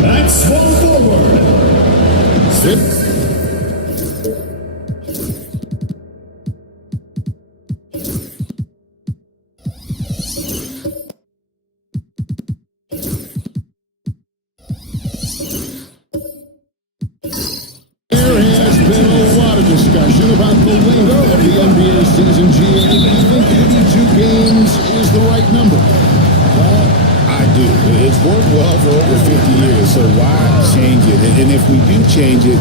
That's small forward. 6. Discussion about the length of the NBA season, GA. Do you think 82 games is the right number? Well, I do. It's worked well for over 50 years, so why change it? And if we do change it,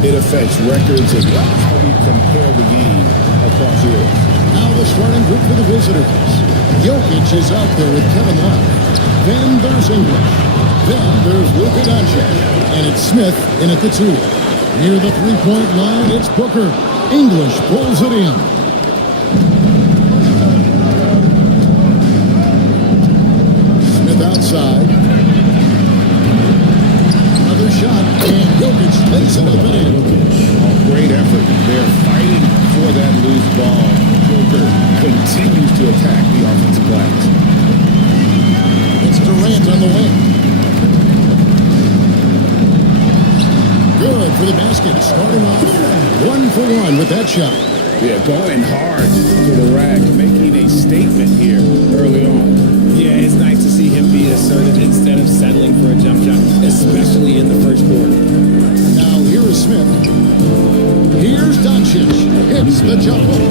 it affects records and how we compare the game across years. Now the starting group for the visitors. Jokic is out there with Kevin Love. Then there's English. Then there's Luka Doncic. And it's Smith in at the 2. Near the three-point line, it's Booker. English pulls it in. Smith outside. Another shot, and Jokic lays it up and in. Oh, great effort. They're fighting for that loose ball. Joker continues to attack the offensive glass. It's Durant on the wing. Good for the basket, starting off 1 for 1 with that shot. Yeah, going hard to the rack, making a statement here early on. Yeah, it's nice to see him be assertive instead of settling for a jump shot, especially in the first quarter. Now here is Smith. Here's Doncic. Hits the jump ball.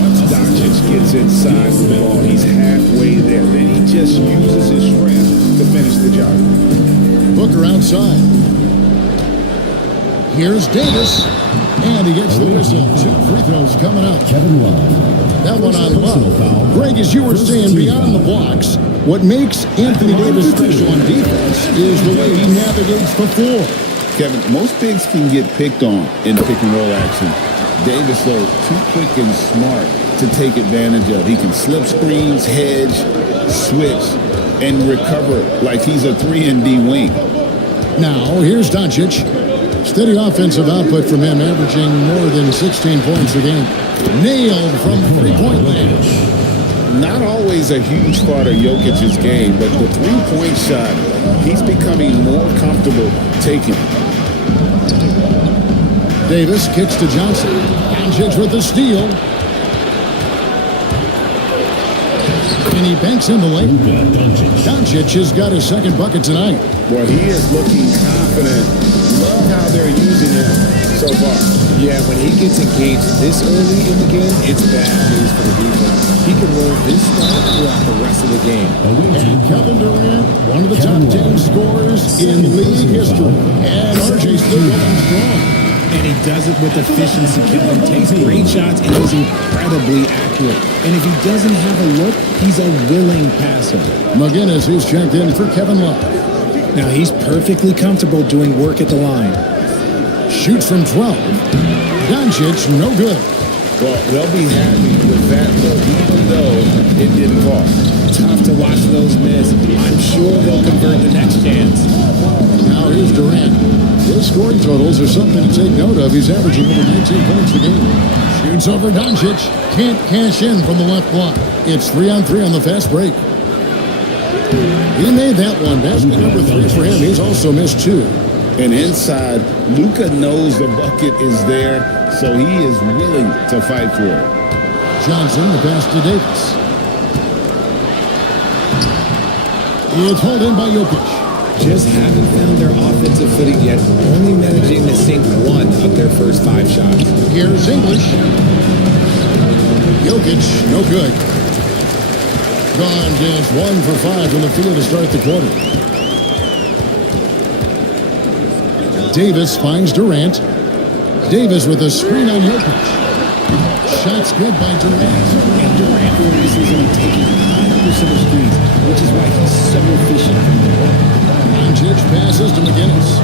Once Doncic gets inside the ball, he's halfway there. Then he just uses his strength to finish the job. Booker outside. Here's Davis, and he gets the whistle. 2 free throws coming up. That one on Love. Greg, as you were saying, beyond the blocks, what makes Anthony Davis special on defense is the way he navigates the floor. Kevin, most bigs can get picked on in pick-and-roll action. Davis, though, too quick and smart to take advantage of. He can slip screens, hedge, switch, and recover like he's a 3-and-D wing. Now, here's Doncic. Steady offensive output from him, averaging more than 16 points a game. Nailed from three-point land. Not always a huge part of Jokic's game, but the three-point shot, he's becoming more comfortable taking. Davis kicks to Johnson. Doncic with the steal. And he banks in the lane. Doncic has got his second bucket tonight. Boy, he is looking confident. Love how they're using him so far. Yeah, when he gets engaged this early in the game, it's bad news for the defense. He can roll this start throughout the rest of the game. And Kevin Durant, one of the top 10 scorers in league history. And RJ still going strong. And he does it with efficiency. Kevin takes great shots and is incredibly accurate. And if he doesn't have a look, he's a willing passer. McGinnis is checked in for Kevin Love. Now he's perfectly comfortable doing work at the line. Shoots from 12. Doncic, no good. Well, they'll be happy with that, though, even though it didn't fall. Tough to watch those miss. I'm sure they'll convert the next chance. Now here's Durant. His scoring totals are something to take note of. He's averaging over 19 points a game. Shoots over Doncic. Can't cash in from the left block. It's 3-on-3 on the fast break. He made that one. Basket number 3 for him. He's also missed 2. And inside, Luka knows the bucket is there, so he is willing to fight for it. Johnson, the pass to Davis. It's hauled in by Jokic. Just haven't found their offensive footing yet, only managing to sink 1 of their first 5 shots. Here's English. Jokic, no good. Gone just 1 for 5 from the field to start the quarter. Davis finds Durant. Davis with a screen on Jokic. Shots good by Durant. And Durant releases him taking 100% of screens, which is why he's so efficient from there. Doncic passes to McGinnis.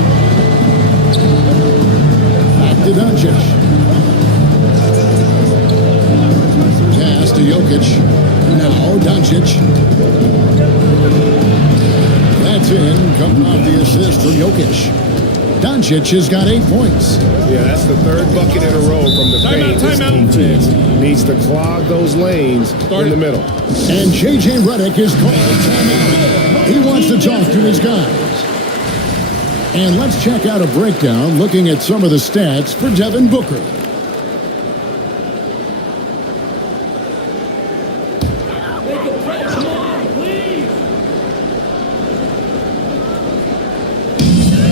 Back to Doncic. Pass to Jokic. Now Doncic. That's in. Coming off the assist for Jokic. Doncic has got 8 points. Yeah, that's the third bucket in a row from the paint. This defense needs to clog those lanes in the middle. And J.J. Redick is called timeout. He wants to talk to his guys. And let's check out a breakdown looking at some of the stats for Devin Booker.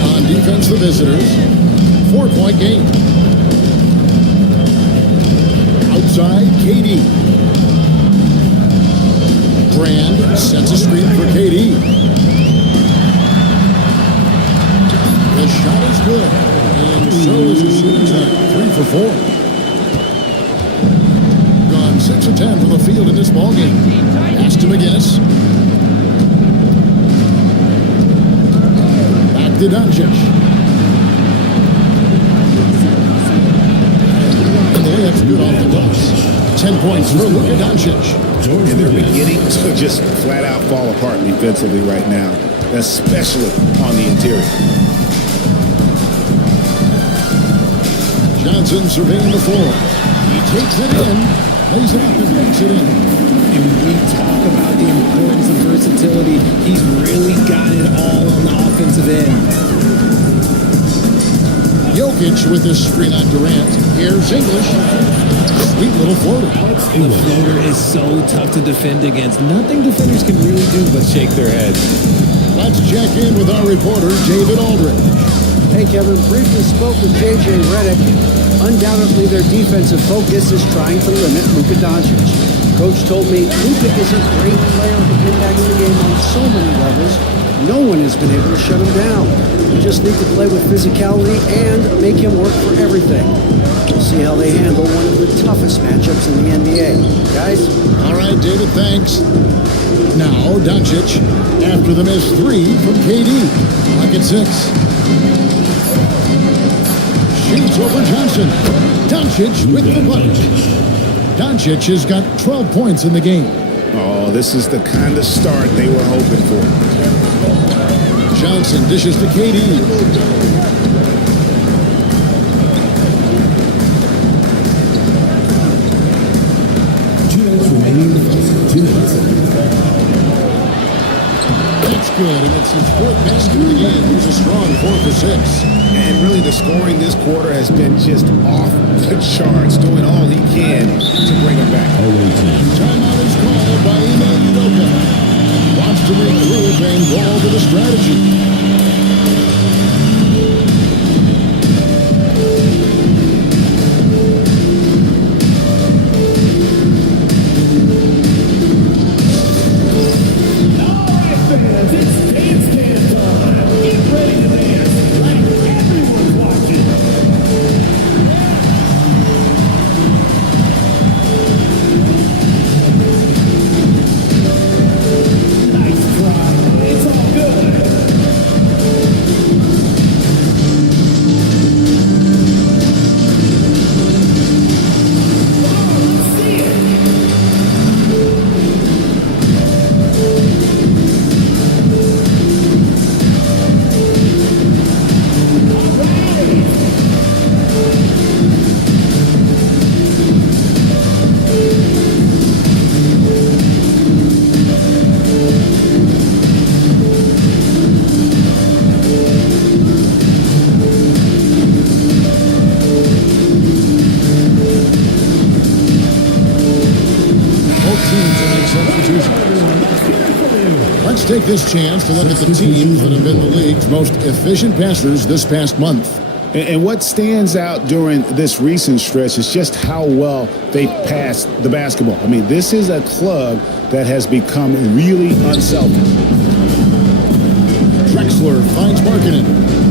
On defense, the visitors, 4-point game. Outside, KD. Brand sets a screen for KD. The shot is good, and so is his shooting time, 3 for 4. Gone 6 of 10 from the field in this ballgame. Pass to McGinnis. Back to Doncic. And the layup's good off the bus. 10 points for Luka Doncic. And they're beginning to just flat out fall apart defensively right now, especially on the interior. Johnson surveying the floor. He takes it in, lays it up and makes it in. And we talk about the importance of versatility. He's really got it all on the offensive end. Jokic with this screen on Durant. Here's English. Sweet little floater. The floater is so tough to defend against. Nothing defenders can really do but shake their heads. Let's check in with our reporter, David Aldridge. Hey, Kevin, briefly spoke with J.J. Redick. Undoubtedly, their defensive focus is trying to limit Luka Doncic. Coach told me Luka is a great player who impacts the game on so many levels. No one has been able to shut him down. We just need to play with physicality and make him work for everything. We'll see how they handle one of the toughest matchups in the NBA. Guys? All right, David, thanks. Now, Doncic, after the missed 3 from KD. Clock at 6. Shoots over Johnson. Doncic with the bucket. Doncic has got 12 points in the game. Oh, this is the kind of start they were hoping for. Johnson dishes to KD. 2 minutes remaining in the first. 2 minutes. That's good, and it's his 4th basket of the game. He's a strong 4 for 6. And really, the scoring this quarter has been just off the charts, doing all he can to bring him back. Timeout is called by Ime Udoka. Wants to regroup and go over the strategy. Let's take this chance to look at the teams that have been the league's most efficient passers this past month. And what stands out during this recent stretch is just how well they pass the basketball. I mean, this is a club that has become really unselfish. Drexler finds Markkanen.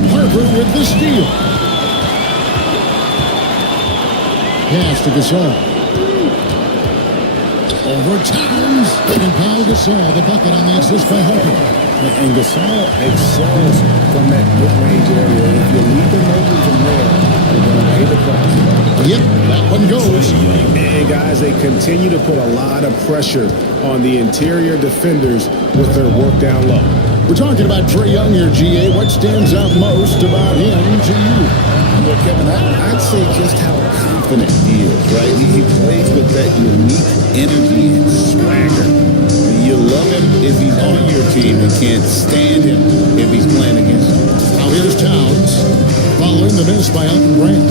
Harper with the steal. Pass to Gasol. Over Towns. And Pau Gasol, the bucket on the assist by Harper. And Gasol excels from that mid-range area. If you leave them open from there, you're going to pay the price. Yep, that one goes. And guys, they continue to put a lot of pressure on the interior defenders with their work down low. We're talking about Trae Young here, GA. What stands out most about him to you? Well, Kevin, I'd say just how confident he is, right? He plays with that unique energy and swagger. You love him if he's on your team and can't stand him if he's playing against you. Now here's Towns, following the miss by Elton Brand.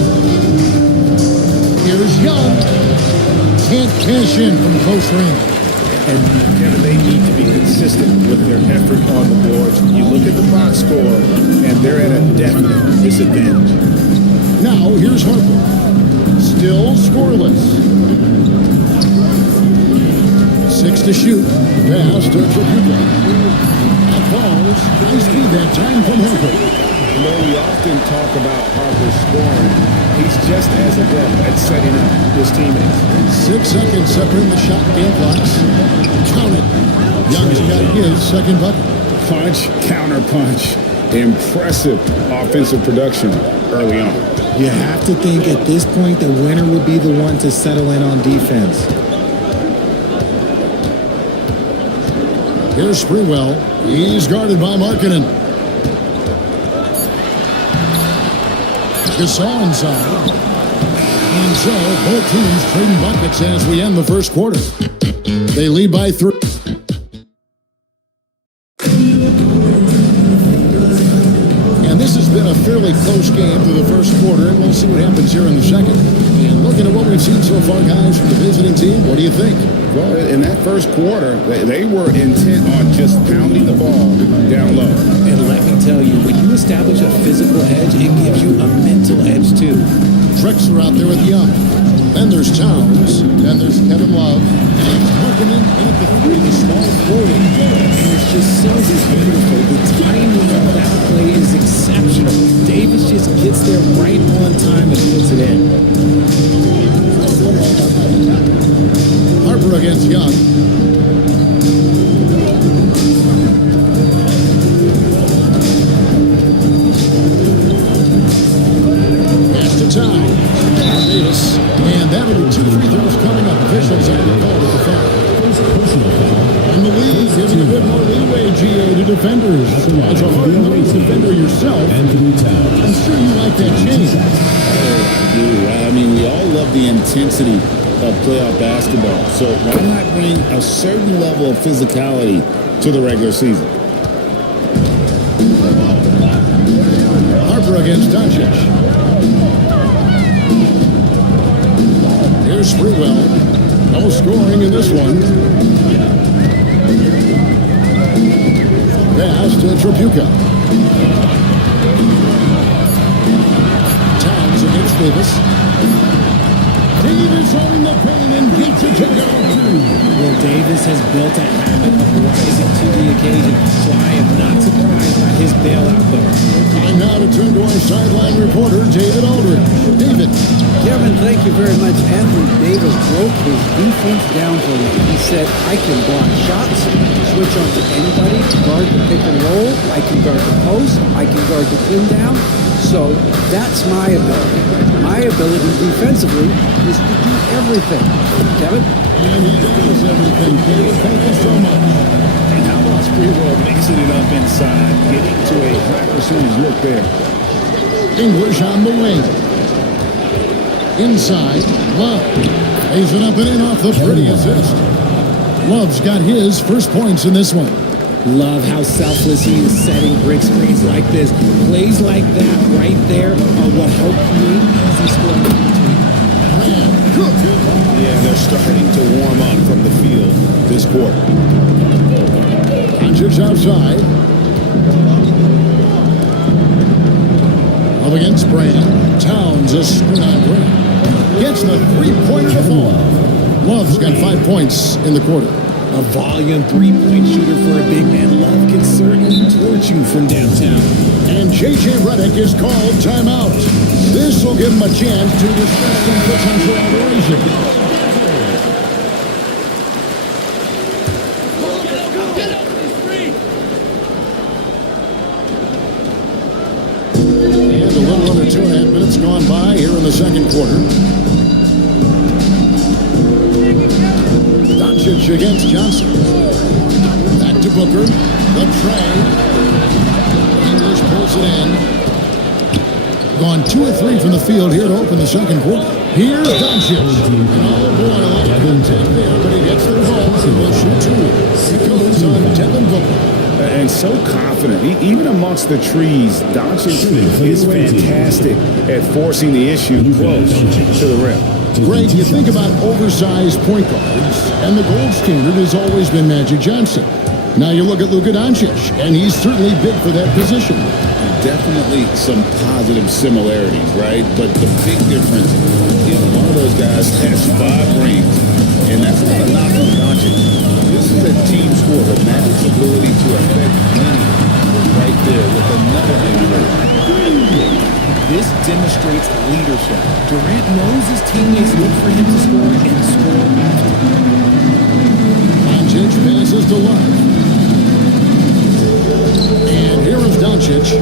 Here's Young. Can't cash in from close range. And Kevin, they need to be consistent with their effort on the boards. You look at the box score, and they're at a definite disadvantage. Now here's Harper. Still scoreless. 6 to shoot. Pass to Tripucka. That falls. Nice speed that time from Harper. You know, we often talk about Harper's scoring. He's just as adept at setting up his teammates. 6 seconds separating the shot game clocks. Count it. Young's got his second bucket. Punch, counter punch. Impressive offensive production early on. You have to think at this point the winner would be the one to settle in on defense. Here's Sprewell. He's guarded by Markkanen. Gasol inside. And so both teams trading buckets as we end the first quarter. They lead by 3. And this has been a fairly close game through the first quarter, and we'll see what happens here in the second. And looking at what we've seen so far, guys, from the visiting team, what do you think? Well, in that first quarter, they were intent on just pounding the ball down low. And let me tell you, when you establish a physical edge, it gives you a mental edge too. Tricks are out there with Young. Then there's Towns. Then there's Kevin Love. And Markkanen in at the 3, the small forward. And it's just so beautiful. The timing of that play is exceptional. Davis just gets there right on time and puts it in. Harper against Young. Pass to Towns. Davis. And that'll be 2 free throws coming up. Officials have been called at the foul. And the league giving a bit more leeway, GA, to defenders. As a hard-nosed defender yourself, I'm sure you like that change. I mean, we all love the intensity of playoff basketball. So why not bring a certain level of physicality to the regular season? Harper against Doncic. Here's Sprewell. No scoring in this one. Pass to Tripucka. Towns against Davis. Davis on the paint and gets it to go. Well, Davis has built a habit of rising to the occasion, so I am not surprised by his bailout there. Time now to turn to our sideline reporter, David Aldridge. David. Kevin, thank you very much. Anthony Davis broke his defense down for me. He said, I can block shots, switch on to anybody, guard the pick and roll, I can guard the post, I can guard the pin down. So that's my ability. My ability defensively is to do everything. Kevin? And he does everything, David. Thank you so much. And how about Sprewell mixing it up inside, getting to a high percentage look there. English on the wing. Inside, Love. Lays it up and in off the pretty assist. Love's got his first points in this one. Love how selfless he is setting brick screens like this. Plays like that right there are what help create easy scoring. Yeah, they're starting to warm up from the field this quarter. Doncic outside. Up against Brand. Towns a screen on Brand. Gets the three-pointer to fall. Love's got 5 points in the quarter. A volume three-point shooter for a big man. Love can certainly torch you from downtown. And J.J. Redick is called timeout. This will give him a chance to discuss some potential alteration. And a little under 2.5 minutes gone by here in the second quarter. Doncic against Johnson. Back to Booker. The tray. English pulls it in. Gone 2 of 3 from the field here to open the second quarter. Here's Doncic. And oh boy, a lot of contact there, but he gets the ball and will shoot 2. It goes on Devin Booker. And so confident. Even amongst the trees, Doncic is fantastic at forcing the issue close to the rim. Greg, you think about oversized point guards, and the gold standard has always been Magic Johnson. Now you look at Luka Doncic, and he's certainly big for that position. Definitely some positive similarities, right? But the big difference is one of those guys has 5 rings, and that's not a knock on Doncic. This is a team sport. The Magic's ability to affect winning is right there with another injury. This demonstrates leadership. Durant knows his teammates look for him to score and score after. Doncic passes to Love. And here is Doncic.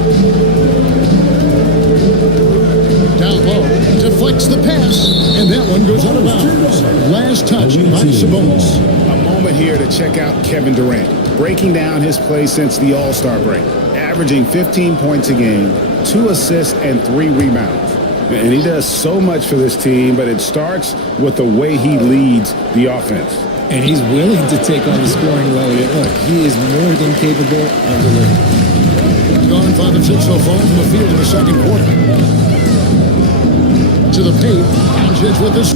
Down low. Deflects the pass. And that one goes out of bounds. Last touch by Sabonis. A moment here to check out Kevin Durant, breaking down his play since the All-Star break, averaging 15 points a game, 2 assists and 3 rebounds. And he does so much for this team, but it starts with the way he leads the offense. And he's willing to take on the scoring load. Look, he is more than capable of delivering. Gone 5 of 6 so far from the field in the second quarter. To the paint. Doncic with this.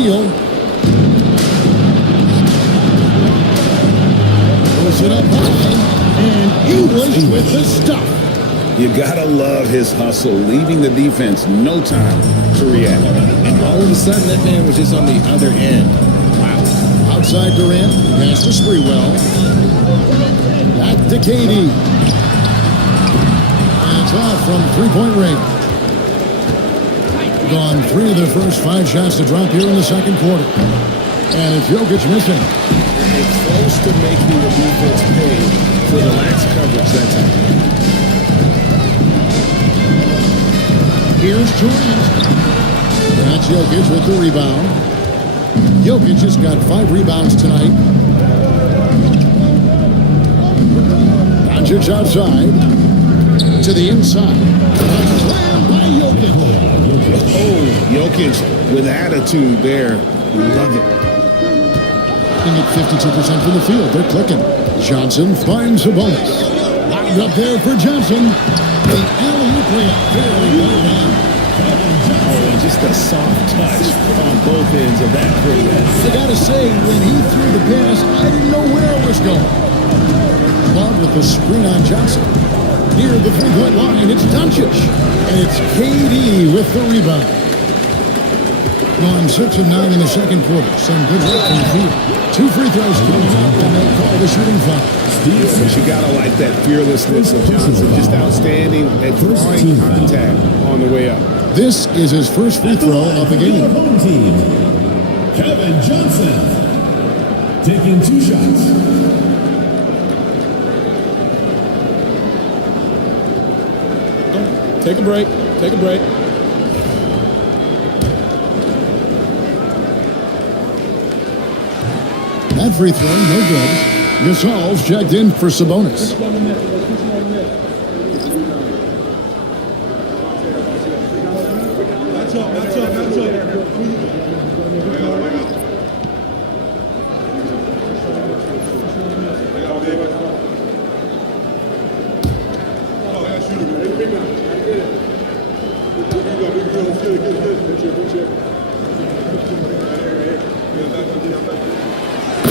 steal. Goes it up high, and English with the stuff. You gotta love his hustle, leaving the defense no time to react. And all of a sudden, that man was just on the other end. Wow. Outside Durant, pass to Sprewell. Back to KD. And it's off from three-point range. Gone 3 of their first 5 shots to drop here in the second quarter. And it's Jokic missing. It's close to making the defense pay for the lax coverage that time. Here's Durant. That's Jokic with the rebound. Jokic has got 5 rebounds tonight. Doncic outside. To the inside. Slam by Jokic. Oh, Jokic with attitude there. Love it. At 52% from the field. They're clicking. Johnson finds Sabonis. Locked up there for Johnson. The alley-oop layup. Very well done. Oh, and just a soft touch on both ends of that pretty pass. I gotta say, when he threw the pass, I didn't know where it was going. Love with the screen on Johnson. Near the three-point line, it's Doncic. And it's KD with the rebound. Gone 6 of 9 in the second quarter. Some good work from the field. 2 free throws coming up, and they'll call the shooting foul. But you gotta like that fearlessness of Johnson. Just outstanding at drawing contact on the way up. This is his first free throw of the game. Home team. Kevin Johnson. Taking 2 shots. Take a break. Take a break. That free throw, no good. Gasol's checked in for Sabonis.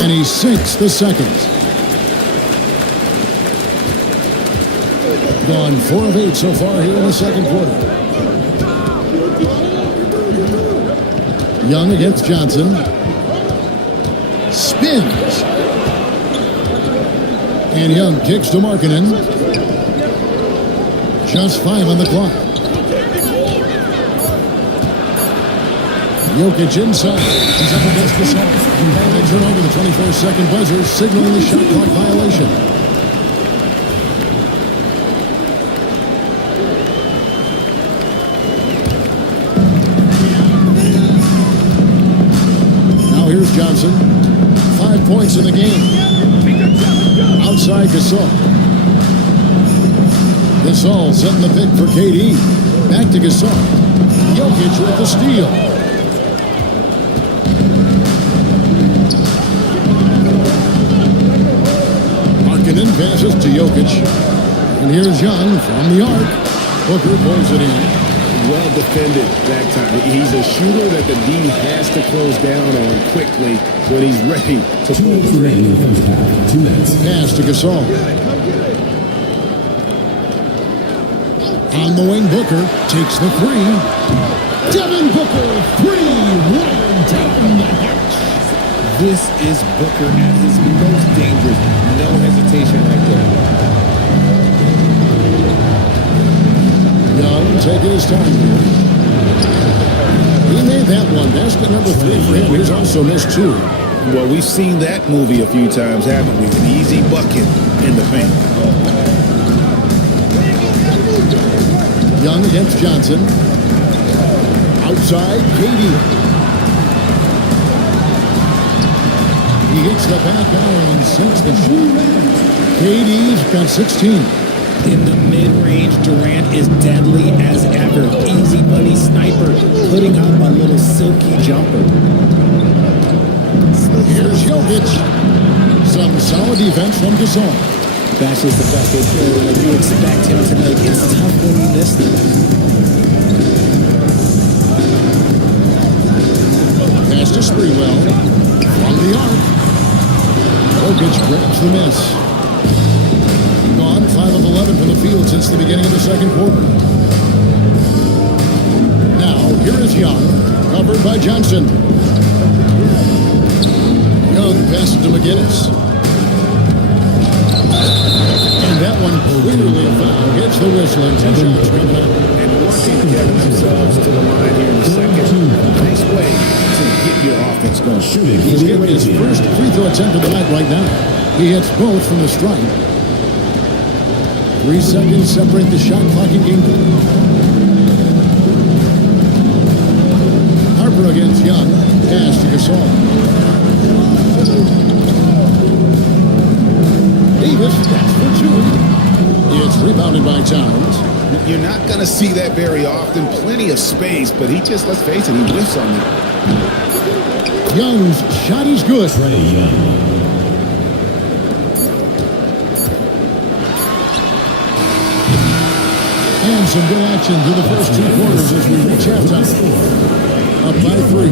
And he sinks the second. Gone 4 of 8 so far here in the second quarter. Young against Johnson. Spins. And Young kicks to Markkanen. Just 5 on the clock. Jokic inside. He's up against the side. They turn over the 24-second buzzer, signaling the shot clock violation. Now here's Johnson. 5 points in the game. Outside Gasol. Gasol setting the pick for KD. Back to Gasol. Jokic with the steal. Markkanen passes to Jokic. And here's Young from the arc. Booker pulls it in. Well defended that time. He's a shooter that the D has to close down on quickly when he's ready to 2 pull minutes the remaining in trigger. the first half. 2 minutes. Pass to Gasol. On the wing, Booker takes the 3. Devin Booker, 3, right down the hatch. This is Booker at his most dangerous. No hesitation right there. Young taking his time here. He made that one. Basket number 3 for him. He's also missed 2. Well, we've seen that movie a few times, haven't we? An easy bucket in the paint. Young against Johnson. Outside, KD. He hits the back iron and sinks the shot. KD's got 16. In the mid-range, Durant is deadly as ever. Easy money sniper, putting up a little silky jumper. Here's Jokic. Some solid defense from Gasol. That's just the bucket that you expect him to make. It's tough when you miss them. Pass to to Sprewell. From the arc. Jokic grabs the miss. Gone 5 of 11 from the field since the beginning of the second quarter. Now, here is Young, covered by Johnson. Young passes to McGinnis. And that one clearly a foul. Gets the whistle and 2 shots coming up. And working getting themselves to the line here in the second. Nice way to get your offense going. Shooting. He's getting his first free throw attempt of the night right now. He hits both from the stripe. 3 seconds separate the shot clock in game 3. Harper against Young. Pass to Gasol. Davis, that's for 2. It's rebounded by Towns. You're not going to see that very often. Plenty of space, but he just, let's face it, he whiffs on it. Young's shot is good. Trae Young. And some good action through the first 2 quarters as we reach halftime. Up by 3.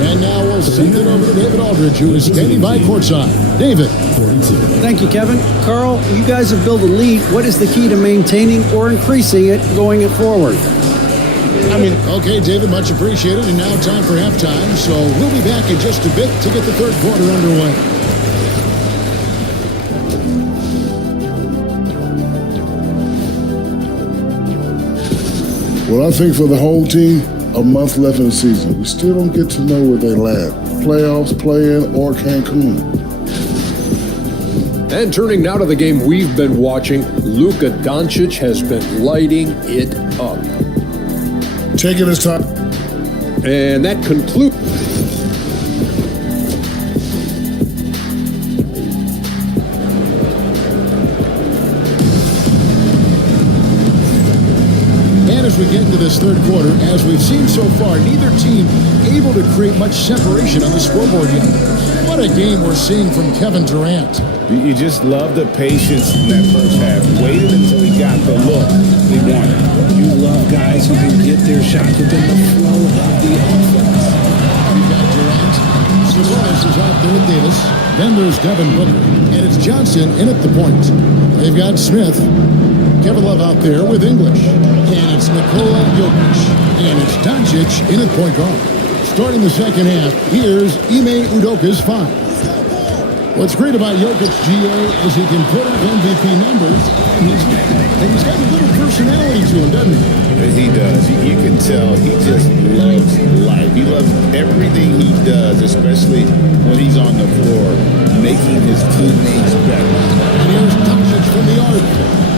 And now we'll send it over to David Aldridge, who is standing by courtside. David. 42. Thank you, Kevin. Carl, you guys have built a lead. What is the key to maintaining or increasing it going forward? Okay, David, much appreciated. And now time for halftime. So we'll be back in just a bit to get the third quarter underway. Well, I think for the whole team, a month left in the season. We still don't get to know where they land. Playoffs, play-in, or Cancun. And turning now to the game we've been watching, Luka Doncic has been lighting it up. Taking his time. And that concludes. As we get into this third quarter, as we've seen so far, neither team able to create much separation on the scoreboard yet. What a game we're seeing from Kevin Durant. You just love the patience in that first half. Waited until he got the look he wanted. You love guys who can get their shot within the flow of the offense. You got Durant. Sabonis is out there with Davis. Then there's Devin Booker. And it's Johnson in at the point. They've got Smith. Kevin Love out there with English. And it's Nikola Jokic. And it's Doncic in at point guard. Starting the second half, here's Ime Udoka's 5. What's great about Jokic, GA, is he can put up MVP numbers, and he's got a little personality to him, doesn't he? He does. You can tell he just loves life. He loves everything he does, especially when he's on the floor, making his teammates better. And here's Doncic from the arc.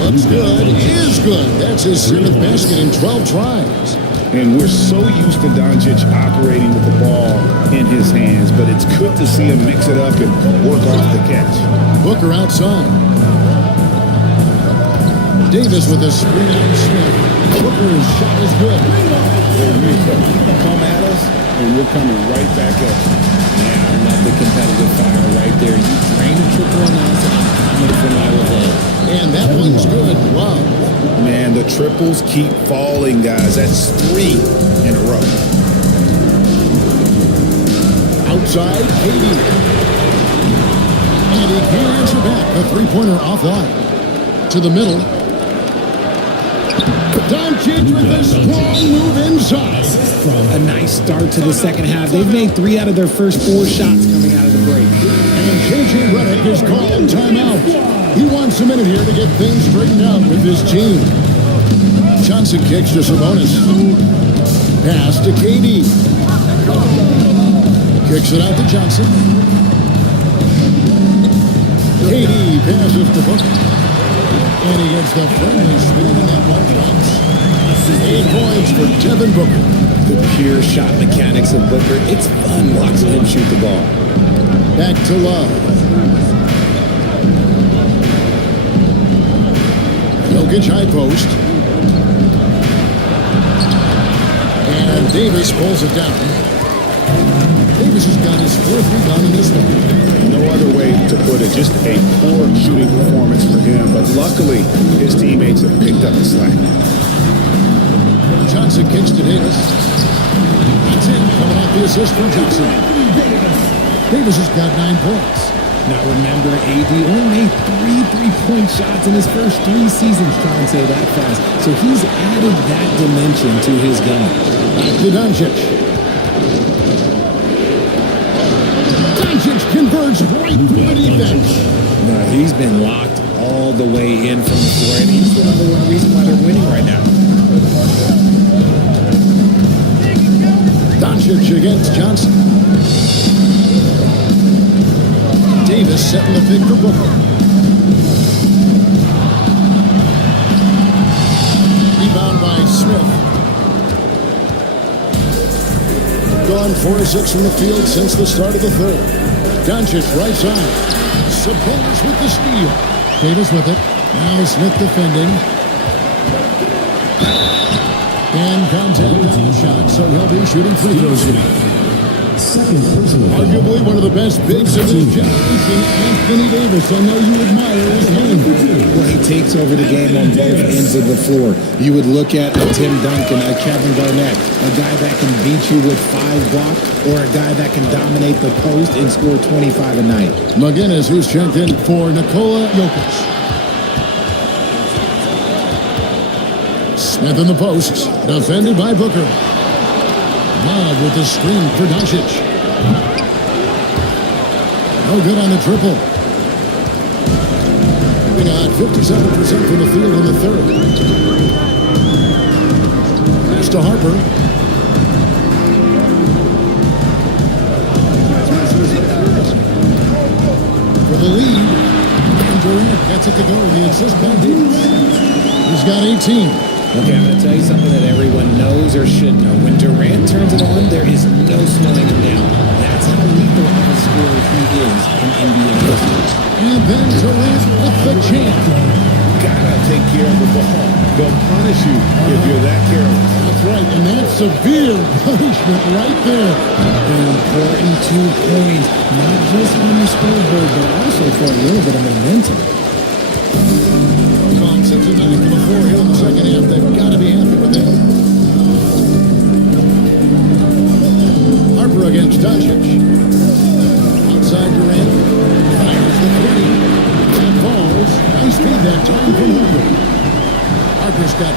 Looks good. Is good. That's his 7th basket in 12 tries. And we're so used to Doncic operating with the ball in his hands, but it's good to see him mix it up and work off the catch. Booker outside. Davis with a screen on Smith. Booker's shot is good. Come at us, and we're coming right back at you. Yeah, I love the competitive fire right there. You drain a triple on us, I'm going to for my revenge. And that one's good. Wow. Man, the triples keep falling, guys. That's 3 in a row. Outside, KD. And he can't answer back. A three-pointer offline. To the middle. Doncic with a strong move inside. A nice start to the second half. They've made 3 out of their first 4 shots coming out of the break. And J.J. Redick is called timeout. He wants a minute here to get things straightened out with his team. Johnson kicks to Sabonis. Pass to KD. Kicks it out to Johnson. KD passes to Booker. And he gets the friendly spin in that one bounce. 8 points for Devin Booker. The pure shot mechanics of Booker. It's fun watching him shoot the ball. Back to Love. Jokic high post. And Davis pulls it down. Davis has got his 4th rebound in this one. No other way to put it. Just a poor shooting performance for him. But luckily, his teammates have picked up the slack. Johnson kicks to Davis. 10 coming off the assist from Johnson. Davis has got 9 points. Now remember, AD only made 3 3-point shots in his first 3 seasons, trying to say that fast. So he's added that dimension to his game. Back to Doncic. Doncic converts right through the defense. Now he's been locked all the way in from the floor, and he's the number one reason why they're winning right now. Doncic against Johnson. Davis setting the pick for Booker. Rebound by Smith. Gone 4 of 6 from the field since the start of the third. Doncic right side. Sabonis with the steal. Davis with it. Now Smith defending. And contact on the shot, so he'll be shooting free throws here. Second personal foul. Arguably one of the best bigs of this generation, Anthony Davis. I know you admire his name. Well, he takes over the game on both ends of the floor. You would look at a Tim Duncan, a Kevin Garnett, a guy that can beat you with 5 blocks, or a guy that can dominate the post and score 25 a night. McGinnis, who's checked in for Nikola Jokic. Smith in the post, defended by Booker. Love with the screen for Doncic. No good on the triple. We got 57% from the field in the third. Pass to Harper. For the lead, and Durant gets it to go. The assist by Davis. He's got 18. Okay, I'm going to tell you something that everyone knows or should know. When Durant turns it on, there is no slowing him down. That's how lethal of a scorer he is in NBA history. And then Durant with the champ. Gotta take care of the ball. They'll punish you if you're that careless. That's right, and that's severe punishment right there. An important 2 points, not just on the scoreboard, but also for a little bit of momentum. Come on, 6 and 9 for the 4 here in the second half. They've got to be happy with that. Harper against Doncic. Outside Durant. Fires the 3. And falls. Nice feed that time from Harper. Harper's got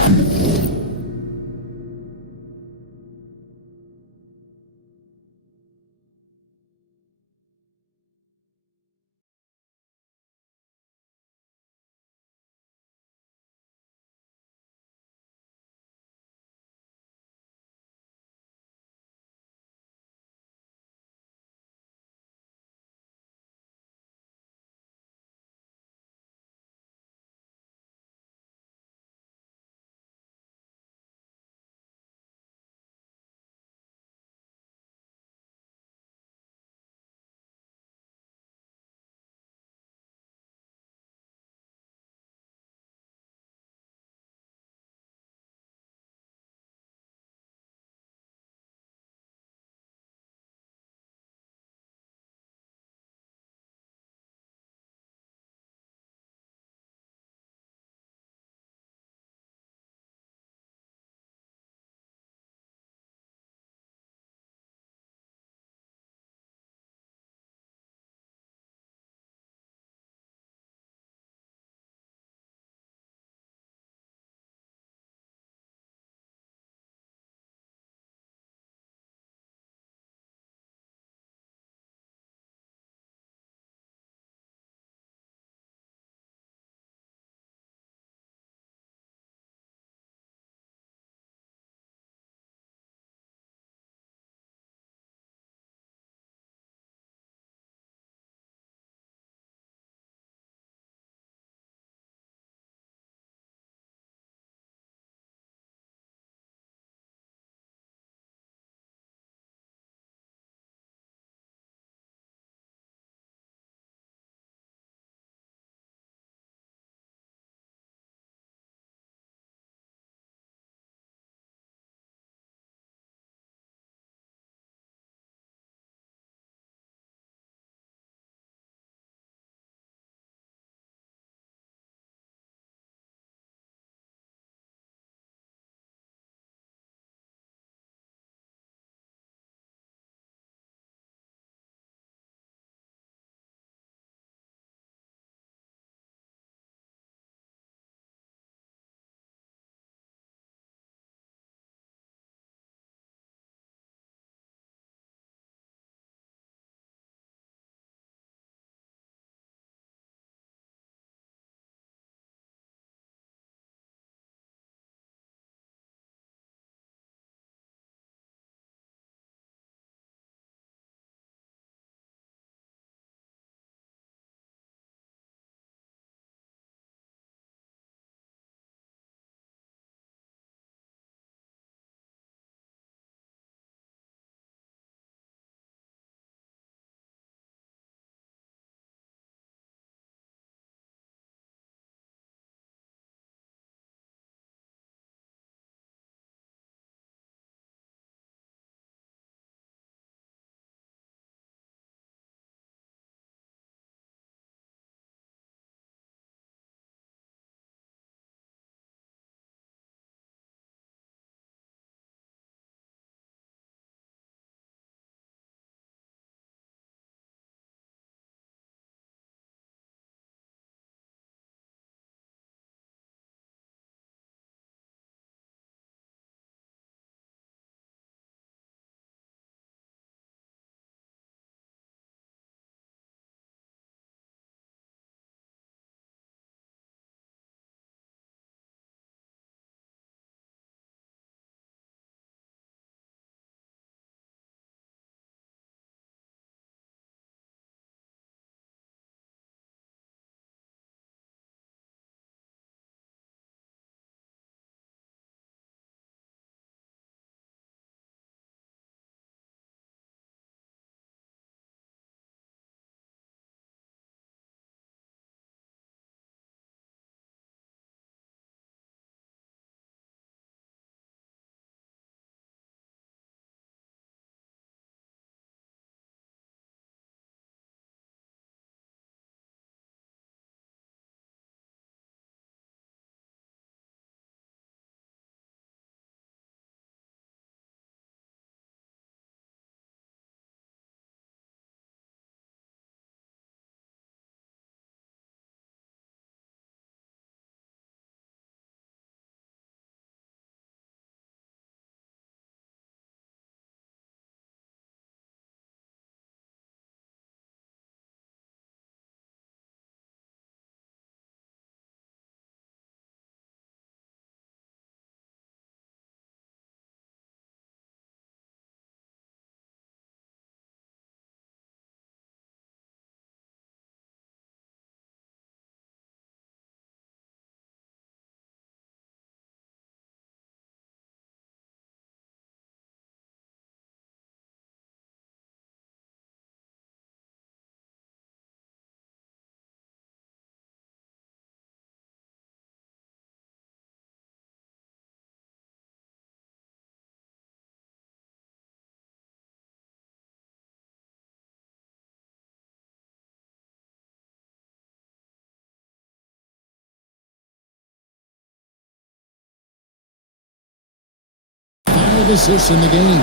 5 assists in the game.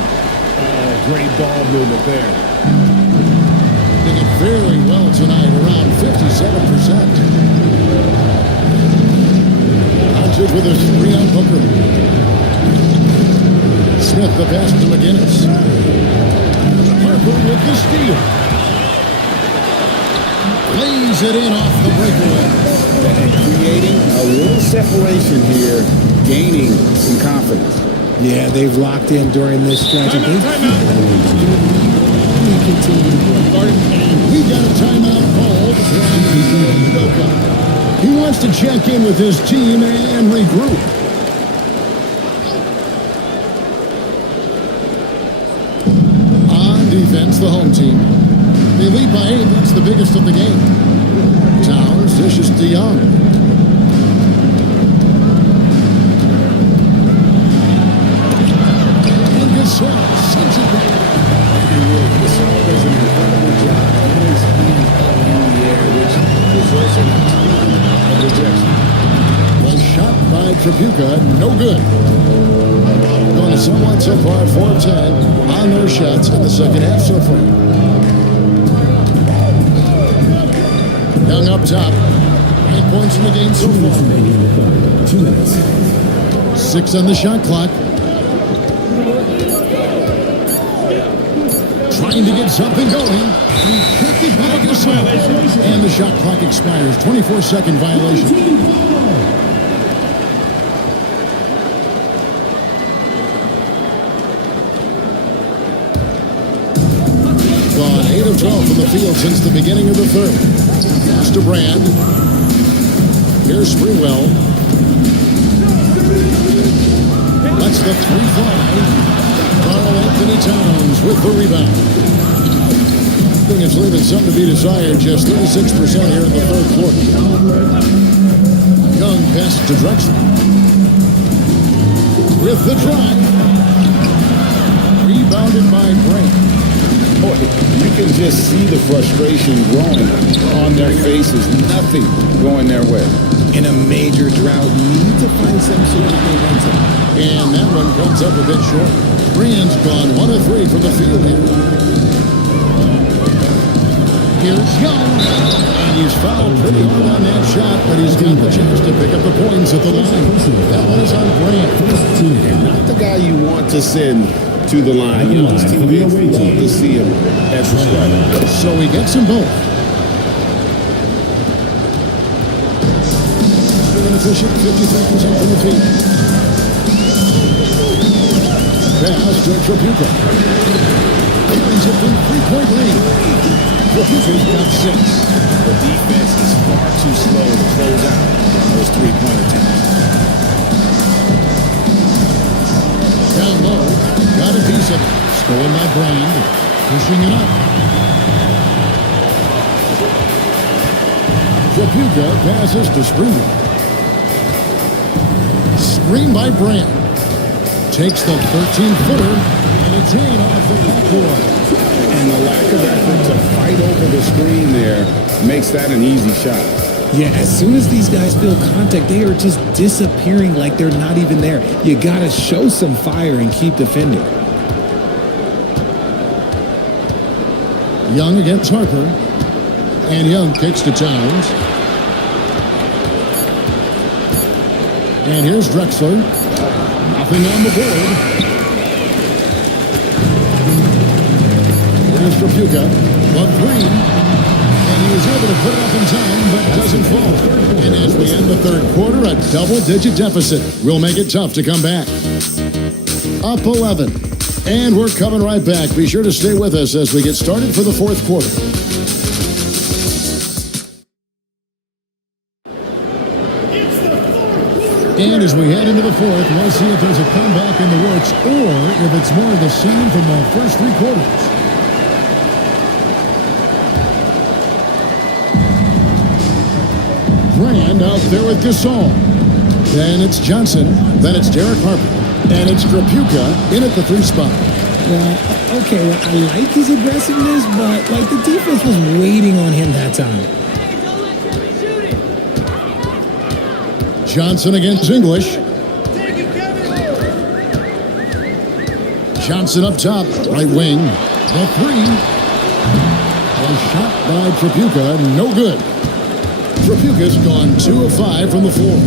Great ball movement there. Doing it very well tonight, around 57%. Doncic with his 3 on Booker. Smith the pass to McGinnis. Harper with the steal. Lays it in off the breakaway. And creating a little separation here, gaining some confidence. Yeah, they've locked in during this stretch. And they've continued to grow. We got a timeout called from Udoka. He wants to check in with his team and regroup. On defense, the home team. They lead by 8. That's the biggest of the game. Towns dishes to Young. And Gasol sends it back. Gasol does an incredible job. His hands up in the air, which results in a ton of rejection. Was shot by Tripucka, no good. Going somewhat so far, 4-10 on their shots in the second half so far. Young up top. 8 points in the game so 2 minutes far. remaining in the quarter. 2 minutes. 6 on the shot clock. Trying to get something going. Protected by Gasol. And the shot clock expires. 24-second violation. Gone 8 of 12 from the field since the beginning of the third. Pass to Brand. Here's Springwell. That's the 3 fly. Karl Anthony Towns with the rebound. I think it's leaving something to be desired. Just 36% here in the third quarter. Young pass to Drexler. With the drive. Rebounded by Brand. Boy, you can just see the frustration growing on their faces. Nothing going their way. In a major drought, need to find some sort of momentum. And that one comes up a bit short. Brand's gone 1 of 3 from the field here. Here's Young. And he's fouled pretty hard on that shot, but he's got the chance to pick up the points at the line. That one is on Brand. Not the guy you want to send to the line. You know, his teammates love to see him at the stripe. So he gets them both. An efficient 53% from the field. Pass to Tripucka. Brings it from 3-point range. Tripucka's got 6. The defense is far too slow to close out on those 3-point attempts. Down low. Got a piece of it. Stolen by Brand. Pushing it up. Tripucka passes to Springwell. Screen by Brand. Takes the 13-footer, and it's in off the backboard. And the lack of effort to fight over the screen there makes that an easy shot. Yeah, as soon as these guys feel contact, they are just disappearing like they're not even there. You got to show some fire and keep defending. Young against Harper. And Young kicks to Towns. And here's Drexler. Nothing on the board. Here's Tripucka. 1-3. And he was able to put it up in time, but doesn't fall. And as we end the third quarter, a double-digit deficit will make it tough to come back. Up 11. And we're coming right back. Be sure to stay with us as we get started for the fourth quarter. And as we head into the fourth, we'll see if there's a comeback in the works or if it's more of the same from the first 3 quarters. Brand out there with Gasol. Then it's Johnson. Then it's Derek Harper. And it's Tripucka in at the 3 spot. Well, okay, well, I like his aggressiveness, but like the defense was waiting on him that time. Johnson against English. Johnson up top, right wing. The three. A shot by Tripucka, no good. Tripucka's gone 2 of 5 from the floor.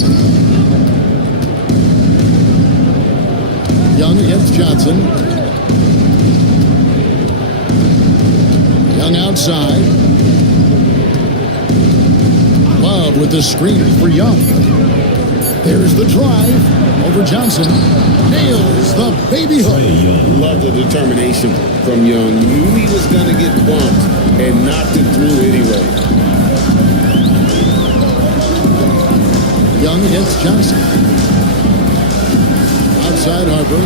Young against Johnson. Young outside. Love with the screen for Young. There's the drive over Johnson. Nails the baby hook. Love the determination from Young. Knew he was going to get bumped and knocked it through anyway. Young against Johnson. Outside Harper.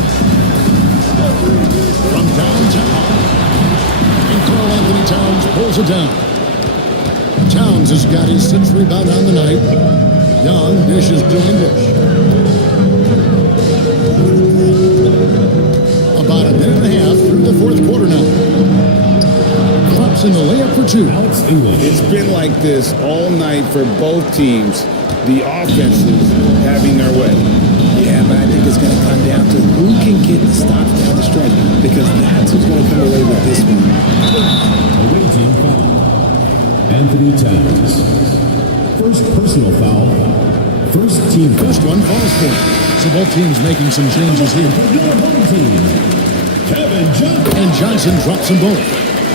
From downtown. And Karl Anthony Towns pulls it down. Towns has got his 6th rebound on the night. Young dishes to English. About a minute and a half through the 4th quarter now. Drops in the layup for 2. It's been like this all night for both teams. The offenses having their way. Yeah, but I think it's going to come down to who can get the stops down the stretch, because that's who's going to come away with this one. Away team foul. Anthony Towns. First personal foul. First team foul. First one falls for him. So both teams making some changes here. Your home team. Kevin Johnson. And Johnson drops them both.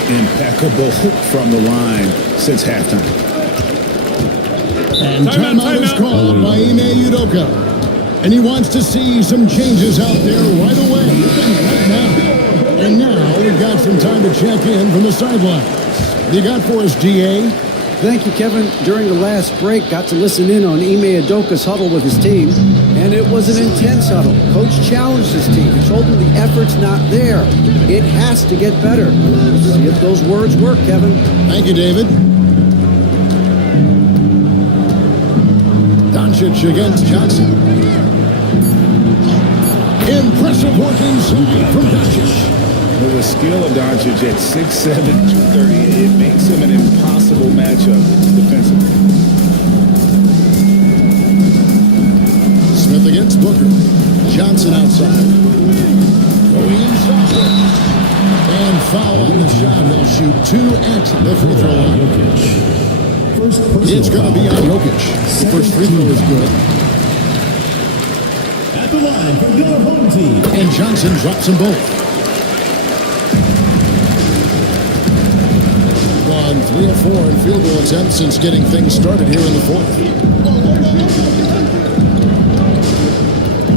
Impeccable hook from the line since halftime. And timeout is called by Ime Udoka. And he wants to see some changes out there right away. Right now. And now we've got some time to check in from the sidelines. What you got for us, GA? Thank you, Kevin. During the last break, got to listen in on Ime Udoka's huddle with his team, and it was an intense huddle. Coach challenged his team and told them the effort's not there. It has to get better. See if those words work, Kevin. Thank you, David. Doncic against Johnson. Impressive working from Doncic. With the skill of Doncic at 6'7", 230, it makes him an impossible matchup defensively. Smith against Booker. Johnson outside. Going inside. And foul on the shot. He'll shoot 2 at the free throw line. First personal It's going to be on Jokic. The first free throw is good. At the line for your home team. And Johnson drops them both. Gone 3 of 4 in field goal attempts since getting things started here in the 4th.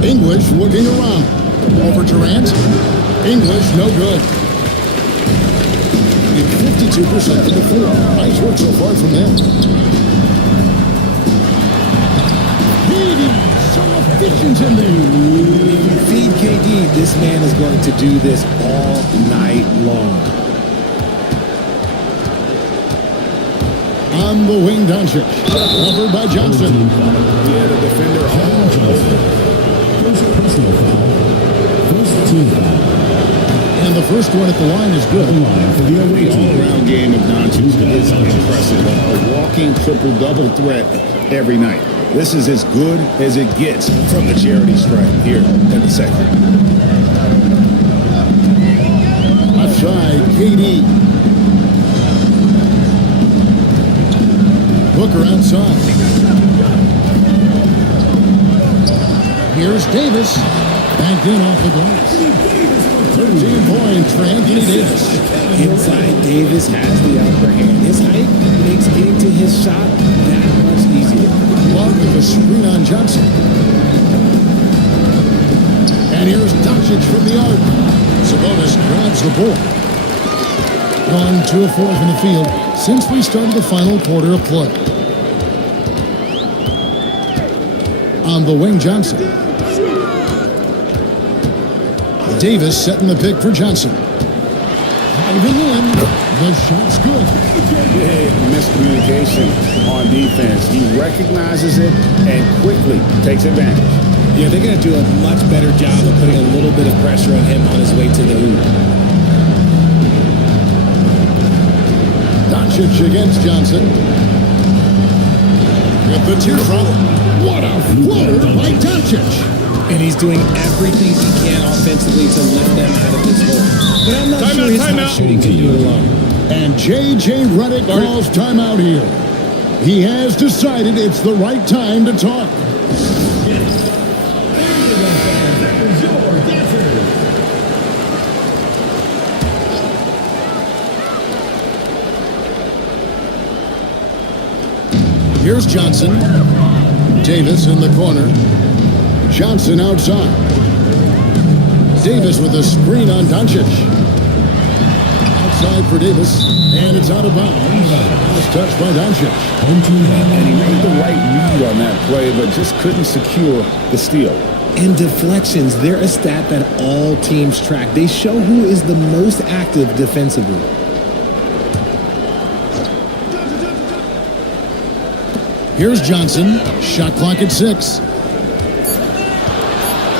English looking around. Over Durant. English no good. 52% from the floor. Nice work so far from them. So efficient in there. If you feed KD, this man is going to do this all night long. On the wing, Doncic. Covered by Johnson. Yeah, the defender all First personal foul. First team foul. And the first one at the line is good. The all-around game of Doncic is impressive. A walking triple-double threat every night. This is as good as it gets from the charity stripe here in the second. Left side, KD. Booker outside. Here's Davis. Backed in off the glass. 13 points for Anthony Davis. Inside, Davis has the upper hand. His height makes getting to his shot that much easier. Love with a screen on Johnson. And here's Doncic from the arc. Sabonis grabs the ball. Gone 2 of 4 from the field since we started the final quarter of play. On the wing, Johnson. Davis setting the pick for Johnson. Driving in. The shot's good. big miscommunication on defense. He recognizes it and quickly takes advantage. Yeah, they're going to do a much better job of putting a little bit of pressure on him on his way to the hoop. Doncic against Johnson. With the teardrop. What a floater by Doncic. And he's doing everything he can offensively to lift them out of this hole. But I'm not sure his hot shooting can do it alone. And J.J. Redick calls timeout here. He has decided it's the right time to talk. Here's Johnson. Davis in the corner. Johnson outside. Davis with a screen on Doncic. Outside for Davis, and it's out of bounds. Last touch by Doncic. And he made the right read on that play, but just couldn't secure the steal. And deflections, they're a stat that all teams track. They show who is the most active defensively. Here's Johnson. Shot clock at 6.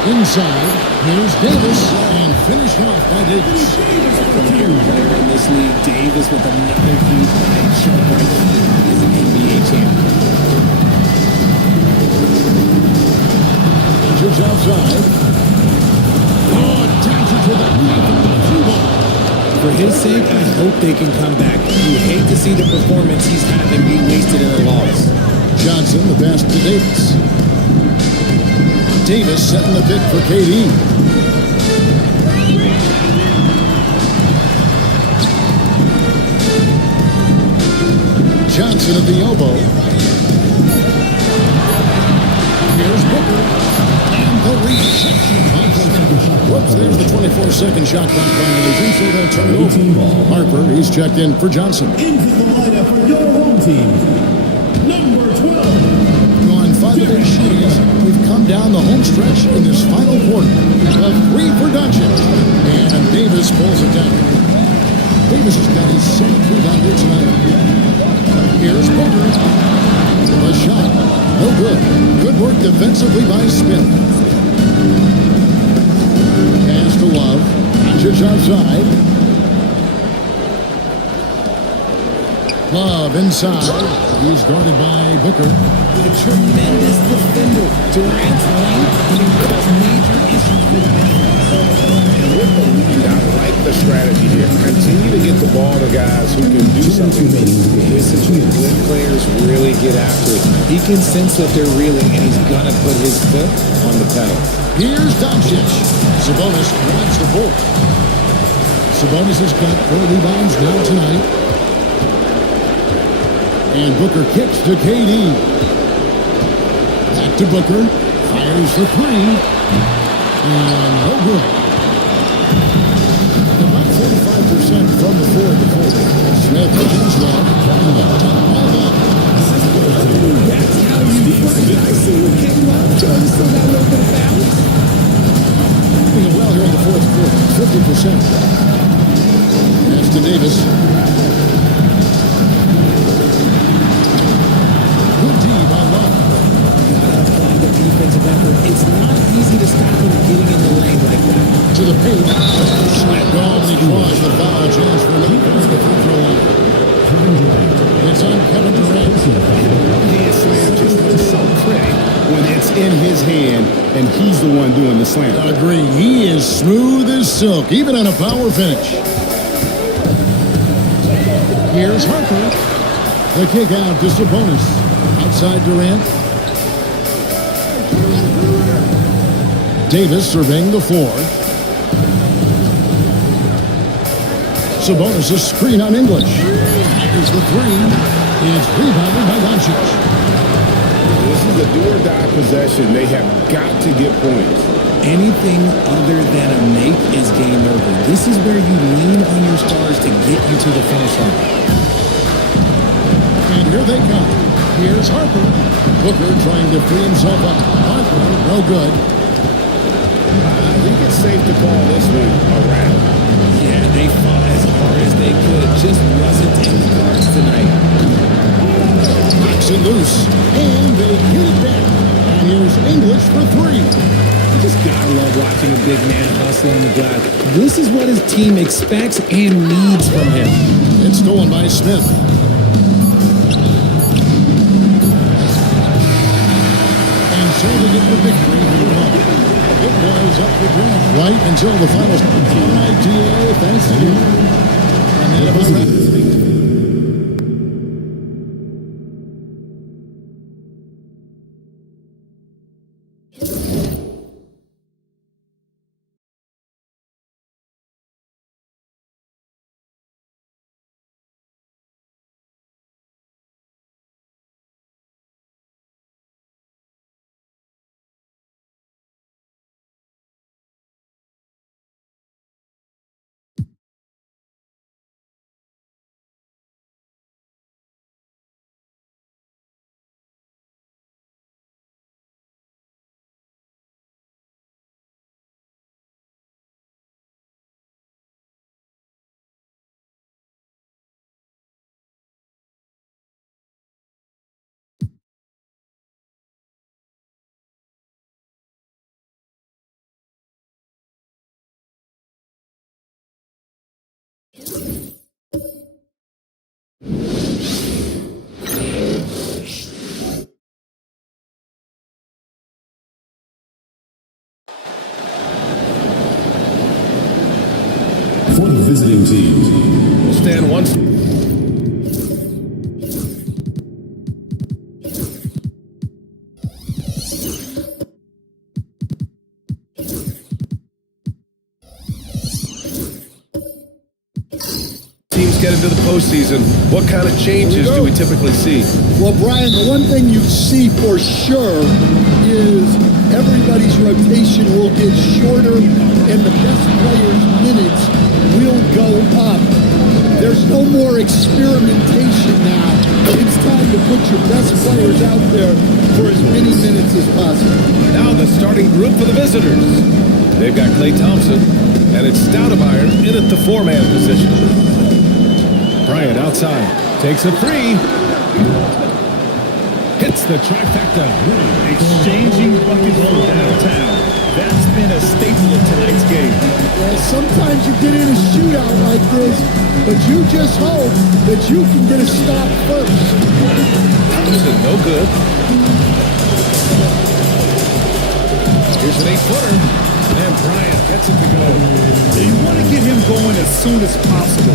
Inside, here's Davis, and finished off by Davis. Premier player in this league, Davis with another huge night, showing why he is an NBA champion. Just outside. Oh, Doncic with a ball. For his sake, I hope they can come back. You hate to see the performance he's having be wasted in a loss. Johnson, the pass to Davis. Davis setting the pick for KD. Johnson at the elbow. Here's Booker. And the reception. Whoops, there's the 24-second shot clock violation, so they'll turn it over. Harper, he's checked in for Johnson. Into the lineup for your home team, number 12. Gone 5 of 8 shootings. We've come down the home stretch in this final quarter. A 3 for Doncic. And Davis pulls it down. Davis has got his 7th rebound here tonight. Here's Booker. A shot. No good. Good work defensively by Smith. Pass to Love. Doncic outside. Love inside. He's guarded by Booker. A tremendous defender. Durant's length can cause major issues for the I like the strategy here. Continue to get the ball to guys who can do something. This is when good players really get after it. He can sense what they're reeling, and he's gonna put his foot on the pedal. Here's Doncic. Sabonis grabs the ball. Sabonis has got 4 rebounds now tonight. And Booker kicks to KD. Back to Booker. Fires the 3. And no good. About 45% from the floor at the quarter. Smith finds Love. And the top ball up. That's how you play. I see you kick Love. Jordan still got a little bit of balance. Doing well here in the fourth quarter. 50%. That's to Davis. Good D by Love. Gotta apply the defensive effort. It's not easy to stop him getting in the lane like that. To the paint. Slam ball, and he draws the foul. Chance for another point at the free throw line. It's on Kevin Durant. Hand slam just looks so pretty when it's in his hand and he's the one doing the slam. I agree. He is smooth as silk, even on a power finish. Here's Harper. The kick out to Sabonis. Outside Durant. Davis surveying the floor. Sabonis a screen on English. Here's the 3. It's rebounded by Doncic. This is a do-or-die possession. They have got to get points. Anything other than a make is game over. This is where you lean on your stars to get you to the finish line. And here they come. Here's Harper. Booker trying to free himself up. Harper, no good. I think it's safe to call this one a wrap. Yeah, they fought as hard as they could. Just wasn't in the cards tonight. Knocks it loose. And they get it back. And here's English for 3. You just gotta love watching a big man hustle on the glass. This is what his team expects and needs from him. It's stolen by Smith. And so they get the victory here at home. was up the draft right until the final. All right, GA, thanks to you. And then about that. For the visiting team, We'll stand once. Teams get into the postseason. What kind of changes do we typically see? Well, Brian, the one thing you see for sure is everybody's rotation will get shorter and the best players' minutes will go up. There's no more experimentation now. It's time to put your best players out there for as many minutes as possible. Now the starting group for the visitors. They've got Klay Thompson, and it's Stoudemire in at the four-man position. Bryant outside, takes a three. Hits the trifecta. Exchanging buckets from downtown. That's been a staple of tonight's game. And sometimes you get in a shootout like this, but you just hope that you can get a stop first. Thompson, no good. Here's an 8-footer. And Bryant gets it to go. You want to get him going as soon as possible.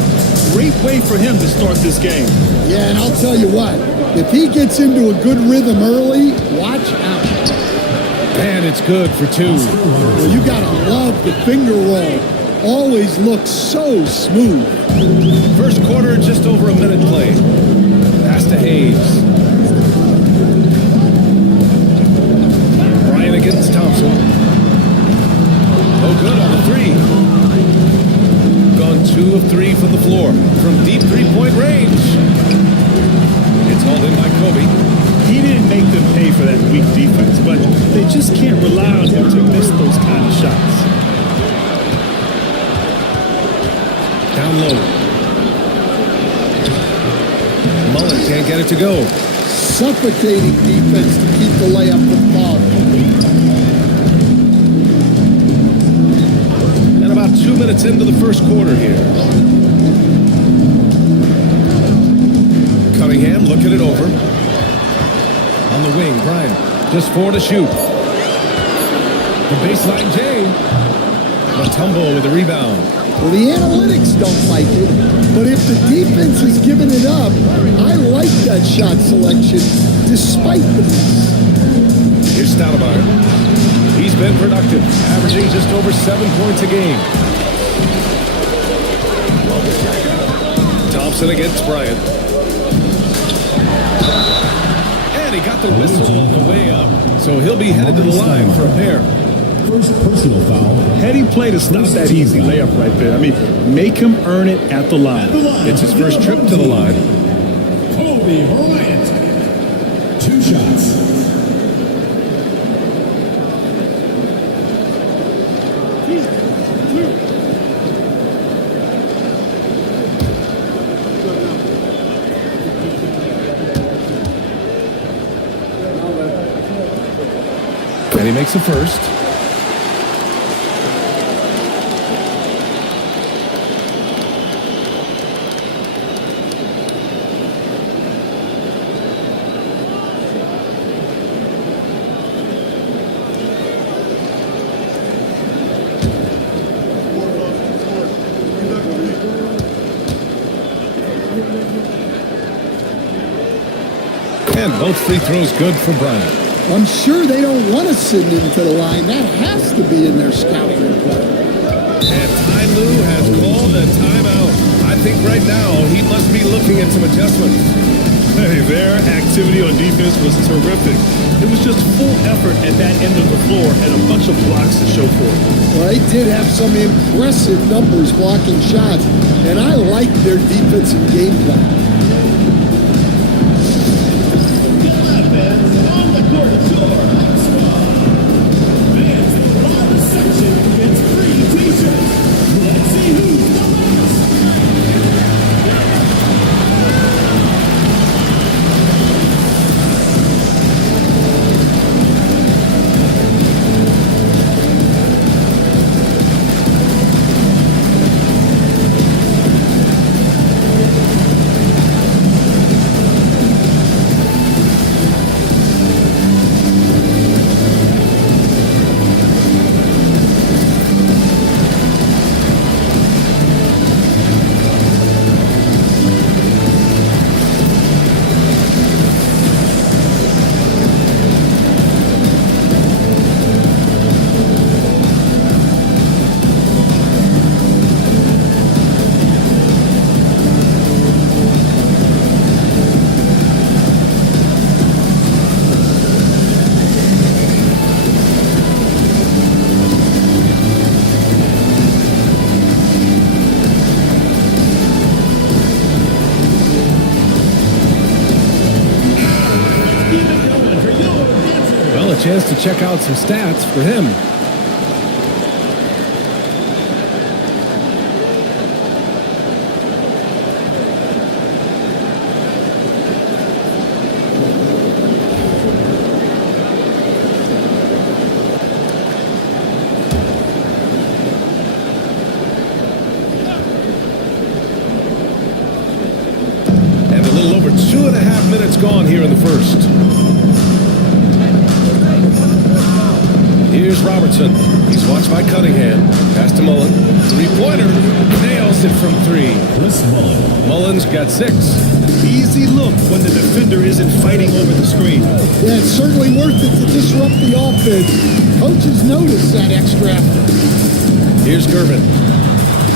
Great way for him to start this game. Yeah, and I'll tell you what, if he gets into a good rhythm early, watch out. And it's good for two. Well, you gotta love the finger roll. Always looks so smooth. First quarter, just over a minute played. Pass to Hayes. Bryant against Thompson. No good on the three. Gone 2 of 3 from the floor. From deep three-point range. It's hauled in by Kobe. He didn't make them pay for that weak defense, but they just can't rely on him to miss those kind of shots. Down low. Mullen can't get it to go. Suffocating defense to keep the layup from falling. And about 2 minutes into the first quarter here. Cunningham looking it over. On the wing, Bryant. Just 4 to shoot. The baseline J. Mutombo with the rebound. Well, the analytics don't like it, but if the defense is giving it up, I like that shot selection despite the miss. Here's Stoudemire. He's been productive, averaging just over 7 points a game. Thompson against Bryant. And he got the whistle on the way up, so he'll be headed to the line for a pair. First personal foul. Heady play to stop that easy layup right there. I mean, make him earn it at the line. It's his first trip to the line. Kobe Bryant. 2 shots. And he makes the first. And both free throws good for Bryant. I'm sure they don't want to send him to the line. That has to be in their scouting report. And Ty Lue has called a timeout. I think right now he must be looking at some adjustments. Hey, their activity on defense was terrific. It was just full effort at that end of the floor and a bunch of blocks to show for it. Well, they did have some impressive numbers blocking shots, and I like their defensive game plan. Chance to check out some stats for him. And a little over 2.5 minutes gone here in the first. Here's Robertson. He's watched by Cunningham. Pass to Mullen. Three-pointer. Nails it from three. Mullen's got 6. Easy look when the defender isn't fighting over the screen. Yeah, it's certainly worth it to disrupt the offense. Coaches notice that extra effort. Here's Gervin.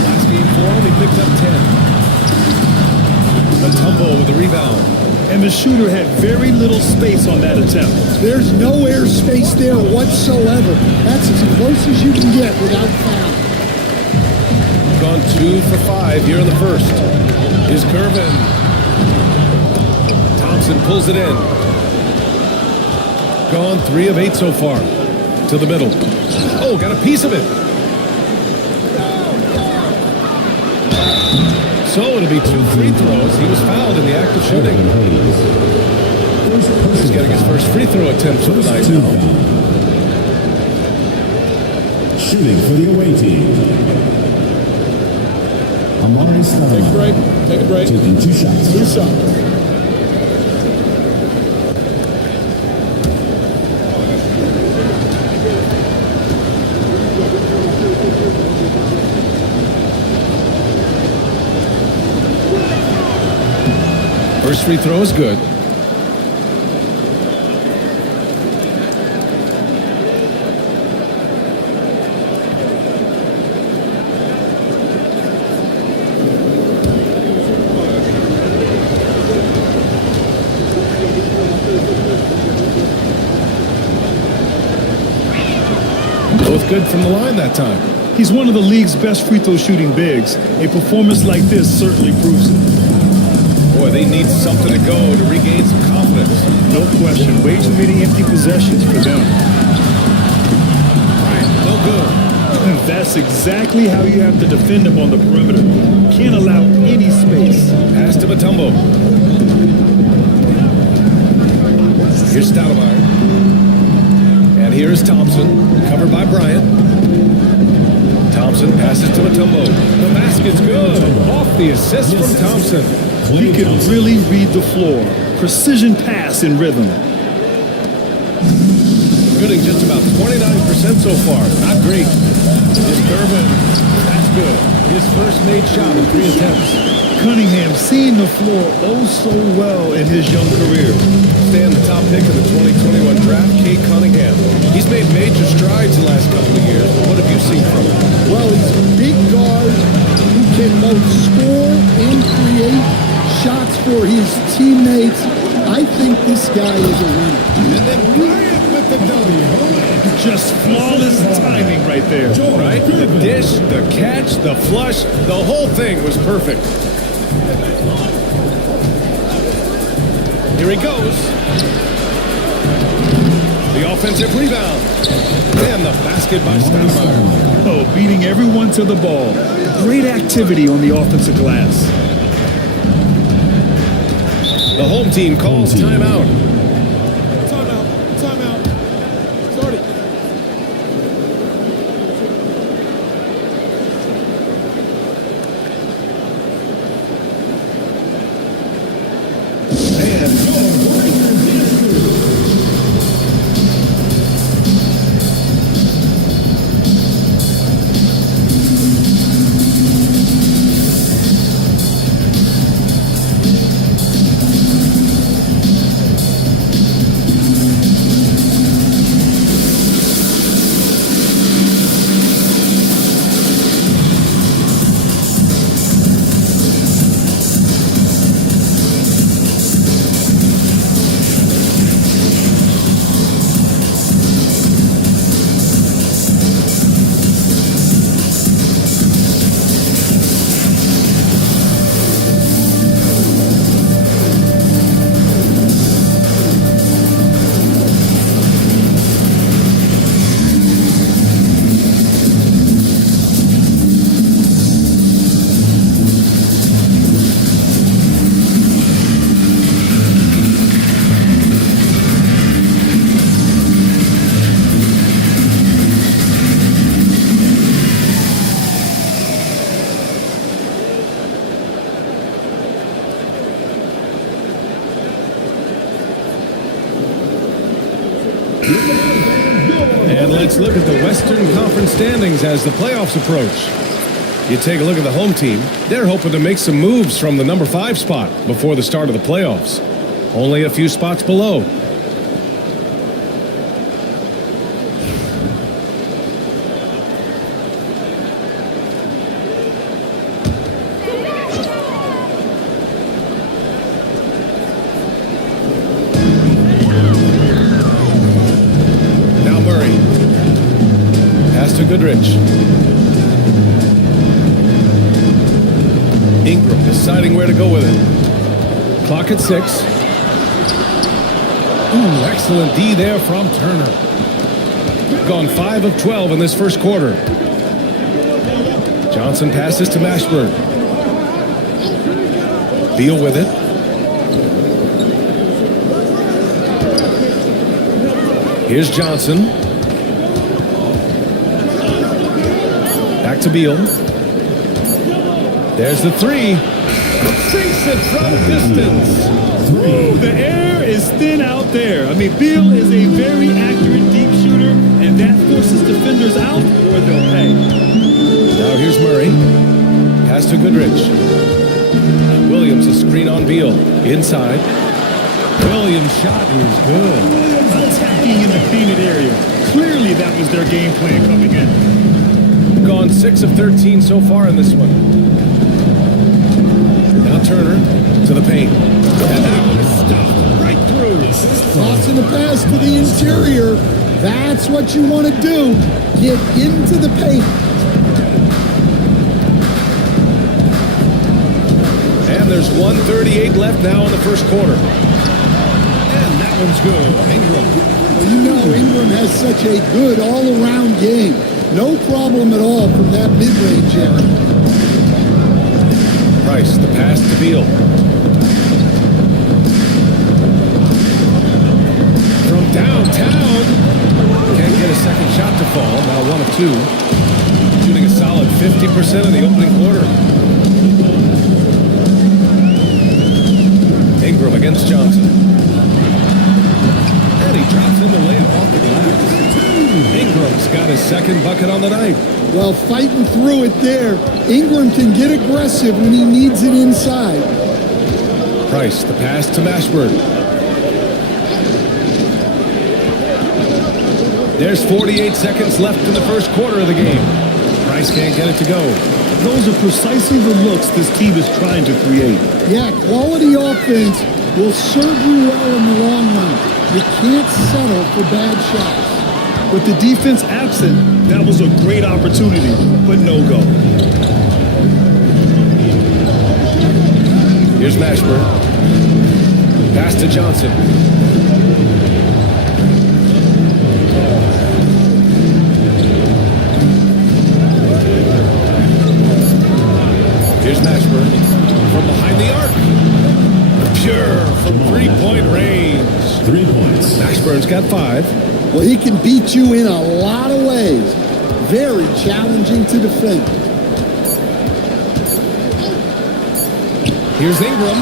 Last game for him, he picked up 10. Mutombo with the rebound. And the shooter had very little space on that attempt. There's no air space there whatsoever. That's as close as you can get without foul. Gone 2 for 5 here in the first. Here's Gervin. Thompson pulls it in. Gone 3 of 8 so far. To the middle. Oh, got a piece of it. So it'll be 2 free throws. He was fouled in the act of shooting. He's getting his first free throw attempt for the night now. Shooting for the away team. Amari Stoudemire. Take a break. Take a break. Taking 2 shots. 2 shots. First free throw is good. Both good from the line that time. He's one of the league's best free throw shooting bigs. A performance like this certainly proves it. Boy, they need something to go to regain some confidence. No question. Way too many empty possessions for them. No good. That's exactly how you have to defend him on the perimeter. Can't allow any space. Pass to Mutombo. Here's Stoudemire. And here is Thompson, covered by Bryant. Thompson passes to Mutombo. The basket's good. Off the assist from Thompson. He can really read the floor. Precision pass in rhythm. Shooting just about 29% so far. Not great. Here's Gervin. That's good. His first made shot in 3 attempts. Cunningham seeing the floor oh so well in his young career. Stan, the top pick of the 2021 draft, Cade Cunningham. He's made major strides the last couple of years. What have you seen from him? Well, he's a big guard who can both score and create shots for his teammates. I think this guy is a winner. And then Bryant with the W. Just flawless timing right there. Right? The dish, the catch, the flush, the whole thing was perfect. Here he goes. The offensive rebound. And the basket by Stoudemire. Oh, beating everyone to the ball. Great activity on the offensive glass. The home team calls timeout. Timeout. Start it. And let's look at the Western Conference standings as the playoffs approach. You take a look at the home team. They're hoping to make some moves from the number 5 spot before the start of the playoffs. Only a few spots below. To Goodrich. Ingram deciding where to go with it. Clock at 6. Ooh, excellent D there from Turner. Gone 5 of 12 in this first quarter. Johnson passes to Mashburn. Beal with it. Here's Johnson. Back to Beal. There's the 3. Sinks it from distance. Ooh, the air is thin out there. I mean, Beal is a very accurate deep shooter, and that forces defenders out or they'll pay. Now here's Murray. Pass to Goodrich. Williams a screen on Beal. Inside. Williams' shot is good. Attacking in the painted area. Clearly that was their game plan coming in. Gone 6 of 13 so far in this one. Now Turner to the paint. And that one is stopped right through. Tossing a pass to the interior. That's what you want to do. Get into the paint. And there's 1:38 left now in the first quarter. And that one's good. Ingram. Well, you know Ingram has such a good all-around game. No problem at all from that mid-range area. Price, the pass to Beal. From downtown. Can't get a second shot to fall. Now 1 of 2. Shooting a solid 50% in the opening quarter. Ingram against Johnson. And he drops in the layup off the glass. Ingram's got his second bucket on the night. Well, fighting through it there. Ingram can get aggressive when he needs it inside. Price, the pass to Mashburn. There's 48 seconds left in the first quarter of the game. Price can't get it to go. Those are precisely the looks this team is trying to create. Yeah, quality offense will serve you well in the long run. You can't settle for bad shots. With the defense absent, that was a great opportunity, but no go. Here's Mashburn. Pass to Johnson. Here's Mashburn from behind the arc. Pure from three-point range. 3 points. Mashburn's got 5. Well, he can beat you in a lot of ways. Very challenging to defend. Here's Ingram.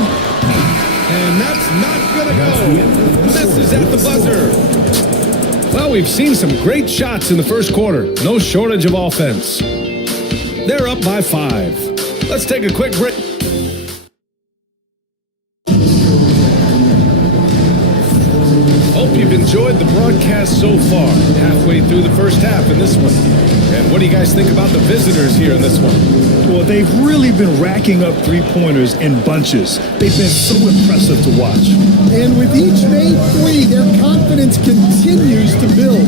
And that's not going to go. Misses at the buzzer. Well, we've seen some great shots in the first quarter. No shortage of offense. They're up by 5. Let's take a quick break. Hope you've enjoyed the broadcast so far. Halfway through the first half in this one. And what do you guys think about the visitors here in this one? Well, they've really been racking up three-pointers in bunches. They've been so impressive to watch. And with each made three, their confidence continues to build.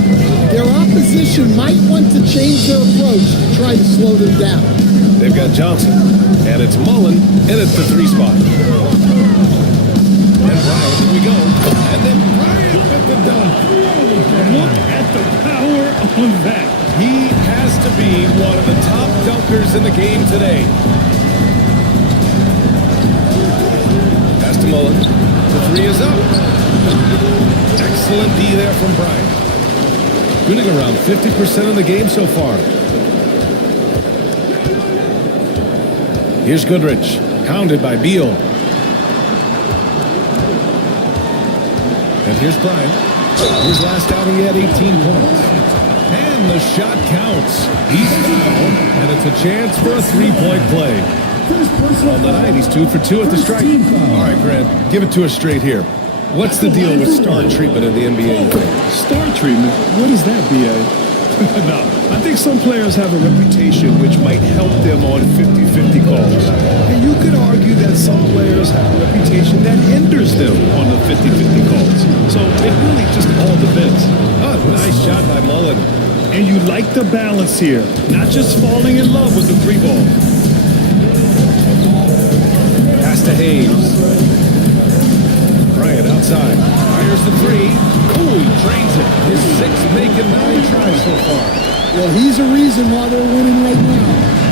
Their opposition might want to change their approach to try to slow them down. They've got Johnson, and it's Mullen in at the 3 spot. And Bryant, here we go. And then Bryant with the dunk. Look at the power on that. He has to be one of the top dunkers in the game today. Pass to Mullen. The 3 is up. Excellent D there from Bryant. Shooting around 50% of the game so far. Here's Goodrich, hounded by Beal. And here's Bryant. His last outing, he had 18 points. And the shot counts. He's fouled, and it's a chance for a 3-point play. On the night, he's 2 for 2 at the strike. All right, Grant, give it to us straight here. What's the deal with star treatment in the NBA? Star treatment? What is that, B.A.? No, I think some players have a reputation which might help them on 50-50 calls. And you could argue that some players have a reputation that hinders them on the 50-50 calls. So it really just all depends. Oh, nice shot by Mullen. And you like the balance here, not just falling in love with the 3 ball. Pass to Hayes. Bryant outside. Fires the 3. Ooh, he drains it. His 6th making 9 tries so far. Well, he's a reason why they're winning right now.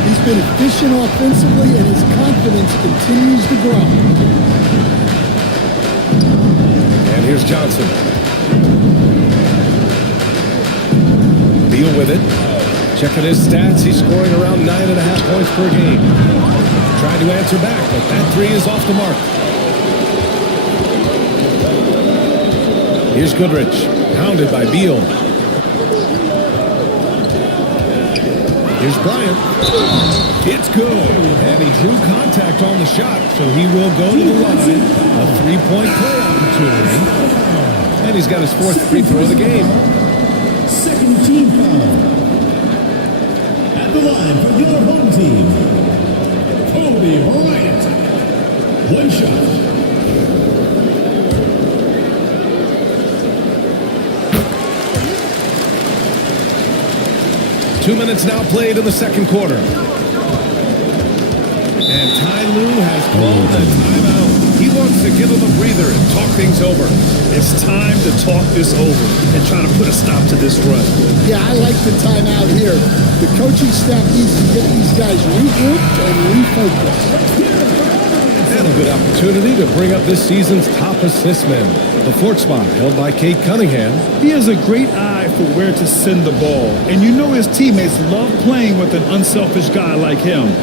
He's been efficient offensively, and his confidence continues to grow. And here's Johnson. Beal with it. Checking his stats, he's scoring around 9.5 points per game. Trying to answer back, but that 3 is off the mark. Here's Goodrich, hounded by Beal. Here's Bryant. It's good. And he drew contact on the shot, so he will go to the line. A 3-point play opportunity. And he's got his 4th free throw of the game. Second team foul. At the line for your home team, Kobe Bryant. 1 shot. Two minutes now played in the second quarter. And Ty Lue has called a timeout. He wants to give him a breather and talk things over. It's time to talk this over and try to put a stop to this run. Yeah, I like the timeout here. The coaching staff needs to get these guys regrouped and refocused. And a good opportunity to bring up this season's top assist man. The 4th spot held by Cade Cunningham. He has a great eye for where to send the ball. And you know his teammates love playing with an unselfish guy like him.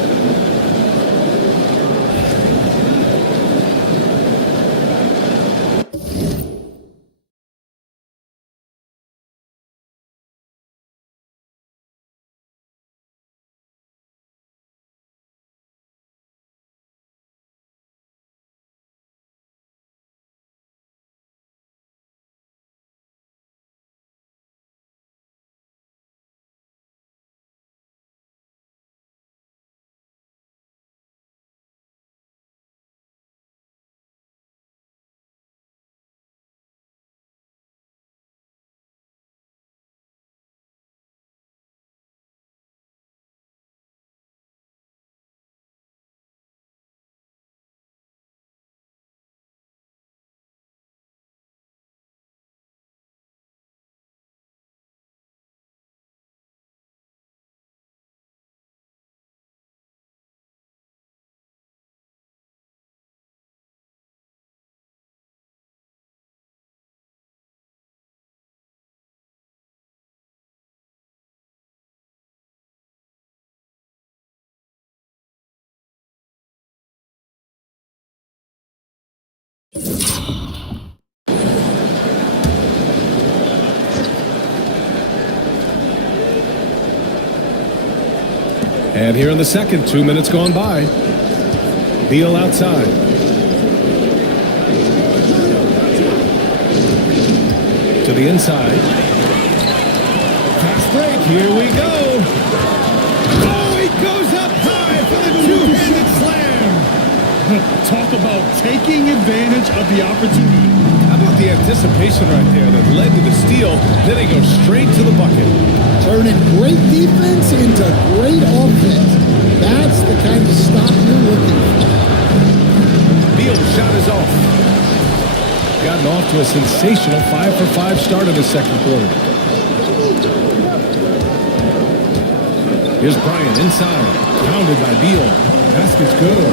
And here in the second, 2 minutes gone by. Beal outside. To the inside. Fast break. Here we go. Oh, he goes up high for the two-handed slam. Talk about taking advantage of the opportunity. How about the anticipation right there that led to the steal? Then he goes straight to the bucket. Turning great defense into great offense. That's the kind of stop you're looking for. Beal's shot is off. Gotten off to a sensational 5-for-5 start in the second quarter. Here's Bryant inside. Pounded by Beal. Basket's good.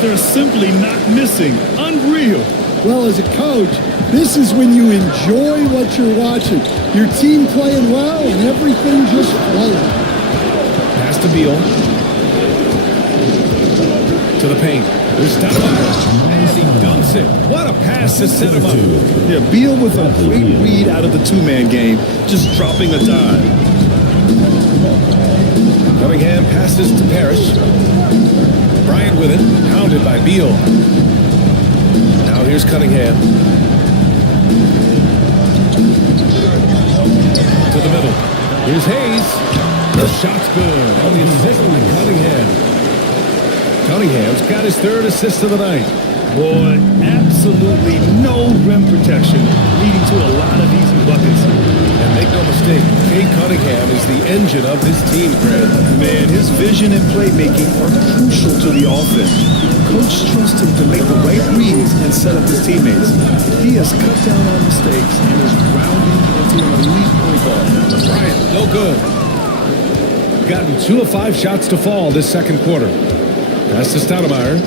They're simply not missing. Unreal. Well, as a coach, this is when you enjoy what you're watching. Your team playing well and everything just flowing. Pass to Beal. To the paint. There's Stoudemire. And he dunks it. What a pass to set him up. Yeah, Beal with a great read out of the two-man game, just dropping a dime. Cunningham passes to Parrish. Bryant with it. Pounded by Beal. Now here's Cunningham. To the middle. Here's Hayes. The shot's good on the assist by Cunningham. Cunningham's got his third assist of the night. Boy, absolutely no rim protection, leading to a lot of easy buckets. And make no mistake, Cade Cunningham is the engine of this team, Fred. Man, his vision and playmaking are crucial to the offense. Coach trusts him to make the right reads and set up his teammates. He has cut down on mistakes and is rounding into an elite point guard. Bryant, no good. Gotten 2 of 5 shots to fall this second quarter. Pass to Stoudemire.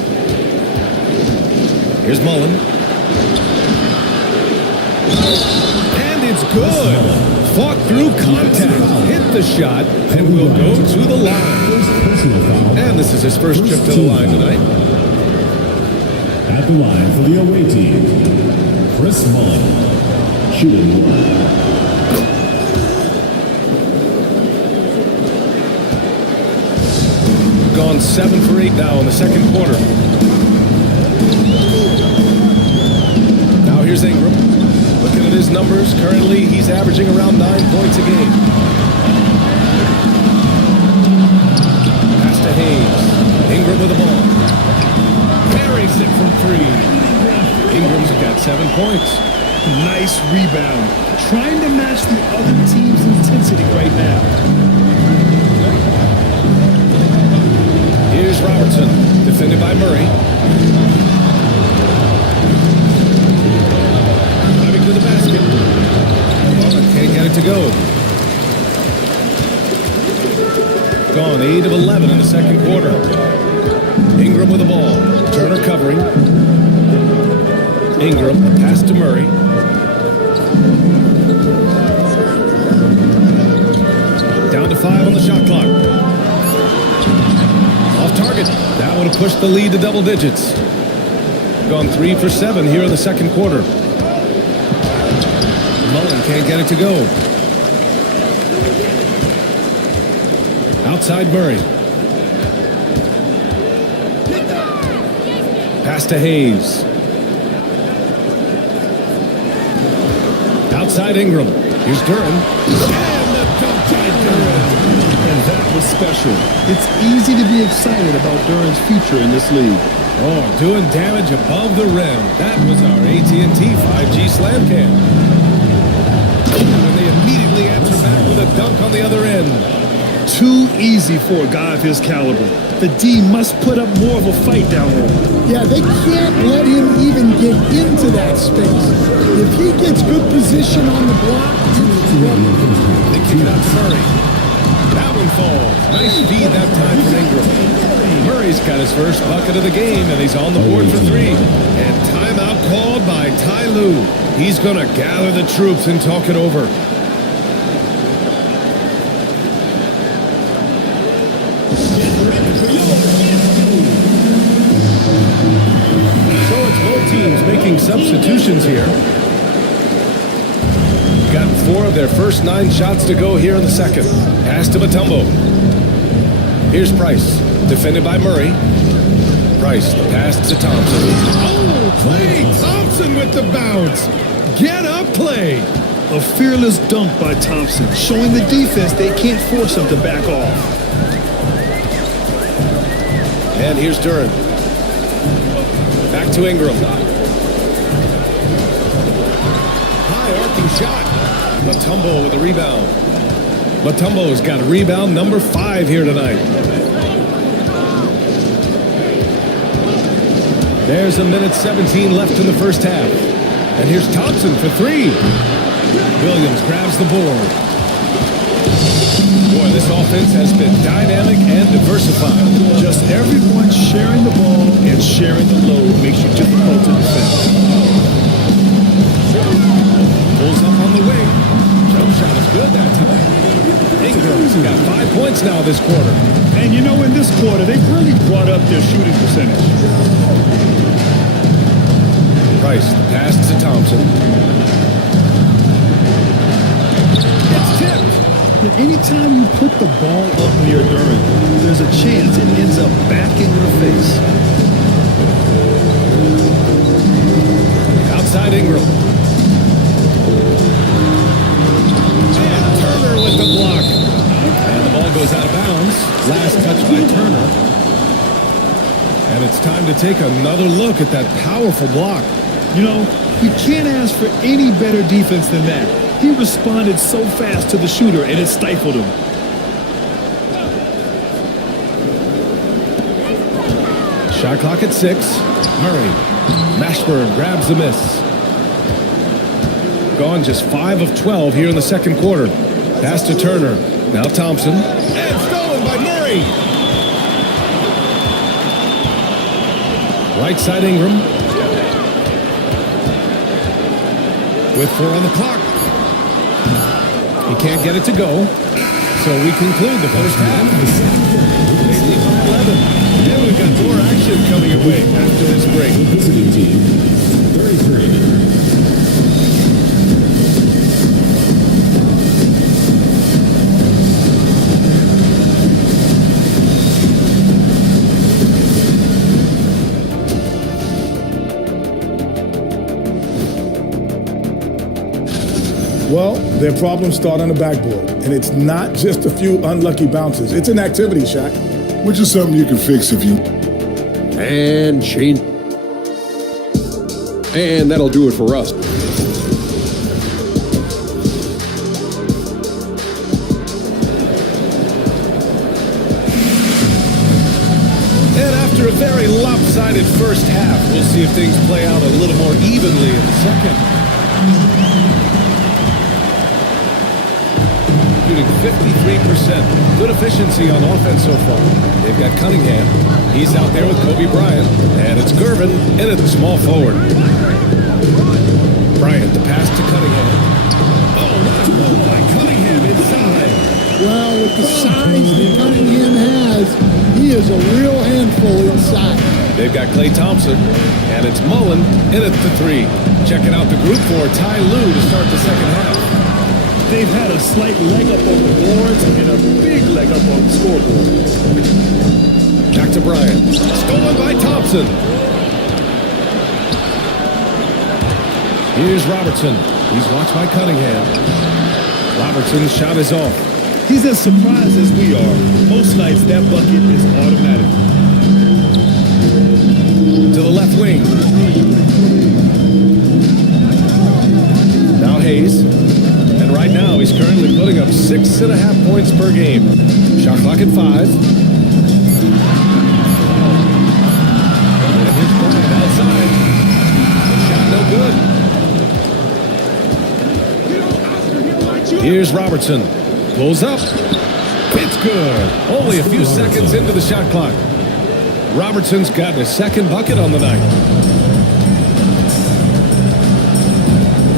Here's Mullen. And it's good. Fought through contact. Hit the shot and will go to the line. And this is his first trip to the line tonight. At the line for the away team, Chris Mullen, shooting 1. Gone 7 for 8 now in the second quarter. Now here's Ingram. Looking at his numbers, currently he's averaging around 9 points a game. Pass to Hayes. Ingram with the ball. Carries it from 3. Ingram's got 7 points. Nice rebound. Trying to match the other team's intensity right now. Here's Robertson, defended by Murray. Driving to the basket. Can't get it to go. Gone 8 of 11 in the second quarter. Ingram with the ball. Turner covering. Ingram, pass to Murray. Down to 5 on the shot clock. Off target. That would have pushed the lead to double digits. Gone 3 for 7 here in the second quarter. Mullen can't get it to go. Outside Murray. Pass to Hayes. Outside Ingram. Here's Duren. And the dunk by Duren. And that was special. It's easy to be excited about Duren's future in this league. Oh, doing damage above the rim. That was our AT&T 5G slam cam. And they immediately answer back with a dunk on the other end. Too easy for a guy of his caliber. The D must put up more of a fight down there. Yeah, they can't let him even get into that space. If he gets good position on the block, they kick it out to Murray. That one falls. Nice feed that time from Ingram. Murray's got his first bucket of the game, and he's on the board for 3. And timeout called by Ty Lue. He's going to gather the troops and talk it over. So it's both teams making substitutions here. Got 4 of their first 9 shots to go here in the second. Pass to Mutombo. Here's Price, defended by Murray. Price, the pass to Thompson. Oh, Klay Thompson with the bounce. Get up, Klay. A fearless dunk by Thompson, showing the defense they can't force him to back off. And here's Duren. Back to Ingram. High arcing shot. Mutombo with the rebound. Mutombo's got a rebound number 5 here tonight. There's a minute 17 left in the first half. And here's Thompson for 3. Williams grabs the board. Boy, this offense has been dynamic and diversified. Just everyone sharing the ball and sharing the load makes you difficult to defend. Pulls up on the wing. Jump shot is good that time. Ingram's got 5 points now this quarter. And you know, in this quarter, they've really brought up their shooting percentage. Price, the pass to Thompson. It's tipped. Anytime you put the ball up near Duren, there's a chance it ends up back in your face. Outside Ingram. And Turner with the block. And the ball goes out of bounds. Last touch by Turner. And it's time to take another look at that powerful block. You know, you can't ask for any better defense than that. He responded so fast to the shooter, and it stifled him. Shot clock at 6. Murray. Mashburn grabs the miss. Gone just 5 of 12 here in the second quarter. Pass to Turner. Now Thompson. And stolen by Murray. Right side Ingram. With 4 on the clock. He can't get it to go. So we conclude the first half. They lead by 11. And we've got more action coming your way after this break. The visiting team, 33. Well, their problems start on the backboard, and it's not just a few unlucky bounces. It's an activity, Shaq. Which is something you can fix if you... And change. And that'll do it for us. And after a very lopsided first half, we'll see if things play out a little more evenly in the second. Shooting 53%. Good efficiency on offense so far. They've got Cunningham. He's out there with Kobe Bryant. And it's Gervin in at the small forward. Bryant, the pass to Cunningham. Oh, nice move by Cunningham inside. Well, with the size that Cunningham has, he is a real handful inside. They've got Klay Thompson. And it's Mullen in at the 3. Checking out the group for Ty Lue to start the second half. They've had a slight leg up on the boards and a big leg up on the scoreboard. Back to Bryant. Stolen by Thompson. Here's Robertson. He's watched by Cunningham. Robertson's shot is off. He's as surprised as we are. Most nights that bucket is automatic. To the left wing. Now Hayes. And right now, he's currently putting up 6.5 points per game. Shot clock at 5. And here's Bryant outside. The shot no good. Here's Robertson. Pulls up. It's good. Only a few seconds into the shot clock. Robertson's got his second bucket on the night.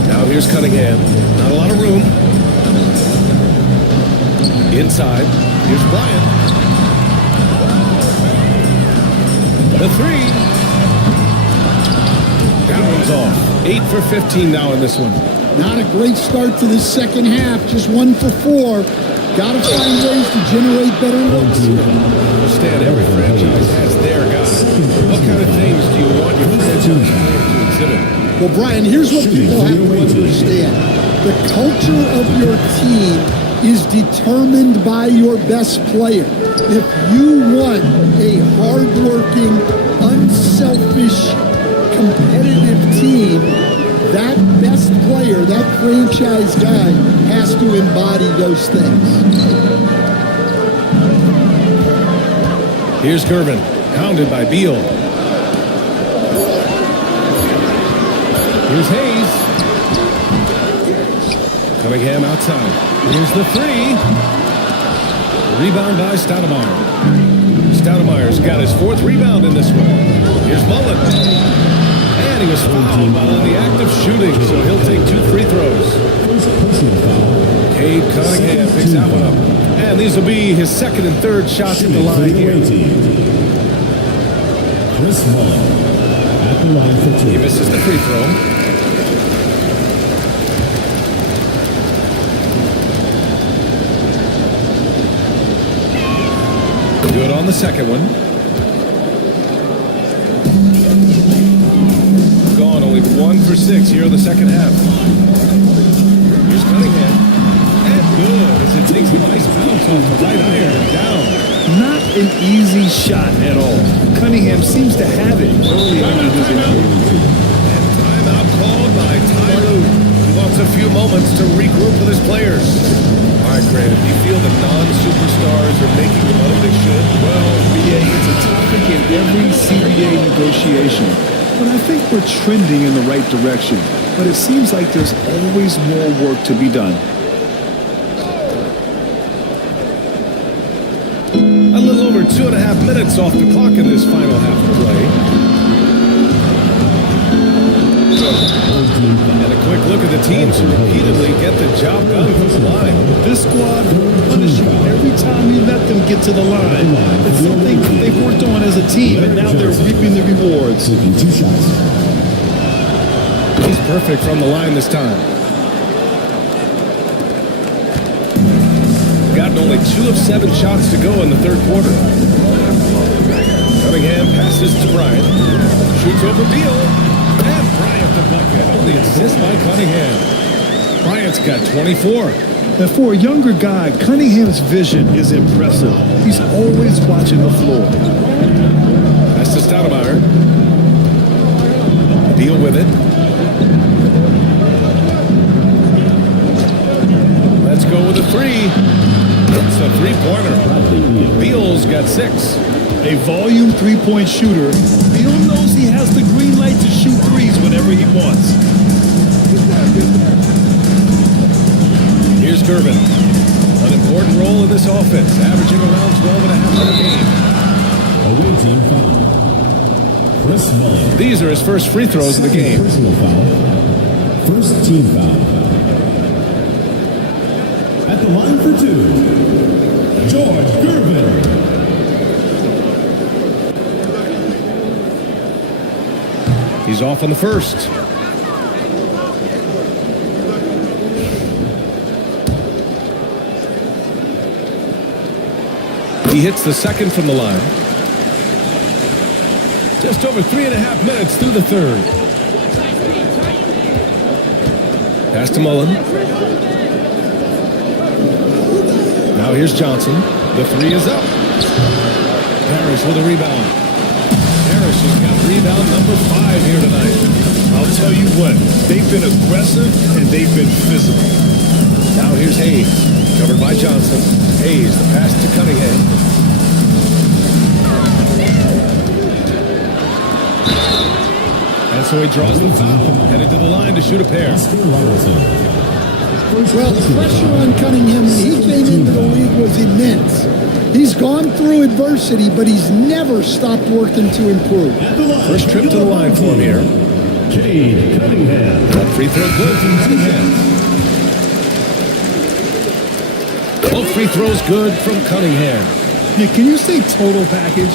Now here's Cunningham. Not a lot of room. Inside. Here's Bryant. The 3. That one's off. 8 for 15 now in this one. Not a great start to the second half. Just 1 for 4. Got to find ways to generate better looks here. Understand every franchise has their guys. What kind of things do you want your franchise to exhibit? Well, Brian, here's what people have to understand. The culture of your team is determined by your best player. If you want a hardworking, unselfish, competitive team, that best player, that franchise guy, has to embody those things. Here's Gervin, hounded by Beal. Here's Hayes. Cunningham outside. Here's the three. Rebound by Stoudemire. Stoudemire's got his fourth rebound in this one. Here's Mullen. And he was fouled while in the act of shooting, so he'll take 2 free throws. Cade Cunningham picks that one up. And these will be his second and third shots at the line here. Chris Mullen at the line for 2. He misses the free throw. Good on the second one. Gone only 1 for 6 here in the second half. Here's Cunningham. And good as it takes a nice bounce off the right iron down. Not an easy shot at all. Cunningham seems to have it early on in his injury. And timeout called by Ty Lue. He wants a few moments to regroup with his players. All right, Grant, if you feel the non-superstars are making the money they should, well, BA, it's a topic in every CBA negotiation. But I think we're trending in the right direction. But it seems like there's always more work to be done. A little over 2.5 minutes off the clock in this final half of play. And a quick look at the teams who repeatedly get the job done from the line. This squad will punish you every time you let them get to the line. It's something they've worked on as a team, and now they're reaping the rewards. 2 shots. He's perfect from the line this time. Gotten only 2 of 7 shots to go in the third quarter. Cunningham passes to Bryant. Shoots over Beal. And Bryant the bucket on the assist by Cunningham. Bryant's got 24. And for a younger guy, Cunningham's vision is impressive. He's always watching the floor. That's to Stoudemire. Beal with it. Let's go with a 3. It's a 3-pointer. Beal's got 6. A volume 3-point shooter, Beal knows he has the green light to shoot threes whenever he wants. Here's Gervin. An important role in this offense, averaging around 12.5 per game. Away team foul. Chris Mullen. These are his first free throws of the game. Personal foul. First team foul. At the line for 2, George Gervin. He's off on the first. He hits the second from the line. Just over 3.5 minutes through the third. Pass to Mullen. Now here's Johnson. The 3 is up. Parrish with a rebound. Parrish has got rebound number 5 here tonight. I'll tell you what, they've been aggressive and they've been physical. Now here's Hayes, covered by Johnson. Hayes, the pass to Cunningham. And so he draws the foul, headed to the line to shoot a pair. Well, the pressure on Cunningham when he came into the league was immense. He's gone through adversity, but he's never stopped working to improve. First trip to the line for him here. Cade Cunningham. That free throw good from Cunningham. Both free throws good from Cunningham. Yeah, can you say total package?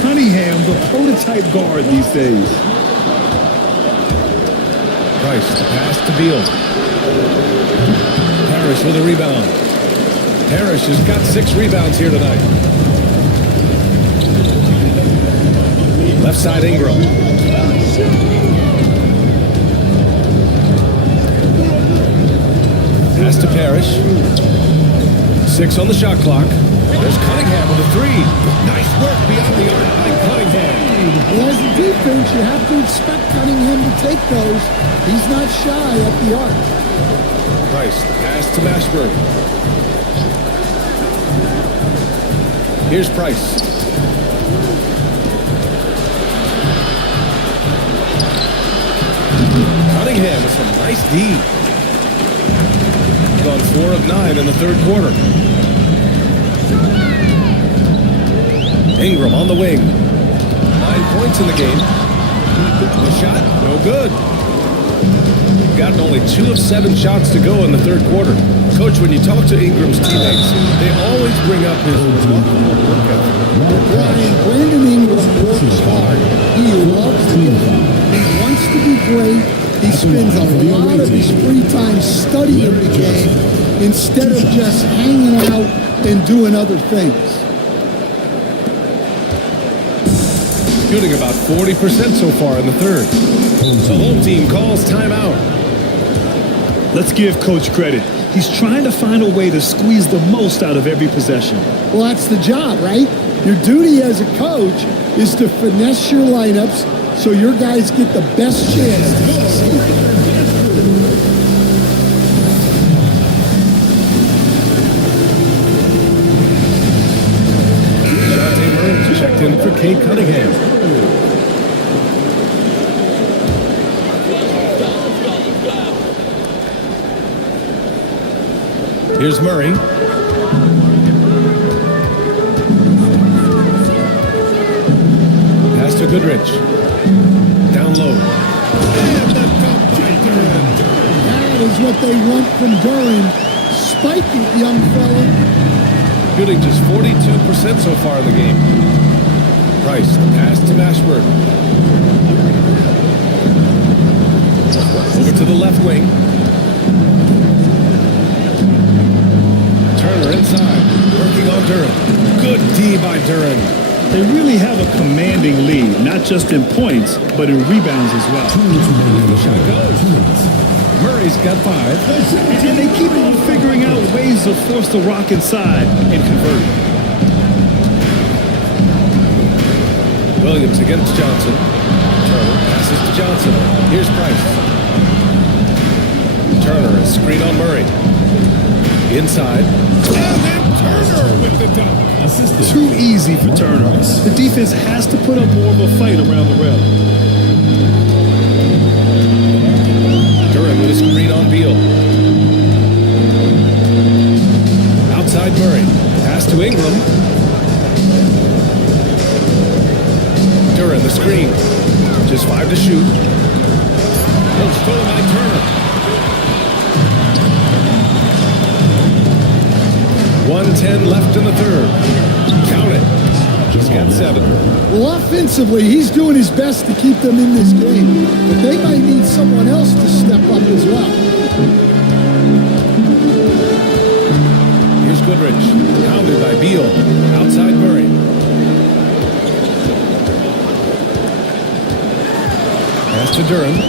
Cunningham, the prototype guard these days. Price, the pass to Beal. Parrish with a rebound. Parrish has got 6 rebounds here tonight. Left side Ingram. Pass to Parrish. 6 on the shot clock. There's Cunningham with a 3. Nice work beyond the arc by Cunningham. Well, as a defense, you have to expect Cunningham to take those. He's not shy at the arc. Price, pass to Mashburn. Here's Price. Cunningham with some nice D. Gone 4 of 9 in the third quarter. Ingram on the wing. 9 points in the game. The shot, no good. Gotten only 2 of 7 shots to go in the third quarter. Coach, when you talk to Ingram's teammates, they always bring up his remarkable work ethic. Brian, Brandon Ingram works hard. He loves the game. He wants to be great. He spends a lot of his free time studying the game instead of just hanging out and doing other things. Shooting about 40% so far in the third. The home team calls timeout. Let's give Coach credit. He's trying to find a way to squeeze the most out of every possession. Well, that's the job, right? Your duty as a coach is to finesse your lineups so your guys get the best chance to succeed. Dejounte Murray checked in for Cade Cunningham. Here's Murray. Pass to Goodrich. Down low. That is what they want from Durham. Spike it, young fella. Shooting just 42% so far in the game. Price, the pass to Mashburn. Over to the left wing. Turner inside, working on Durham. Good D by Durham. They really have a commanding lead, not just in points, but in rebounds as well. Shot goes. Murray's got 5. And they keep on figuring out ways to force the rock inside and convert it. Williams against Johnson. Turner passes to Johnson. Here's Price. Turner, a screen on Murray. Inside. And then Turner with the dunk. Too easy for Turner. The defense has to put up more of a fight around the rim. Durham with a screen on Beal. Outside Murray. Pass to Ingram. Durham, the screen. Just 5 to shoot. Oh, stolen by Turner. 1:10 left in the third. Count it. He's got 7. Well, offensively, he's doing his best to keep them in this game, but they might need someone else to step up as well. Here's Goodrich. Pounded by Beal. Outside Murray. Pass to Durham.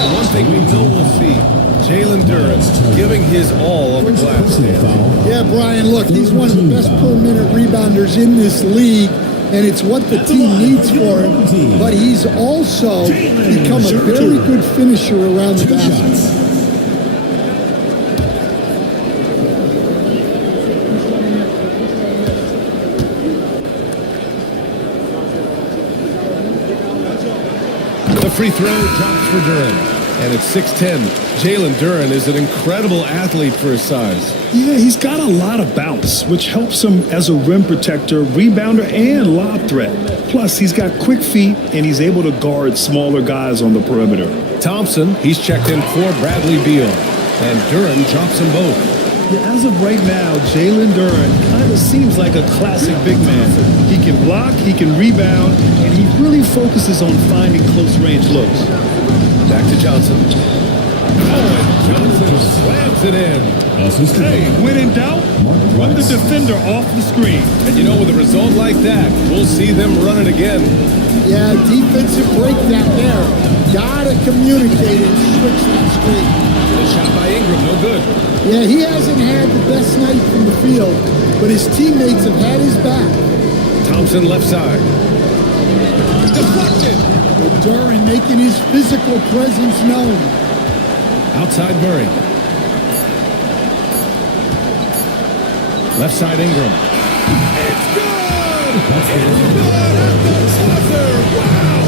And one thing we know we'll see, Jalen Durham giving his all on the glass stand. Yeah, Brian, look, he's one of the best per-minute rebounders in this league, and it's what the team needs for him, but he's also become a very good finisher around the basket. The free throw drops for Durham, and it's 6-10. Jalen Durham is an incredible athlete for his size. Yeah, he's got a lot of bounce, which helps him as a rim protector, rebounder, and lob threat. Plus, he's got quick feet, and he's able to guard smaller guys on the perimeter. Thompson, he's checked in for Bradley Beal, and Durham drops them both. Yeah, as of right now, Jalen Durham kind of seems like a classic big man. He can block, he can rebound, and he really focuses on finding close-range looks. Back to Johnson. Oh, and Johnson slams it in. Assistant. Hey, when in doubt, run the defender off the screen. And you know, with a result like that, we'll see them run it again. Yeah, defensive breakdown there. Gotta communicate and switch that screen. The shot by Ingram, no good. Yeah, he hasn't had the best night from the field, but his teammates have had his back. Thompson left side. Deflected. Duran making his physical presence known. Outside Murray. Left side Ingram. It's good! It's good at the buzzer! Wow!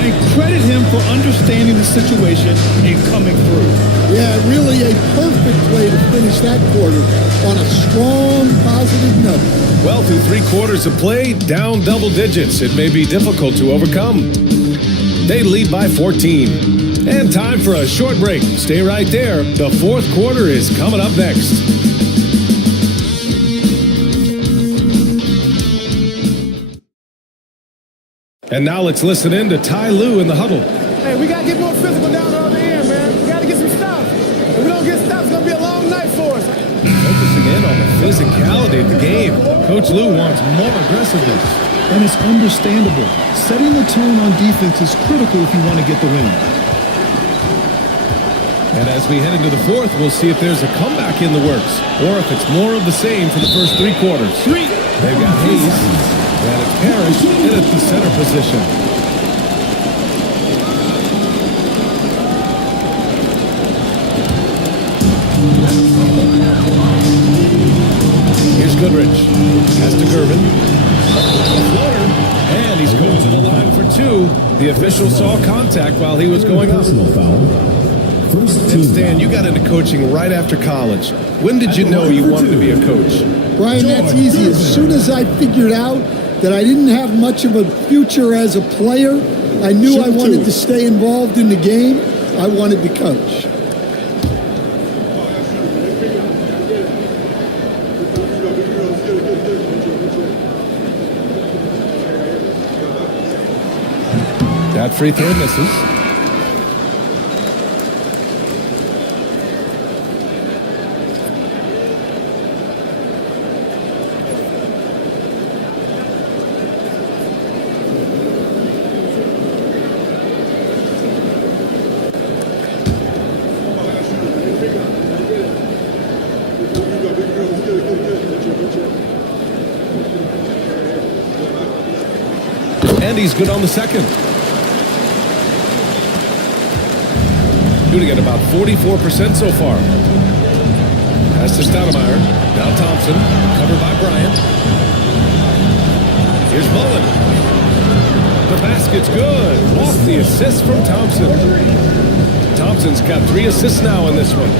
And credit him for understanding the situation and coming through. Yeah, really a perfect way to finish that quarter on a strong, positive note. Well, through 3 quarters of play, down double digits. It may be difficult to overcome. They lead by 14. And time for a short break. Stay right there. The 4th quarter is coming up next. And now let's listen in to Ty Lue in the huddle. Hey, we got to get more physical down the other end, man. We got to get some stops. If we don't get stops, it's going to be a long night for us. Focusing in on the physicality of the game. Coach Lue wants more aggressiveness. And it's understandable. Setting the tone on defense is critical if you want to get the win. And as we head into the 4th, we'll see if there's a comeback in the works, or if it's more of the same for the first 3 quarters. They've got Hayes, and it's Parrish in at the center position. Here's Goodrich. Has to Gervin. And he's going to the line for 2. The official saw contact while he was going up. Personal foul. First And team Stan, foul. you got into coaching right after college. When did you know you wanted to be a coach? Brian, that's easy. As soon as I figured out that I didn't have much of a future as a player, I knew I wanted to stay involved in the game. I wanted to coach. That free throw misses. And he's good on the second. Shooting at about 44% so far. Pass to Stoudemire. Now Thompson. Covered by Bryant. Here's Mullen. The basket's good. Off the assist from Thompson. Thompson's got 3 assists now in this one.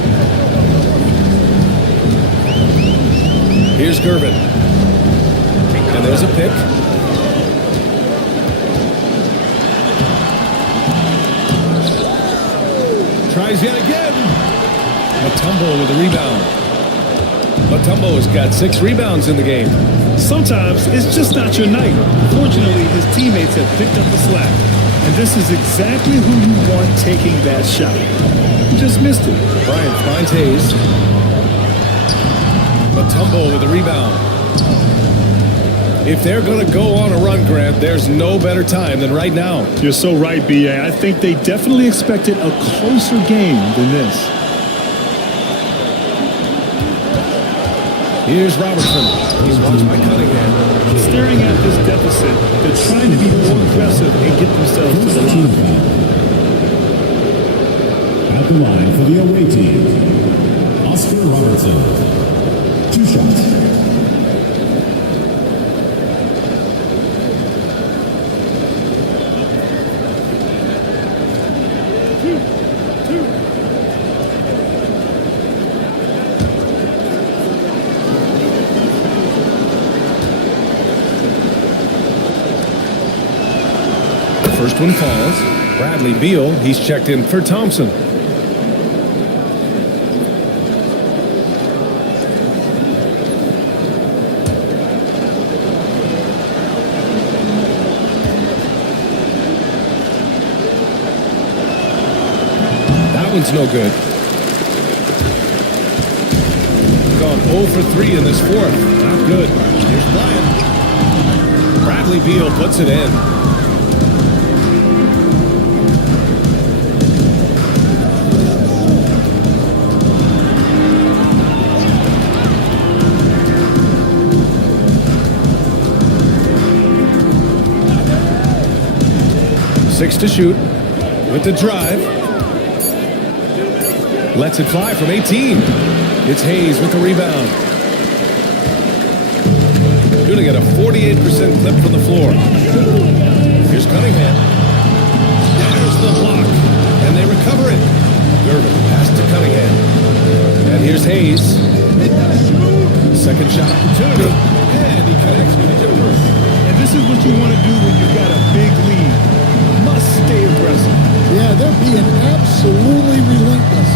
Here's Gervin. And there's a pick. Tries yet again. Mutombo with a rebound. Mutombo's got 6 rebounds in the game. Sometimes it's just not your night. Fortunately, his teammates have picked up the slack. And this is exactly who you want taking that shot. You just missed it. Bryant finds Hayes. Mutombo with a rebound. If they're going to go on a run, Grant, there's no better time than right now. You're so right, B.A. I think they definitely expected a closer game than this. Here's Robertson. He's watched by Cunningham. Staring at this deficit, they're trying to be more aggressive and get themselves to the Team line. foul. At the line for the away team, Oscar Robertson. 2 shots. First one falls. Bradley Beal, he's checked in for Thompson. That one's no good. for 3 in this fourth. Not good. Here's Bryant. Bradley Beal puts it in. Six to shoot with the drive. Lets it fly from 18. It's Hayes with the rebound. Shooting at a 48% clip from the floor. Here's Cunningham. There's the block. And they recover it. Gervin pass to Cunningham. And here's Hayes. Second shot opportunity. And he connects with the Joker. And this is what you want to do when you've got a big lead. Must stay aggressive. Yeah, they're being absolutely relentless.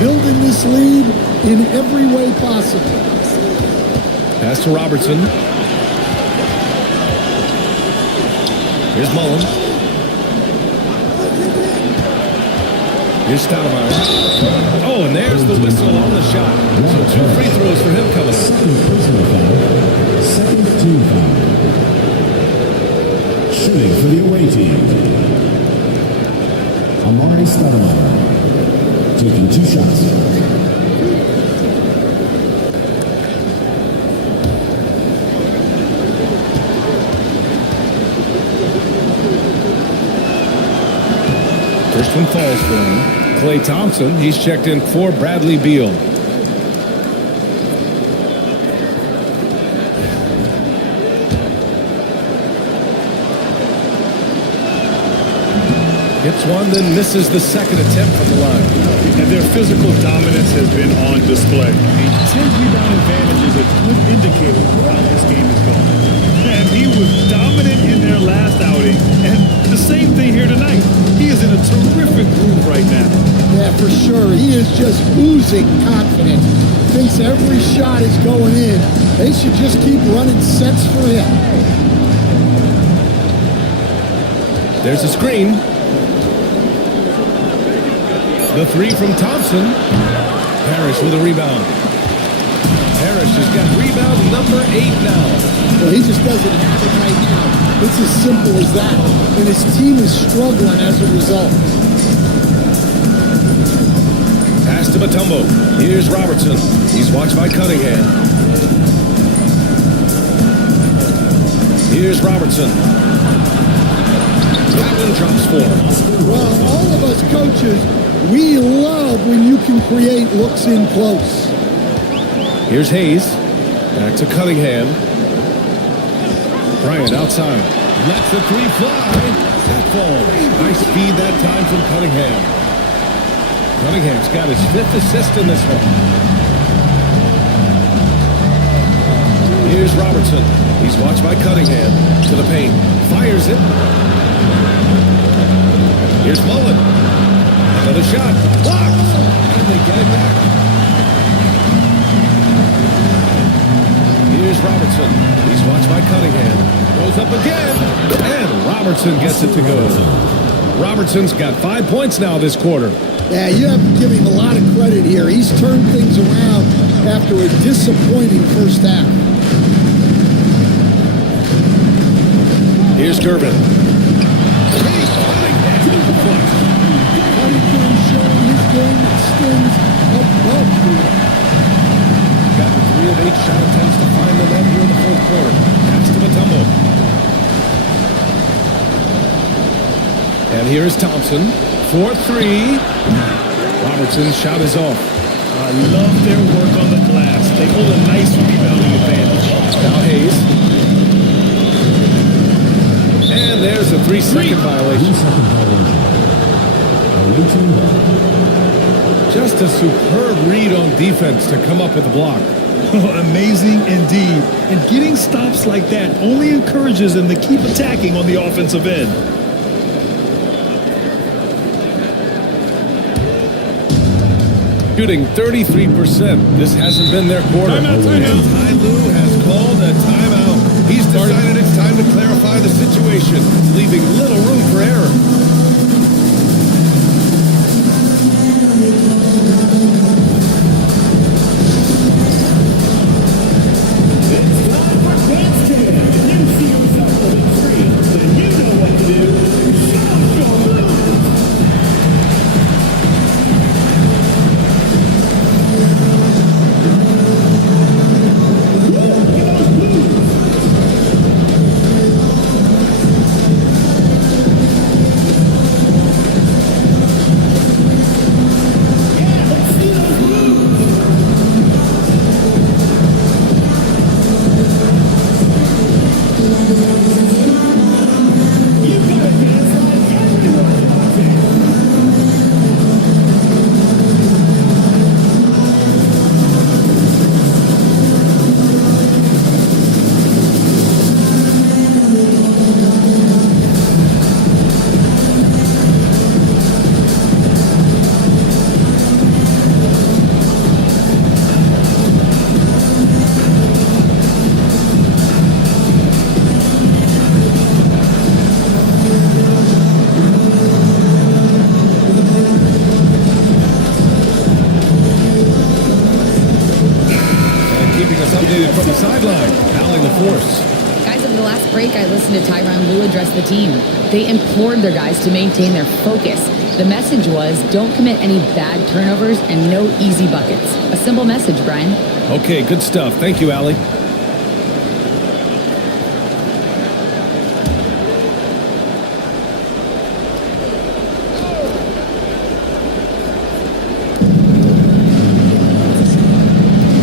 Building this lead in every way possible. Pass to Robertson. Here's Mullen. Here's Stoudemire. Oh, and there's the whistle on the shot. So 2 free throws for him coming up. Second team foul. Shooting for the away team. Amari Stoudemire. Taking 2 shots. First one falls for him. Klay Thompson, he's checked in for Bradley Beal. Hits one, then misses the second attempt from the line. And their physical dominance has been on display. A 10 rebound advantage is a good indicator of how this game is going. And he was dominant in their last outing, and the same thing here tonight. He is in a terrific groove right now. Yeah, for sure. He is just oozing confidence. Thinks every shot is going in. They should just keep running sets for him. There's a screen. The 3 from Thompson. Parrish with a rebound. Parrish has got rebound number 8 now. Well, he just doesn't have it right now. It's as simple as that. And his team is struggling as a result. Pass to Mutombo. Here's Robertson. He's watched by Cunningham. Here's Robertson. That one drops 4. Well, all of us coaches, we love when you can create looks in close. Here's Hayes. Back to Cunningham. Bryant outside. Lets the 3 fly. That falls. Nice feed that time from Cunningham. Cunningham's got his 5th assist in this one. Here's Robertson. He's watched by Cunningham. To the paint. Fires it. Here's Mullen. Another shot. Blocked. And they get it back. Here's Robertson. He's watched by Cunningham. Goes up again. And Robertson gets it to go. Robertson's got 5 points now this quarter. Yeah, you have to give him a lot of credit here. He's turned things around after a disappointing first half. Here's Gervin. Cunningham showing his game extends above the rim. Got 3 of 8 shot attempts to find the net here in the fourth quarter. Pass to Mutombo. And here's Thompson. 4-3. Robertson's shot is off. I love their work on the glass. They hold a nice rebounding advantage. Now Hayes. And there's a 3-second violation. Just a superb read on defense to come up with a block. Amazing indeed. And getting stops like that only encourages them to keep attacking on the offensive end. Shooting 33%. This hasn't been their quarter. Timeout. Ty Lue has called a timeout. He's decided it's time to clarify the situation, leaving little room for error. sideline, battling the force. Guys, over the last break, I listened to Tyronn Lue address the team. They implored their guys to maintain their focus. The message was, don't commit any bad turnovers and no easy buckets. A simple message, Brian. Okay, good stuff. Thank you, Allie.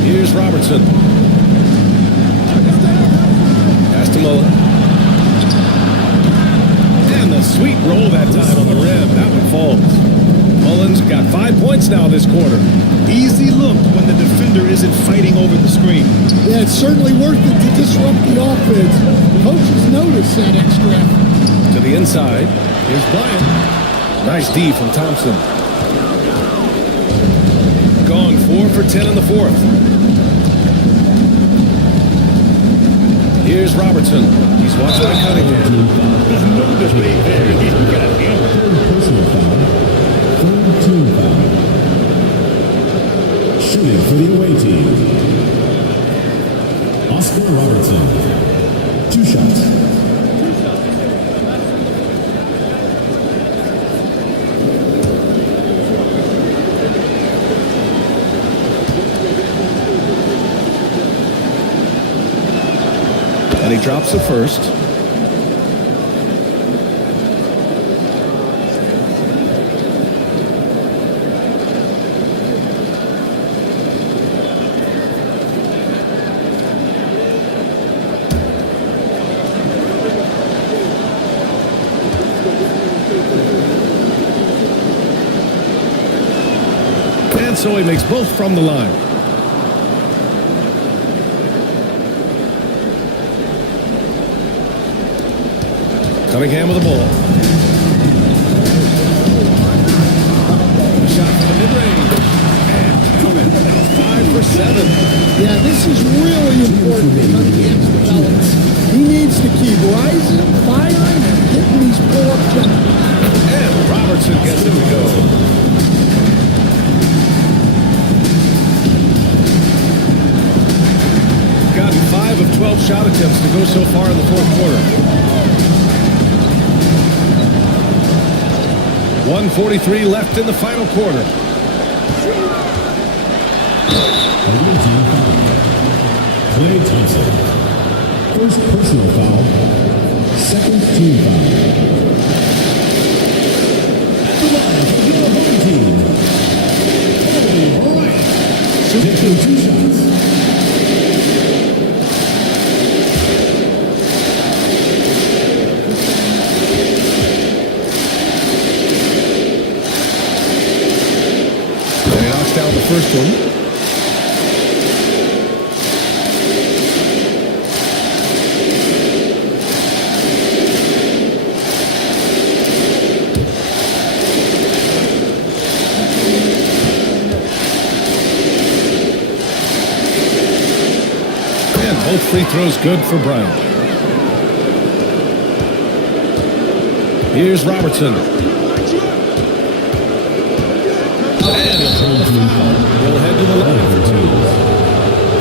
Here's Robertson. Pass to Mullen. And the sweet roll that time on the rim. That one falls. Mullins got 5 points now this quarter. Easy look when the defender isn't fighting over the screen. Yeah, it's certainly worth it to disrupt the offense. Coaches notice that extra effort. To the inside. Here's Bryant. Nice D from Thompson. Gone 4 for 10 in the fourth. Here's Robertson. He's watching by Cunningham. No debate there. He got hammered. Third personal foul. Third team foul. Shooting for the away team. Oscar Robertson. 2 shots. And he drops the first. And so he makes both from the line. Cunningham with the ball. Shot from the mid-range. And counted. Now 5 for 7. Yeah, this is really important for Cunningham's development. He needs to keep rising, firing, and hitting these pull-up jumpers. And Robertson gets him to go. Gotten 5 of 12 shot attempts to go so far in the fourth quarter. 1:43 left in the final quarter. Klay Thompson. First personal foul. Second team foul. At the line for the home team. Kobe Bryant. Taking 2 shots. Down the first one. And both free throws good for Bryant. Here's Robertson. He'll head to the line for 2.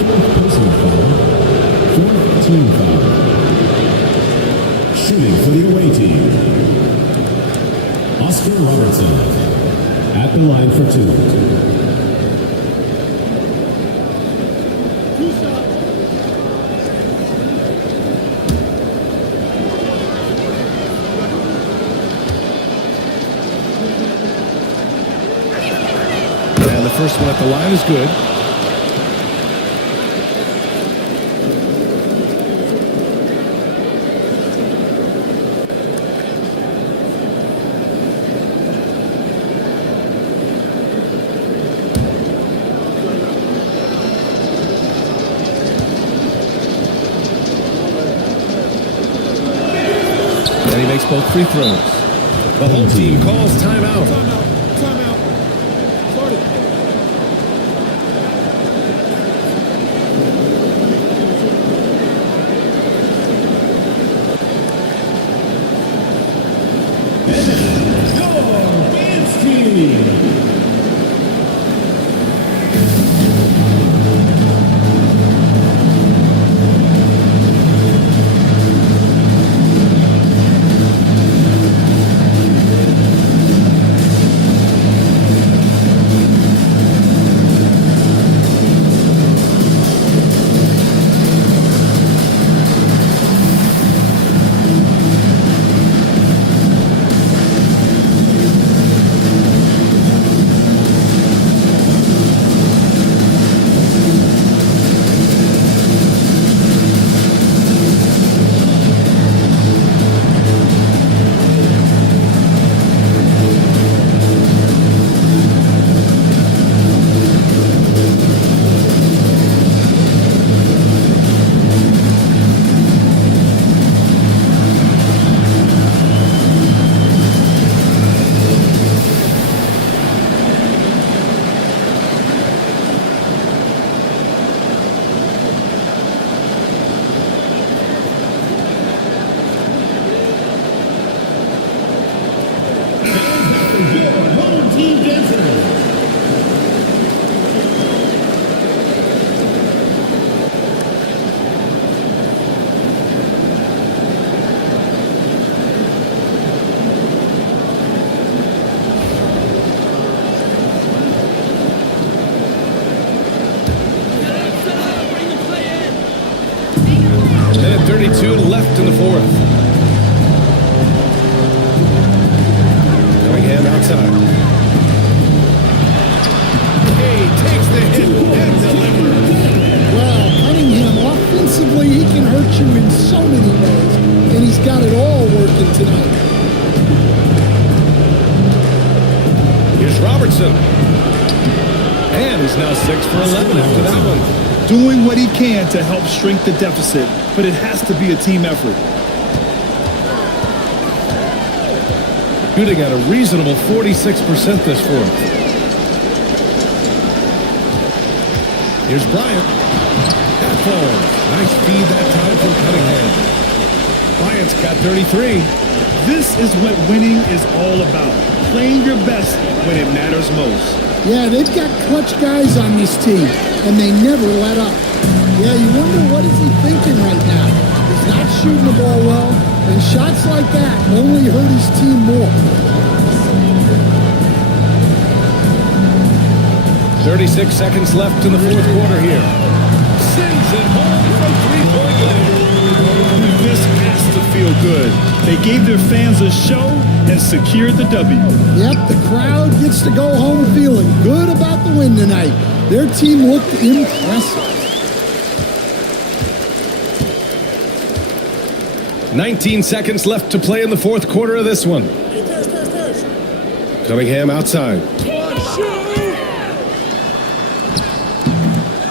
Fourth personal foul. Fourth team foul. Shooting for the away team. Oscar Robertson. At the line for 2. And the first one at the line is good. And he makes both free throws. The home team calls timeout. Timeout. Start it. Minute 32 left in the fourth. Cunningham outside. Kay takes the hit and delivers. Well, Cunningham, offensively, he can hurt you in so many ways, and he's got it all working tonight. Here's Robertson. And he's now 6 for 11 after that one. Doing what he can to help shrink the deficit, but it has to be a team effort. Shooting at a reasonable 46% this fourth. Here's Bryant. That falls. Nice feed that time from Cunningham. Bryant's got 33. This is what winning is all about. Playing your best when it matters most. Yeah, they've got clutch guys on this team, and they never let up. Yeah, you wonder what is he thinking right now. He's not shooting the ball well, and shots like that only hurt his team more. 36 seconds left in the fourth quarter here. Sends it home from three-point land. This has to feel good. They gave their fans a show and secured the W. Yep, the crowd gets to go home feeling good about the win tonight. Their team looked impressive. 19 seconds left to play in the fourth quarter of this one. Cunningham outside.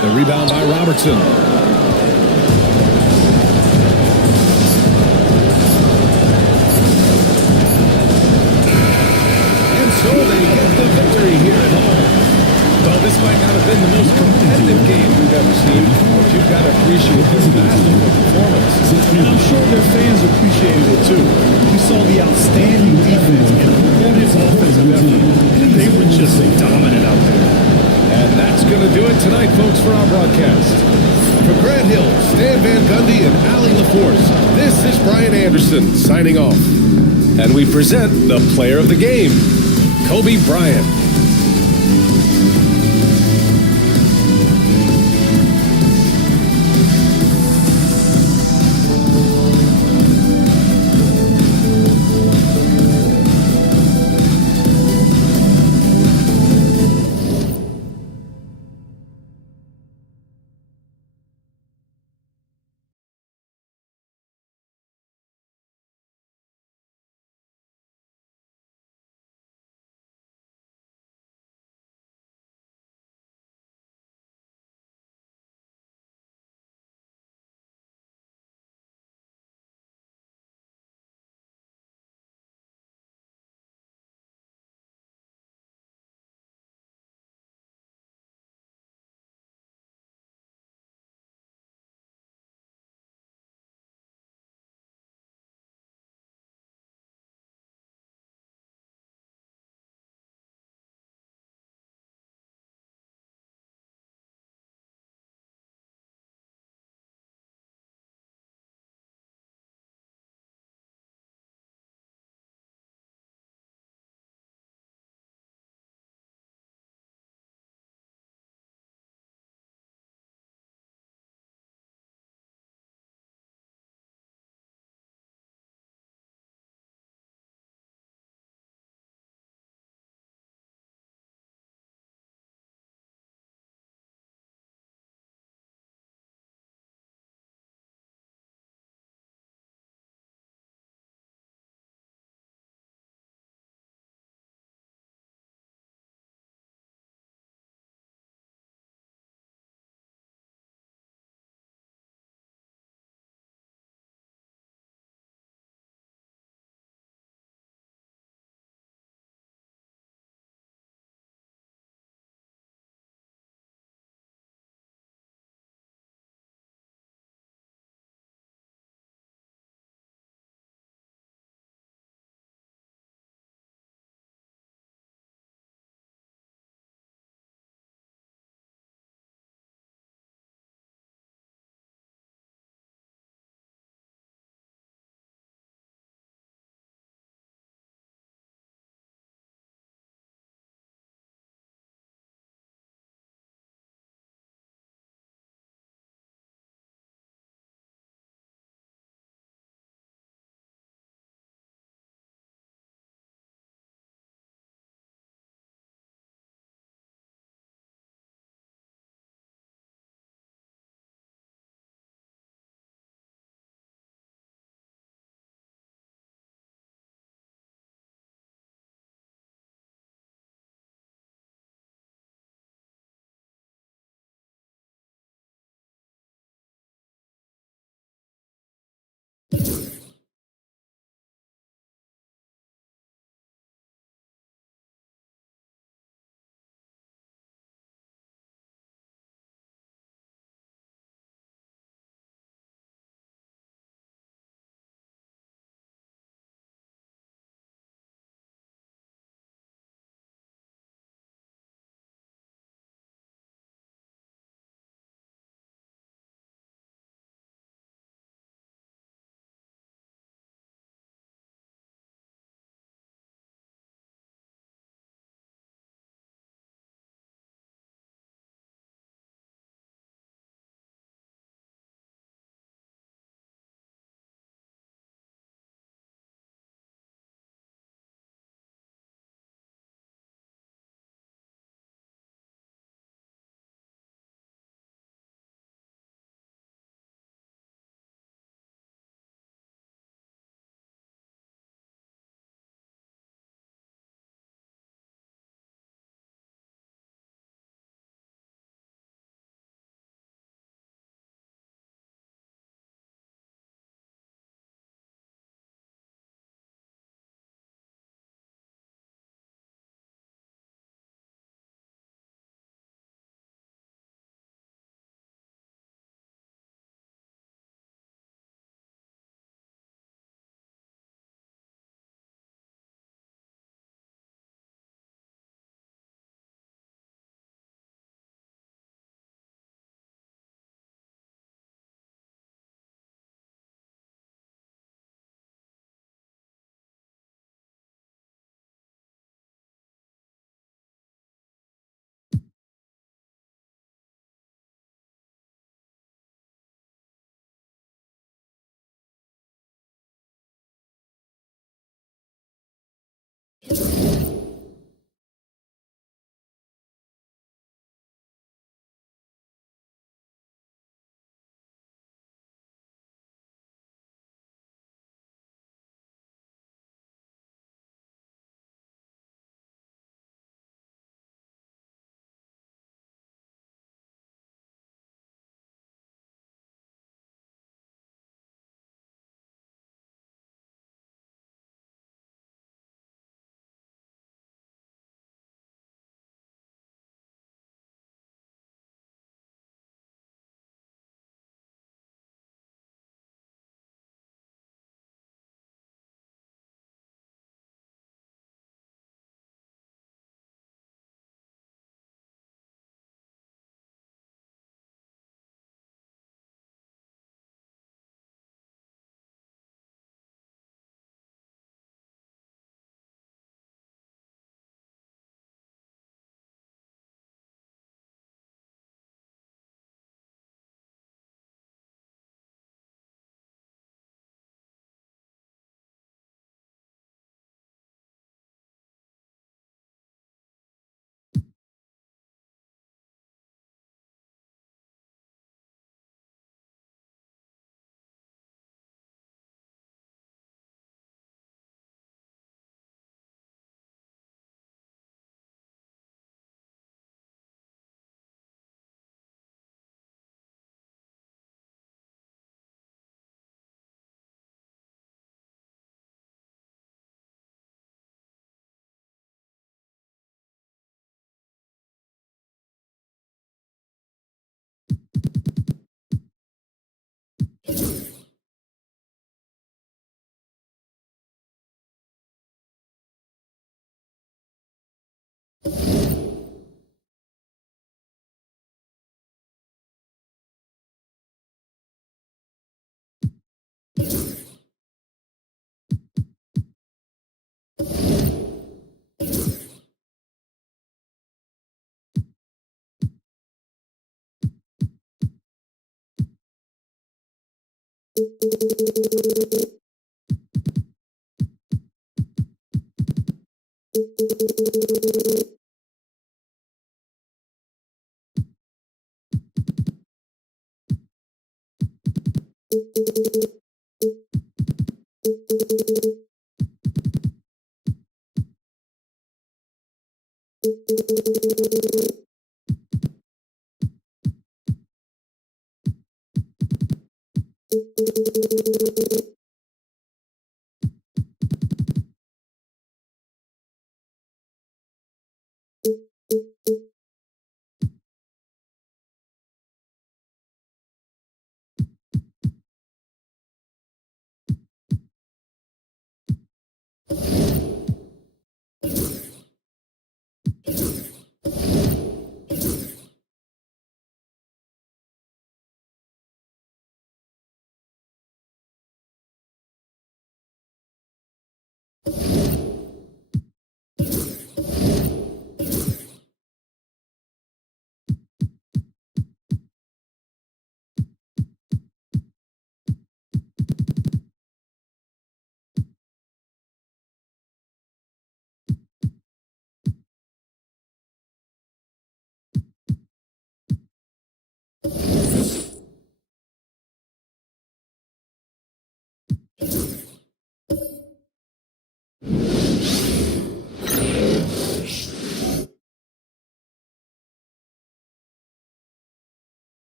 The rebound by Robertson. And so they get the victory here at home. Well, this might not have been the most competitive game we've ever seen, but you've got to appreciate this masterful performance. And I'm sure their fans appreciated it too. We saw the outstanding defense and reported offensive effort, and they were just dominant out there. And that's going to do it tonight, folks, for our broadcast. For Grant Hill, Stan Van Gundy, and Allie LaForce, this is Brian Anderson signing off. And we present the player of the game, Kobe Bryant.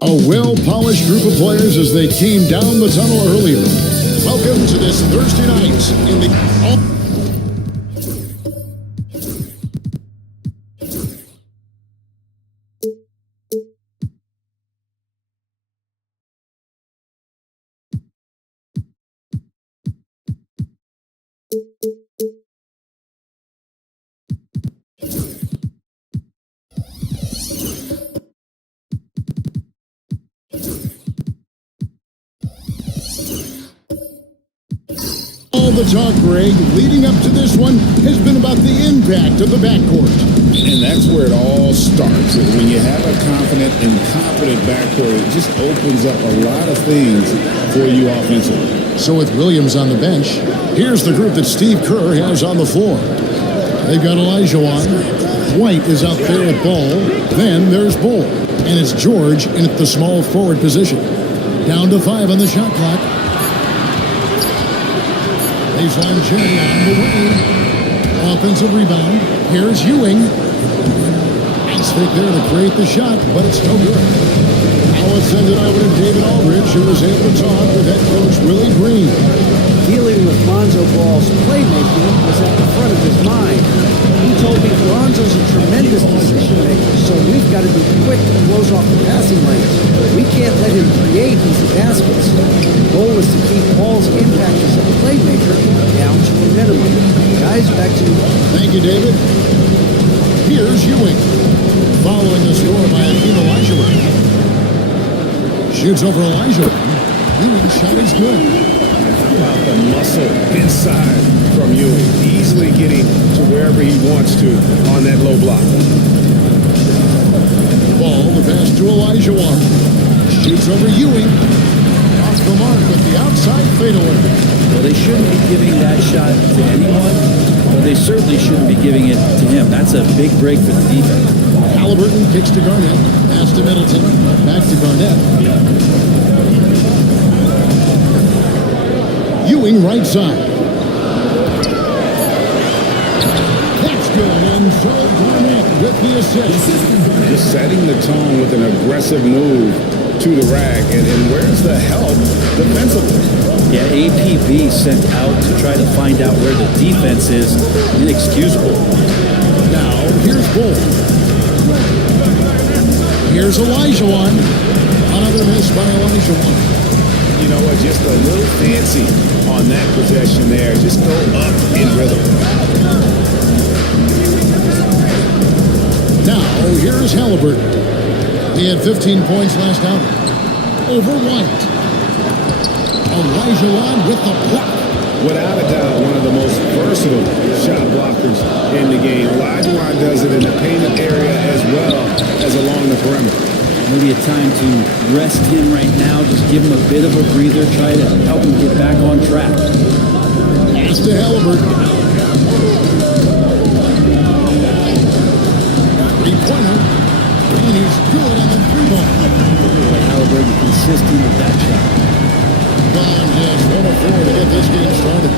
A well-polished group of players as they came down the tunnel earlier. Welcome to this Thursday night in the... All the talk, Greg, leading up to this one has been about the impact of the backcourt. And that's where it all starts. When you have a confident and competent backcourt, it just opens up a lot of things for you offensively. So with Williams on the bench, here's the group that Steve Kerr has on the floor. They've got Olajuwon. White is out there at ball. Then there's Bull. And it's George in the small forward position. Down to 5 on the shot clock. Baseline Jay on the way. Offensive rebound. Here's Ewing. Nice fake there to create the shot, but it's no good. Now let's send it over to David Aldridge, who was able to talk with head coach Willie Green. Dealing with Lonzo Ball's playmaking was at the front of his mind. He told me Lonzo's a tremendous decision maker, so we've got to be quick to close off the passing lanes. We can't let him create easy baskets. The goal is to keep Ball's impact as a playmaker down to a minimum. Guys, back to you. Thank you, David. Here's Ewing. Following the score by Hakeem Olajuwon. Shoots over Olajuwon. Ewing's shot is good. How about the muscle inside from Ewing? Easily getting to wherever he wants to on that low block. Ball, the pass to Olajuwon. Shoots over Ewing. Off the mark with the outside fadeaway. Well, they shouldn't be giving that shot to anyone, but they certainly shouldn't be giving it to him. That's a big break for the defense. Halliburton kicks to Garnett. Pass to Middleton. Back to Garnett. Ewing right side. That's good. And so Garnett with the assist. Just setting the tone with an aggressive move to the rack. And where's the help defensively? Yeah, APB sent out to try to find out where the defense is. Inexcusable. Now, here's Bull. Here's Olajuwon. Another miss by Olajuwon. You know what? Just a little fancy on that possession there. Just go up in rhythm. Now, here's Halliburton. He had 15 points last outing. Over White. Olajuwon with the block. Without a doubt, one of the most versatile shot blockers in the game. Olajuwon does it in the painted area as well as along the perimeter. Maybe a time to rest him right now. Just give him a bit of a breather. Try to help him get back on track. Pass to Halliburton. Three-pointer. And he's good on the three ball. Halliburton consistent with that shot. Bond has 1 of 4 to get this game started.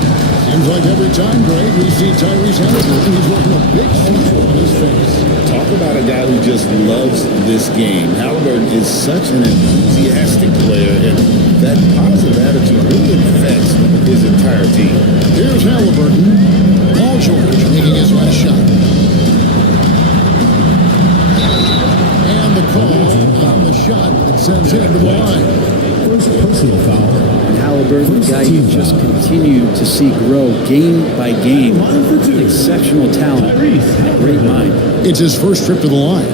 Seems like every time, Greg, we see Tyrese Halliburton, he's looking a big smile on his face. Talk about a guy who just loves this game. Halliburton is such an enthusiastic player, and that positive attitude really affects his entire team. Here's Halliburton. Paul George making his last shot. And the call on the shot that sends him to the line. First personal foul. And Halliburton, the guy you just continue to see grow game by game. Exceptional talent, great mind. It's his first trip to the line.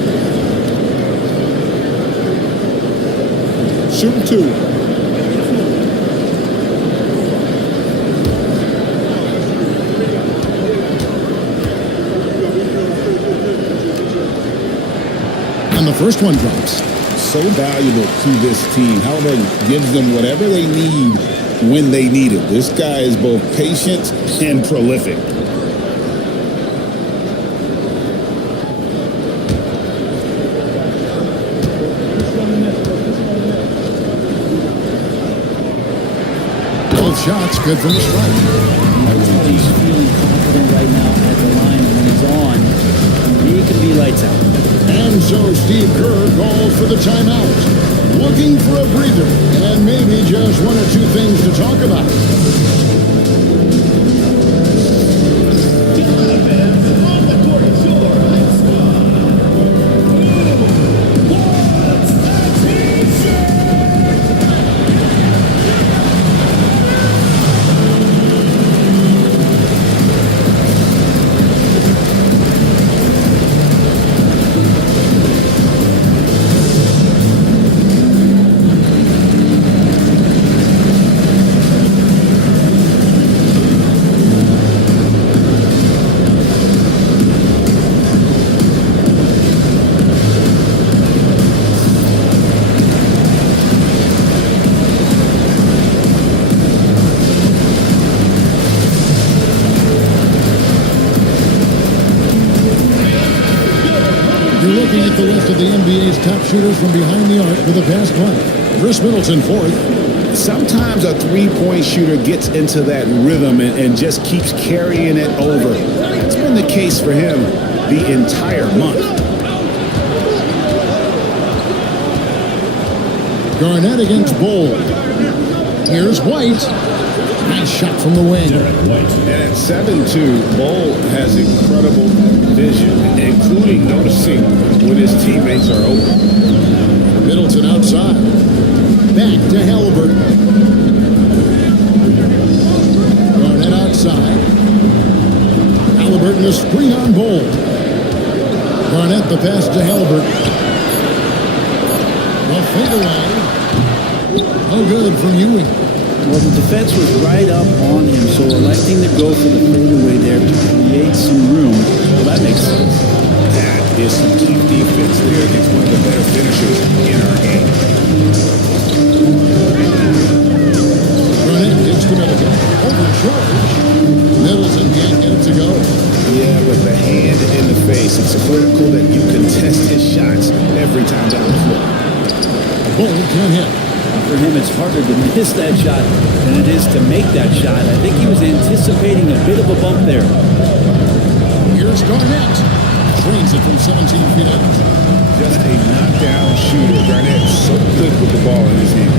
Shooting 2. And the first one drops. So valuable to this team. Halliburton gives them whatever they need when they need it. This guy is both patient and prolific. Both shots good from the strike. He's feeling confident right now at the line. When he's on, he can be lights out. And so Steve Kerr calls for the timeout. Looking for a breather and maybe just 1 or 2 things to talk about. The list of the NBA's top shooters from behind the arc for the past month. Chris Middleton 4th. Sometimes a three-point shooter gets into that rhythm and just keeps carrying it over. It's been the case for him the entire month. Garnett against Bol. Here's White. Nice shot from the wing. And at 7'2", Bol has incredible vision, including noticing when his teammates are open. Middleton outside. Back to Halliburton. Garnett outside. Halliburton a screen on Bol. Garnett the pass to Halliburton. The fadeaway. No good from Ewing. Well, the defense was right up on him, so electing to go for the fadeaway there to create some room, well, that makes sense. That is some key defense there against one of the better finishers in our game. Garnett gets to Middleton. Over George. Middleton can't get it to go. Yeah, with the hand in the face, it's critical that you contest his shots every time down the floor. Bol can't hit. For him, it's harder to miss that shot than it is to make that shot. I think he was anticipating a bit of a bump there. Here's Garnett. Trains it from 17 feet out. Just a knockdown shooter. Garnett so good with the ball in his hand.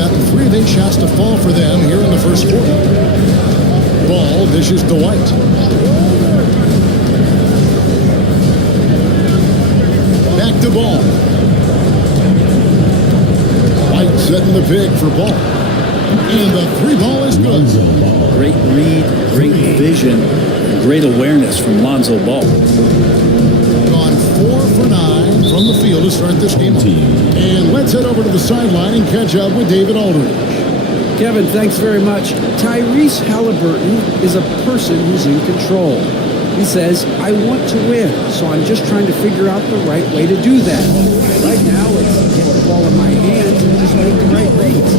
Got 3 of 8 shots to fall for them here in the first quarter. Ball dishes to White. Back to Ball. White setting the pick for Ball. And the 3 ball is good. Great read, great vision, great awareness from Lonzo Ball. Gone 4 for 9 from the field to start this game. And let's head over to the sideline and catch up with David Aldridge. Kevin, thanks very much. Tyrese Halliburton is a person who's in control. He says, I want to win, so I'm just trying to figure out the right way to do that. Right now, it's get the ball in my hands and just make the right reads.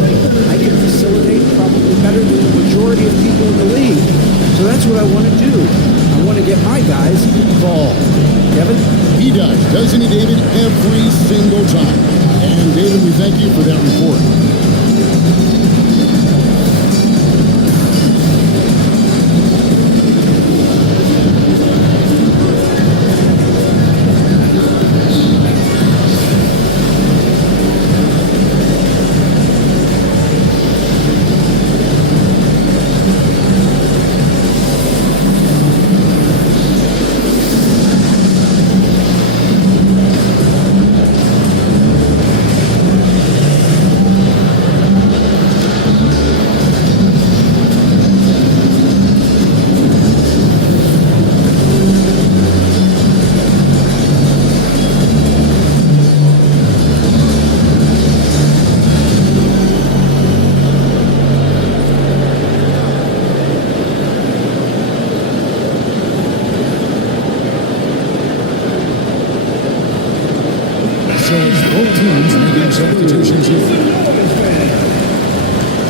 I can facilitate probably better than the majority of people in the league. So that's what I want to do. I want to get my guys involved. Kevin? He does, doesn't he, David? Every single time. And, David, we thank you for that report.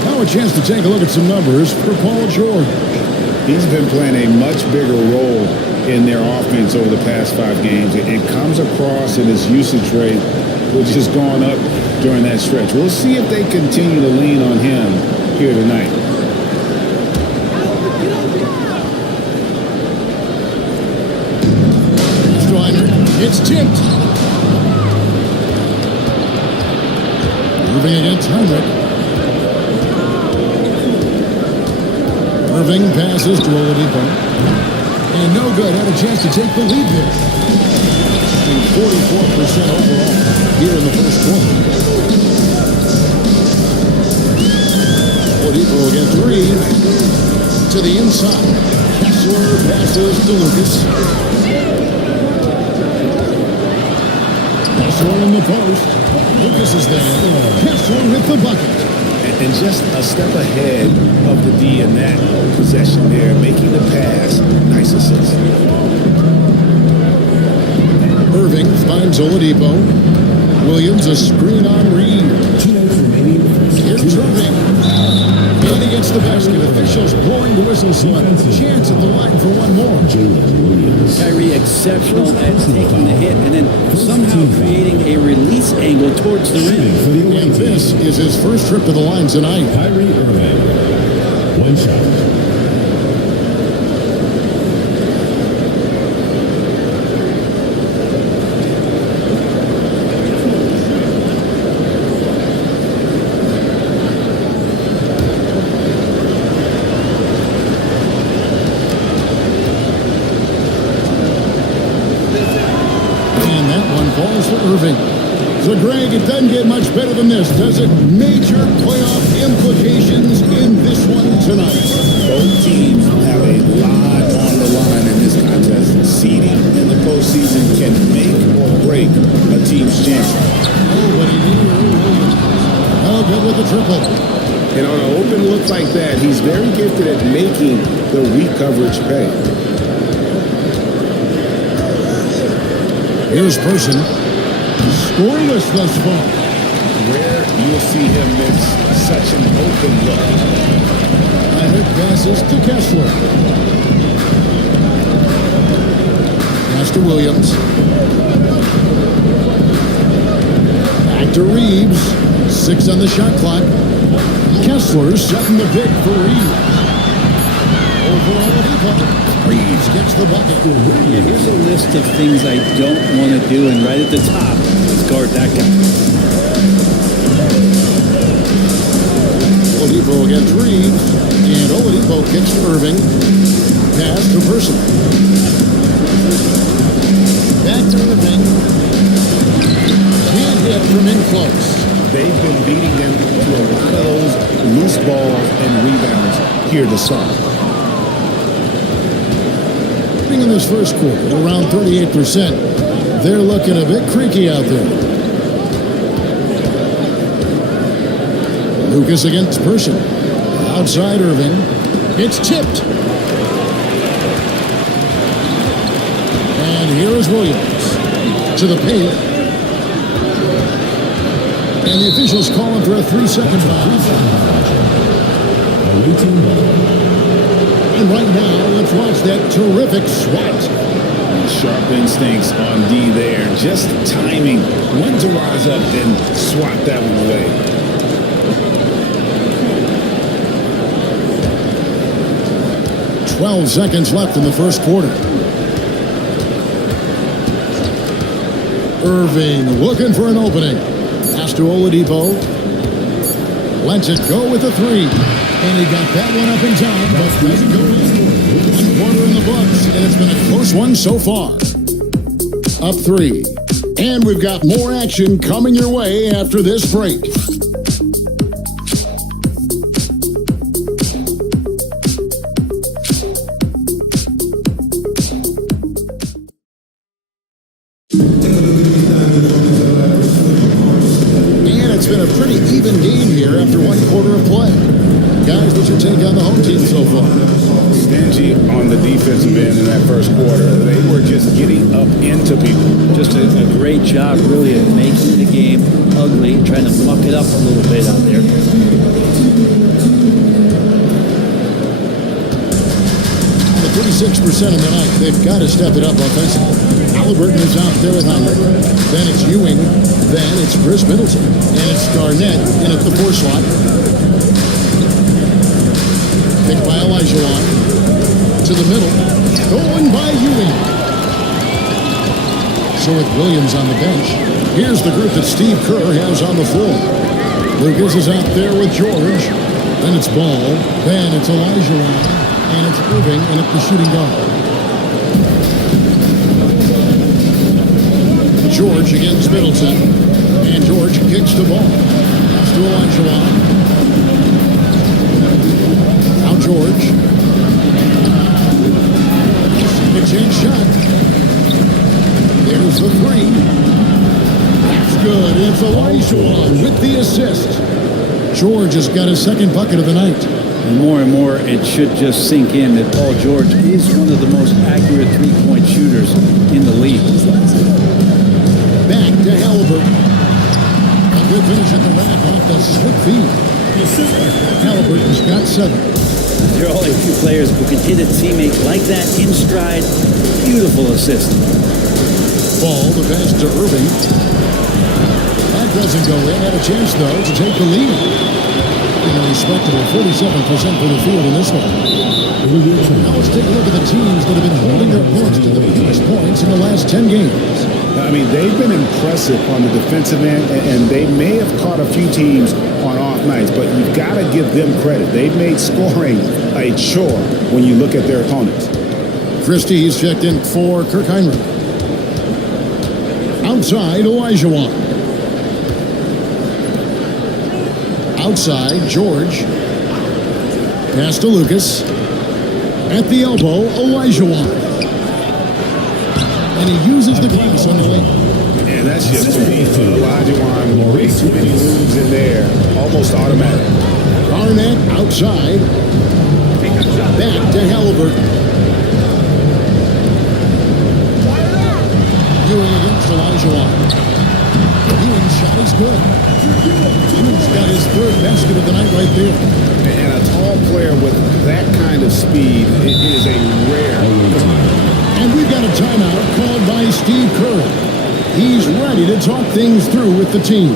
Now a chance to take a look at some numbers for Paul George. He's been playing a much bigger role in their offense over the past 5 games. It comes across in his usage rate, which has gone up during that stretch. We'll see if they continue to lean on him here tonight. Strider, it's tipped. Moving against Henrik. Irving passes to Oladipo. And no good. Had a chance to take the lead there. 44% overall here in the first quarter. Oladipo against Reed. To the inside. Kessler passes to Lucas. Kessler in the post. Lucas is there. Kessler with the bucket. And just a step ahead of the D in that possession there, making the pass. Nice assist. Irving finds Oladipo. Williams a screen on Reed. Here's Irving. And against the basket. Officials blowing the whistle, so a chance at the line for one more. Kyrie exceptional at taking the hit and then somehow creating a release angle towards the rim. And this is his first trip to the line tonight. Kyrie Irving. One shot. Falls for Irving. So, Greg, it doesn't get much better than this, does it? Major playoff implications in this one tonight. Both teams have a lot on the line in this contest. Seeding in the postseason can make or break a team's chances. Oh, good with the triple. And on an open look like that, he's very gifted at making the weak coverage pay. Here's Person. Scoreless thus far. Rare you'll see him miss such an open look. Henrik passes to Kessler. Pass to Williams. Back to Reeves. 6 on the shot clock. Kessler setting the pick for Reeves. Over Oladipo. Reeves gets the bucket. Yeah, here's a list of things I don't want to do, and right at the top is guard that guy. Oladipo against Reeves, and Oladipo kicks to Irving. Pass to Person. Back to Irving. Can't hit from in close. They've been beating them to a lot of those loose balls and rebounds here to start. in this first quarter, around 38%. They're looking a bit creaky out there. Lucas against Person. Outside Irving. It's tipped. And here is Williams to the paint. And the officials calling for a 3-second foul. And right now, let's watch that terrific swat. Sharp instincts on D there. Just timing when to rise up and swat that one away. "12 seconds left in the first quarter. Irving looking for an opening. Pass to Oladipo. Lets it go with the three. And he got that one up in time, but doesn't go in. 1 quarter in the books, and it's been a close one so far. Up 3. And we've got more action coming your way after this break. And it's been a pretty even game here after 1 quarter of play. Guys, what's your take on the home team so far? Stingy on the defensive end in that first quarter. They were just getting up into people. Just a great job, really, of making the game ugly, trying to muck it up a little bit out there. 36% of the night. They've got to step it up offensively. Halliburton is out there at Hunter. Then it's Ewing. Then it's Chris Middleton. And it's Garnett in at the 4 slot. Picked by Olajuwon. To the middle. Stolen by Ewing. So with Williams on the bench, here's the group that Steve Kerr has on the floor. Lucas is out there with George. Then it's Ball. Then it's Olajuwon. And it's Irving in at the shooting guard. George against Middleton. And George kicks the ball. Pass to Olajuwon. Now George. Second chance shot. There's the 3. That's good. It's Olajuwon with the assist. George has got his second bucket of the night. And more, it should just sink in that Paul George is one of the most accurate three-point shooters in the league. Back to Halliburton. A good finish at the rack off the slip feed. Halliburton's got 7. There are only a few players who can hit a teammate like that in stride. Beautiful assist. Ball, the pass to Irving. That doesn't go in. Had a chance, though, to take the lead. A respectable 47% for the field in this one. Now let's take a look at the teams that have been holding their opponents to the fewest points in the last 10 games. I mean, they've been impressive on the defensive end, and they may have caught a few teams on off nights, but you've got to give them credit. They've made scoring a chore when you look at their opponents. Christie, he's checked in for Kirk Heinrich. Outside, Olajuwon. Outside, George. Pass to Lucas. At the elbow, Olajuwon. And he uses the glass on the way. And that's just too easy for Olajuwon. Way too many moves in there. Almost automatic. Garnett outside. Back to Halliburton. Ewing against Olajuwon. Ewing's shot is good. Ewing's got his 3rd basket of the night right there. And a tall player with that kind of speed is a rare. And we've got a timeout called by Steve Kerr. He's ready to talk things through with the team.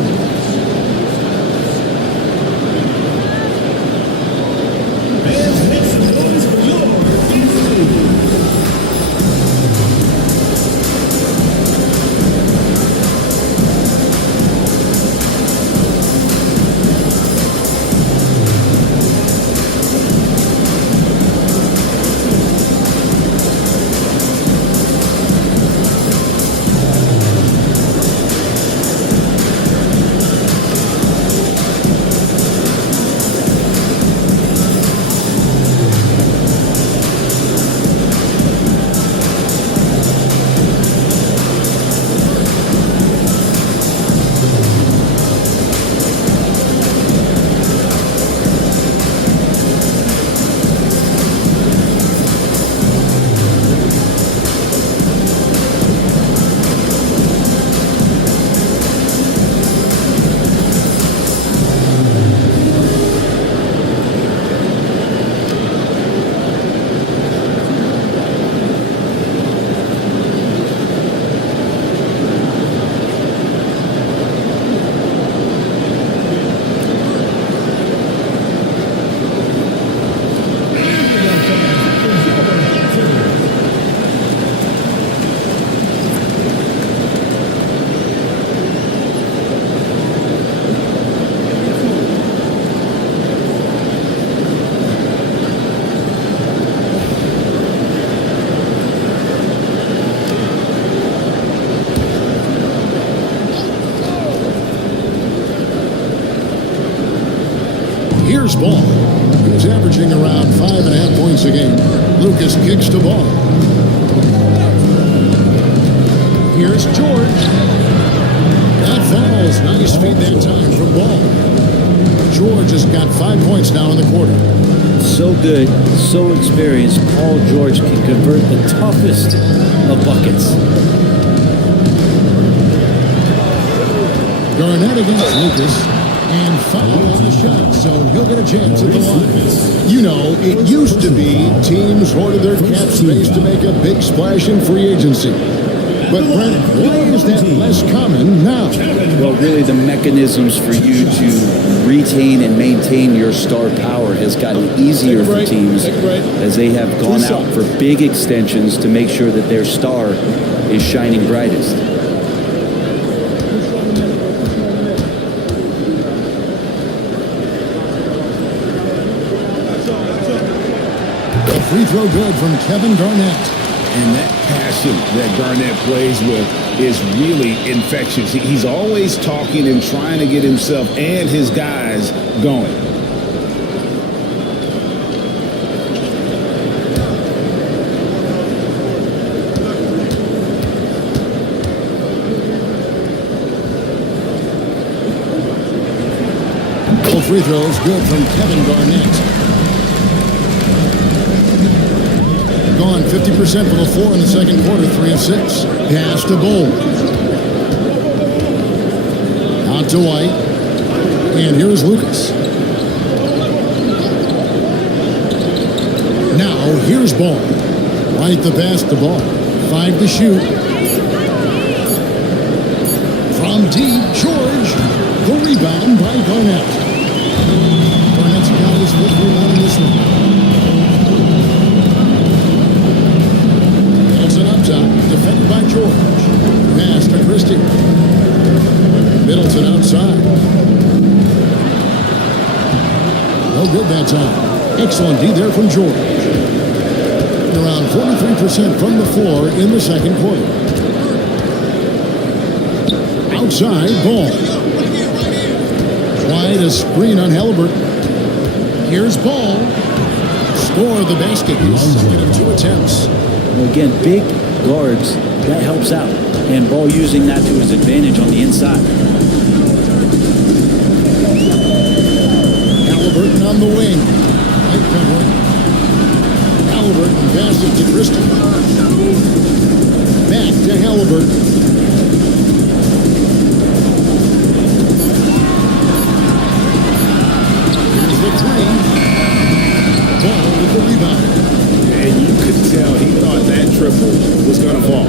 Here's Ball. He's averaging around 5.5 points a game. Lucas kicks to Ball. Here's George. That falls. Nice feed that time from Ball. George has got 5 points now in the quarter. So good, so experienced. Paul George can convert the toughest of buckets. Garnett against Lucas. And foul on the shot, so he'll get a chance at the line. You know, it used to be teams hoarded their cap space to make a big splash in free agency. But, Brent, why is that less common now? Well, really, the mechanisms for you to retain and maintain your star power has gotten easier for teams as they have gone out for big extensions to make sure that their star is shining brightest. Free throw good from Kevin Garnett. And that passion that Garnett plays with is really infectious. He's always talking and trying to get himself and his guys going. Both free throws good from Kevin Garnett. Gone 50% from the floor in the second quarter, 3 of 6. Pass to Bull. Out to White. And here's Lucas. Now here's Ball. Right the pass to Ball. 5 to shoot. From deep, George. The rebound by Garnett. Garnett's got his 5th rebound in this one. Defended by George. Pass to Christie. Middleton outside. No good that time. Excellent D there from George. Around 43% from the floor in the second quarter. Outside, Ball. Wide, a screen on Halliburton. Here's Ball. Score the basket. Second of 2 attempts. Again, big guards, that helps out. And Ball using that to his advantage on the inside. Halliburton on the wing. Light covering. Halliburton passes to Christie. Back to Halliburton. Here's the 3. Ball with the rebound. And you could tell he thought that triple was going to fall.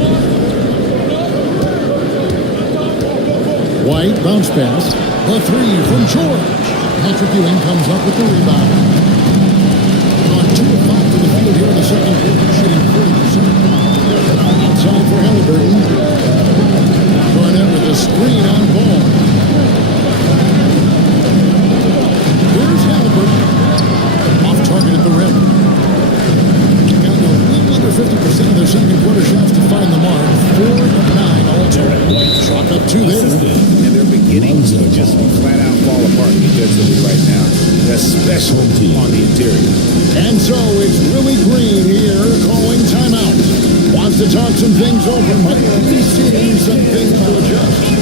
White bounce pass. The 3 from George. Patrick Ewing comes up with the rebound. On 2 of 5 for the field here in the second quarter, shooting 40%. Outside for Halliburton. Garnett with a screen on Ball. Here's Halliburton. Off target at the rim. 50% of their second quarter shots to find the mark. 4 of 9 all time. Chalk up 2 there. And they're beginning to just flat out fall apart defensively right now, especially on the interior. And so it's Willie Green here calling timeout. Wants to talk some things over. Might be seeing some things to adjust.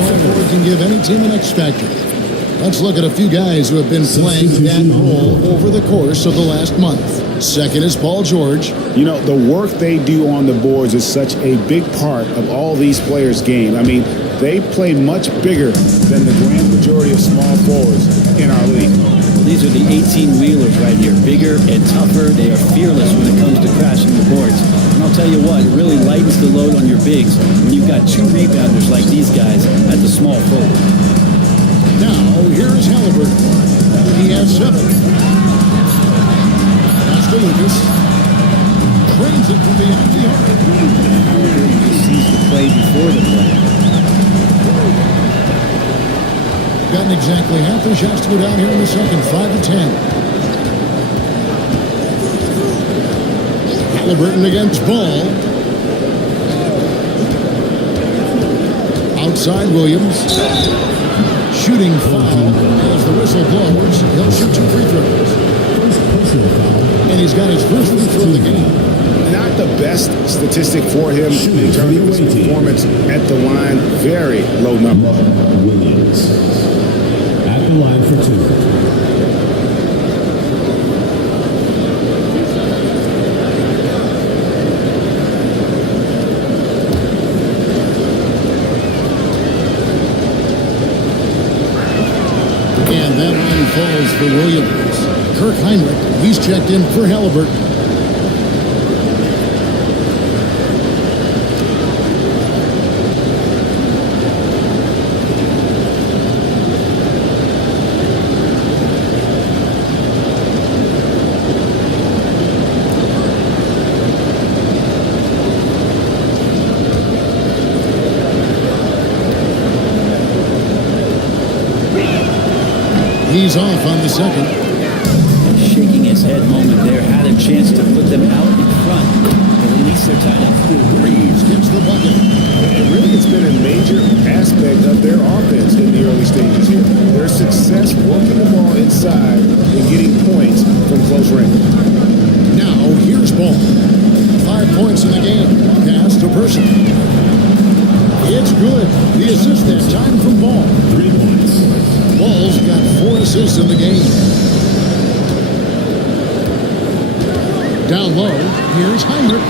small forward can give any team an X factor. Let's look at a few guys who have been playing that role over the course of the last month. Second is Paul George. You know, the work they do on the boards is such a big part of all these players' game. I mean, they play much bigger than the grand majority of small forwards in our league. Well, these are the 18-wheelers right here. Bigger and tougher. They are fearless when it comes to crashing the boards. And I'll tell you what, it really lightens the load on your bigs when you've got two rebounders like these guys at the small forward. Now, here is Halliburton. He has 7. Pass to Lucas. Trains it from beyond the arc. Halliburton just sees the play before the play. Gotten exactly half their shots to go down here in the second, 5 of 10. Halliburton against Ball. Outside Williams. Shooting foul as the whistle blows. He'll shoot 2 free throws. And he's got his first free throw of the game. Not the best statistic for him in terms of his performance at the line. Very low number. Williams at the line for 2. And that line falls for Williams. Kirk Heinrich, he's checked in for Halliburton. He's off on the second. Shaking his head moment there. Had a chance to put them out in front. But at least they're tied up. Reeves gets the bucket. And really, it's been a major aspect of their offense in the early stages here. Their success working the ball inside and getting points from close range. Now, here's Ball. 5 points in the game. Pass to Person. It's good. The assist that time from Ball. 3 points. Ball's got 4 assists in the game. Down low, here's Heinrich.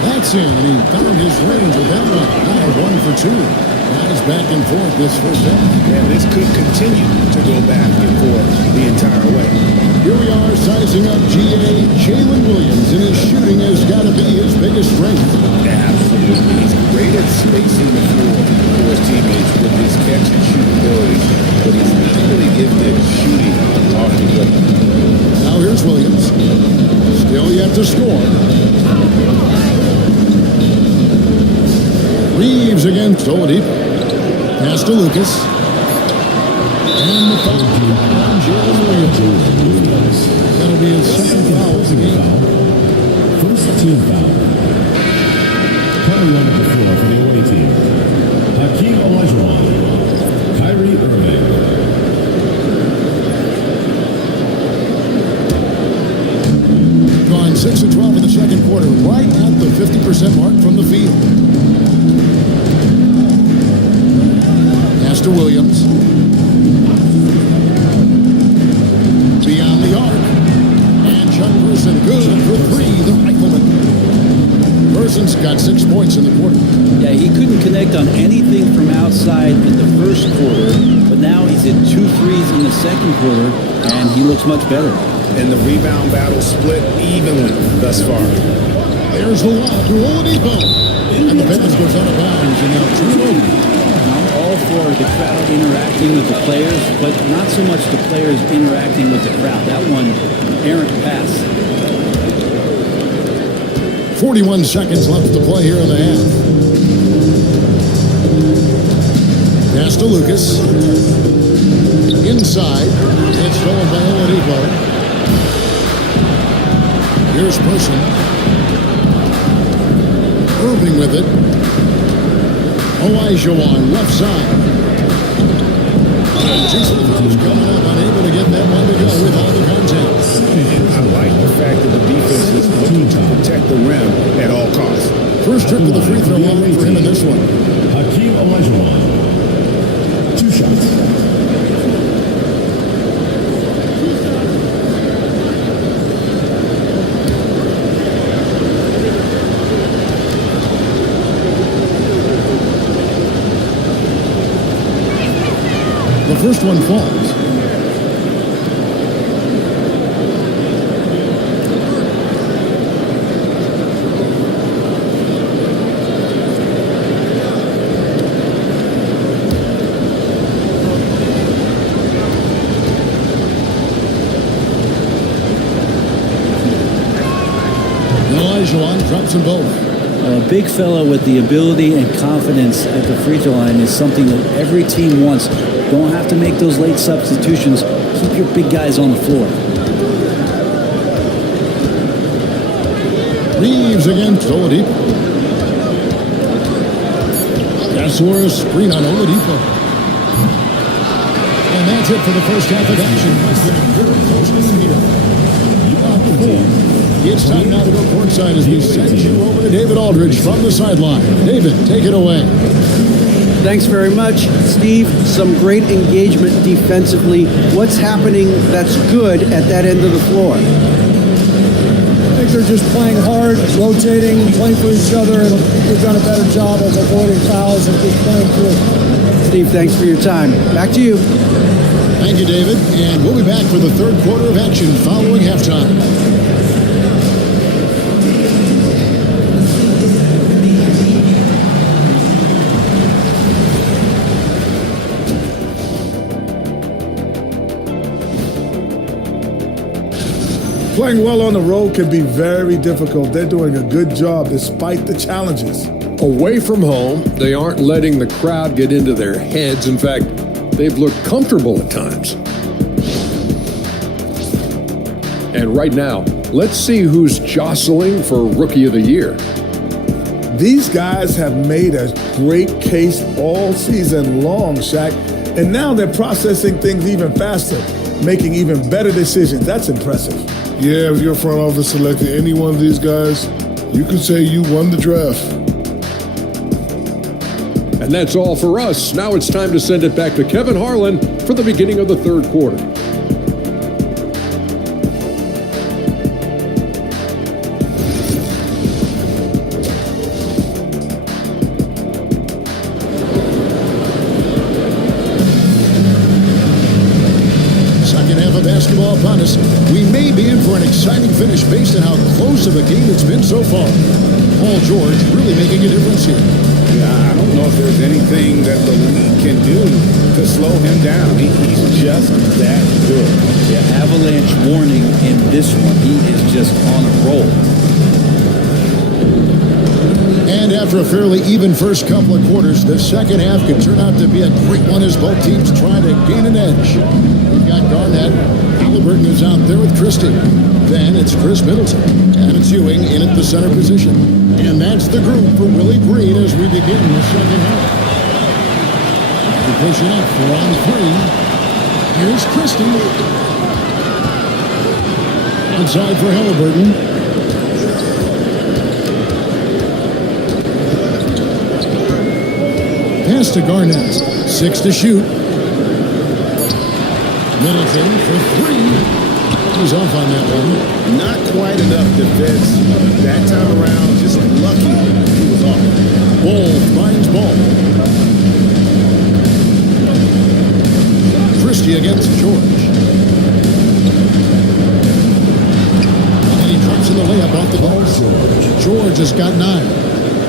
That's in, and he found his range with that one. Now 1 for 2. Guys back and forth this first half. And this could continue to go back and forth the entire way. Here we are sizing up GA Jalen Williams, and his shooting has got to be his biggest strength. Absolutely. He's great at spacing the floor for his teammates with his catch and shoot abilities, but he's not really gifted shooting off the dribble. Now here's Williams. Still yet to score. Reeves against Oladipo. Pass to Lucas. And the foul on Jalen Williams. That'll be his second foul of the game. First team foul. Coming on the floor for the away team. Hakeem Olajuwon. Kyrie Irving. Gone 6 of 12 in the second quarter, right at the 50% mark from the field. Pass to Williams. Beyond the arc. And Chuck Person good for 3, the rifleman. Person's got 6 points in the quarter. Yeah, he couldn't connect on anything from outside in the first quarter, but now he's hit 2 threes in the second quarter, and he looks much better. And the rebound battle split evenly thus far. There's the lob to Oladipo. And the pass goes out of bounds, and now 2 over. I'm all for the crowd interacting with the players, but not so much the players interacting with the crowd. That one, errant pass. 41 seconds left to play here in the half. Pass to Lucas. Inside. It's stolen by Oladipo. Here's Person. Irving with it. Olajuwon, left side. Jason Rose coming up, unable to get that one to go with all the contact. And I like the fact that the defense is looking to protect the rim at all costs. First trip to the free throw line for him in this one. Hakeem Olajuwon. The first one falls. Olajuwon drops them both. A big fella with the ability and confidence at the free throw line is something that every team wants. Don't have to make those late substitutions. Keep your big guys on the floor. Reeves against Oladipo. Gasol screen on Oladipo. And that's it for the first half of action. Very close to here. Up the four. It's time now to go courtside as we send you over to David Aldridge from the sideline. David, take it away. Thanks very much, Steve. Some great engagement defensively. What's happening that's good at that end of the floor? I think they're just playing hard, rotating, playing for each other, and we've done a better job of avoiding fouls and just playing through. Steve, thanks for your time. Back to you. Thank you, David. And we'll be back for the third quarter of action following halftime. Playing well on the road can be very difficult. They're doing a good job despite the challenges. Away from home, they aren't letting the crowd get into their heads. In fact, they've looked comfortable at times. And right now, let's see who's jostling for Rookie of the Year. These guys have made a great case all season long, Shaq, and now they're processing things even faster, making even better decisions. That's impressive. Yeah, if your front office selected any one of these guys, you could say you won the draft. And that's all for us. Now it's time to send it back to Kevin Harlan for the beginning of the third quarter. Basketball upon us. We may be in for an exciting finish based on how close of a game it's been so far. Paul George really making a difference here. Yeah, I don't know if there's anything that the league can do to slow him down. He's just that good. Yeah, avalanche warning in this one. He is just on a roll. And after a fairly even first couple of quarters, the second half could turn out to be a great one as both teams try to gain an edge. We've got Garnett. Halliburton is out there with Christie. Then it's Chris Middleton. And it's Ewing in at the center position. And that's the group for Willie Green as we begin the second half. They're pushing up 4-on-3. Here's Christie. Inside for Halliburton. Pass to Garnett. 6 to shoot. Middleton for 3. He's off on that one. Not quite enough defense. That time around, just lucky he was off. Ball finds ball. Christie against George. And he drops in the layup off the ball. George has got 9.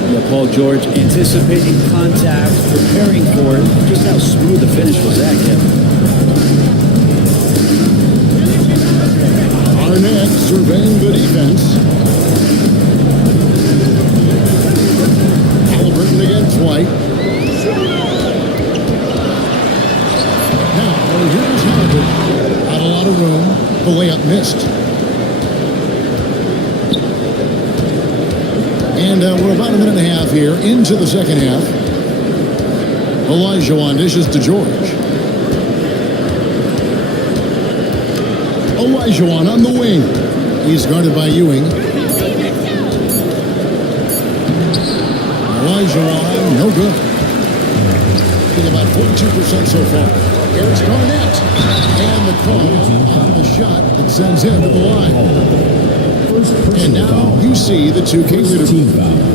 Yeah, Paul George anticipating contact, preparing for it. Just how smooth the finish was that, Kevin. Arnett surveying the defense. Halliburton against White. Now, here's Halliburton. Not a lot of room. The layup missed. And we're about a minute and a half here into the second half. Olajuwon dishes to George. Olajuwon on the wing. He's guarded by Ewing. Olajuwon, no good. Getting about 42% so far. Here's Garnett. And the call on the shot that sends him to the line. And now you see the two key leaders.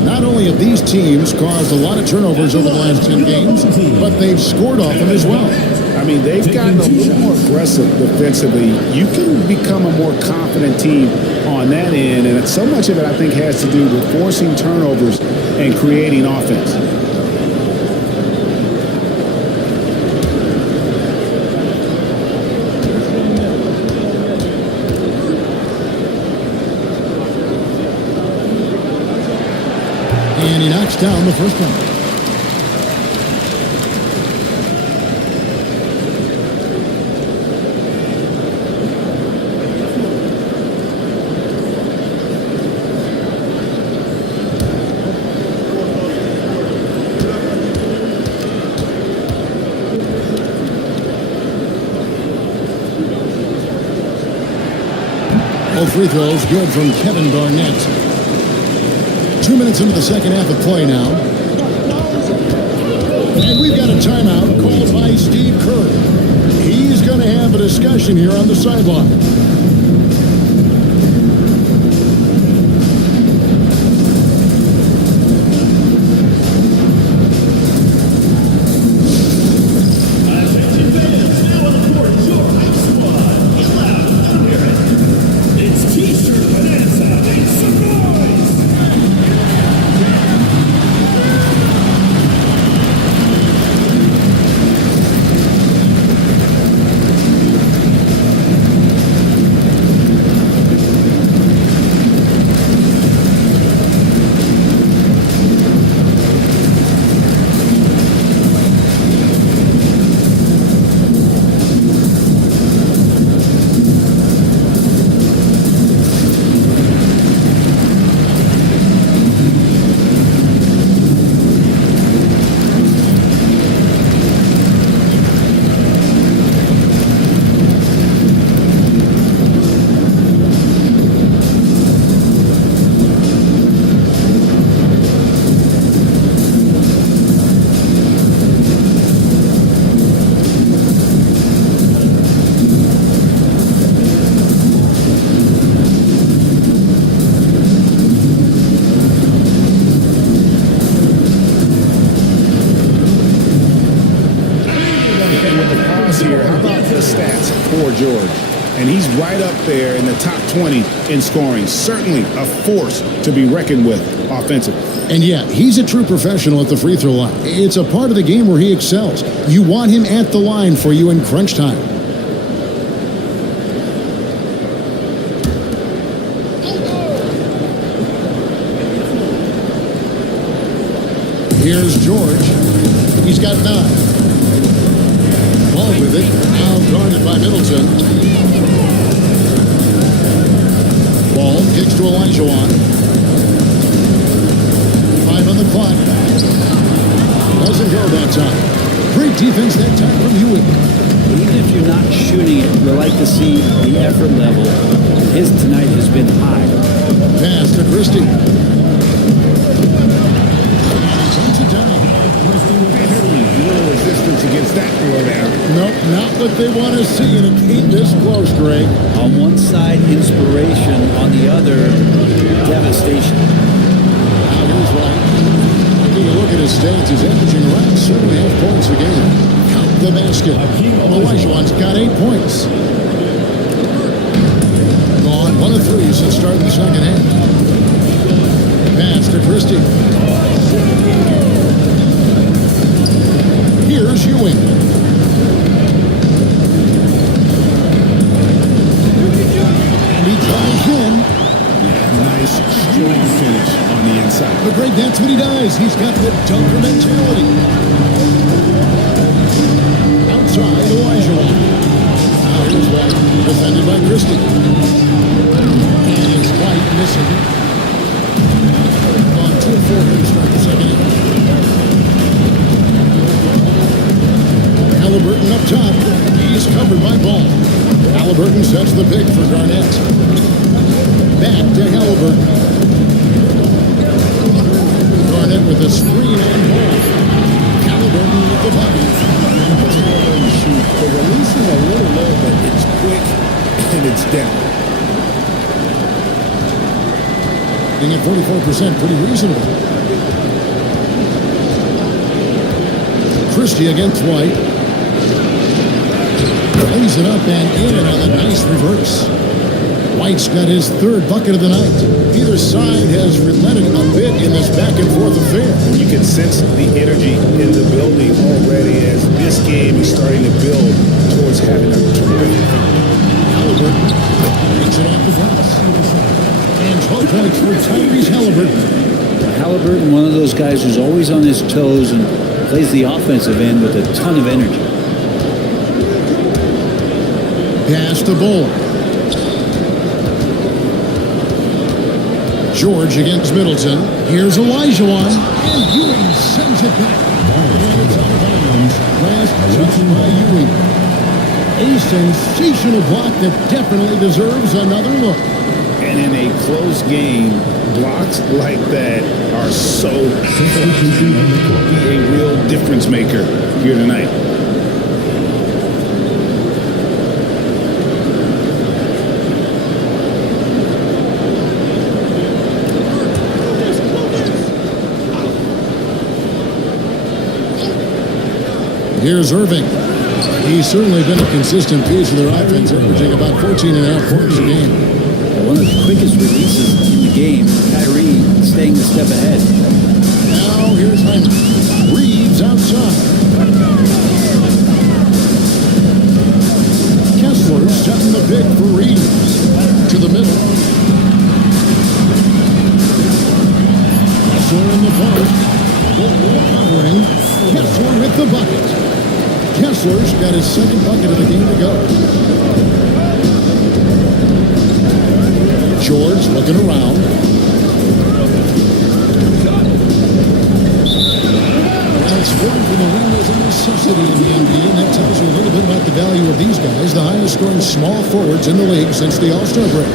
Not only have these teams caused a lot of turnovers over the last 10 games, but they've scored off them as well. I I mean, they've gotten a little more aggressive defensively. You can become a more confident team on that end, and so much of it, I think, has to do with forcing turnovers and creating offense. And he knocks down the first one. All free throws good from Kevin Garnett. 2 minutes into the second half of play now. And we've got a timeout called by Steve Kerr. He's going to have a discussion here on the sideline. George, and he's right up there in the top 20 in scoring. Certainly a force to be reckoned with offensively. And yeah, he's a true professional at the free throw line. It's a part of the game where he excels. You want him at the line for you in crunch time. Here's George. He's got 9. Ball with it. Now guarded by Middleton. Ball kicks to Olajuwon. 5 on the clock. Doesn't go that time. Great defense that time from Ewing. Even if you're not shooting it, you like to see the effort level. His tonight has been high. Pass to Christie. Takes it down. Little resistance against that throwdown. Nope, not what they want to see in a game this close, Greg. On one side, inspiration. On the other, devastation. Now here's White. Taking a look at his stats, he's averaging around 7.5 points a game. Count the basket. Olajuwon's got 8 points. Gone 1 of 3 since starting the second half. Pass to Christie. Here's Ewing. And he drives in. Nice, strong finish on the inside. But Greg, that's what he does. He's got the dunker mentality. Outside, Olajuwon. Now here's White, defended by Christie. And it's White missing. On 2 of 4 to start the second half. Halliburton up top. He's covered by Ball. Halliburton sets the pick for Garnett. Back to Halliburton. Garnett with a screen on Ball. Halliburton with the body. They're releasing a little low, but it's quick and it's down. Being at 44%, pretty reasonable. Christie against White. lays it up and in on a nice reverse. White's got his third bucket of the night. Either side has relented a bit in this back-and-forth affair. You can sense the energy in the building already as this game is starting to build towards having a terrific. Halliburton takes it off the glass. And 12 points for Tyrese Halliburton. Halliburton, one of those guys who's always on his toes and plays the offensive end with a ton of energy. Pass to Bull. George against Middleton. Here's Olajuwon. And Ewing sends it back. And it's out of bounds. Last touch by Ewing. A sensational block that definitely deserves another look. And in a close game, blocks like that are so be a real difference maker here tonight. Here's Irving. He's certainly been a consistent piece of their offense, averaging about 14.5 points a game. One of the quickest releases in the game. Kyrie staying a step ahead. Now here's Hyman. Reeves outside. Kessler setting the big for Reeves. To the middle. Kessler in the post. Covering. Kessler with the bucket. Kessler's got his second bucket of the game to go. George looking around. Well, scoring from the rim is a necessity in the NBA, and that tells you a little bit about the value of these guys, the highest scoring small forwards in the league since the All-Star break.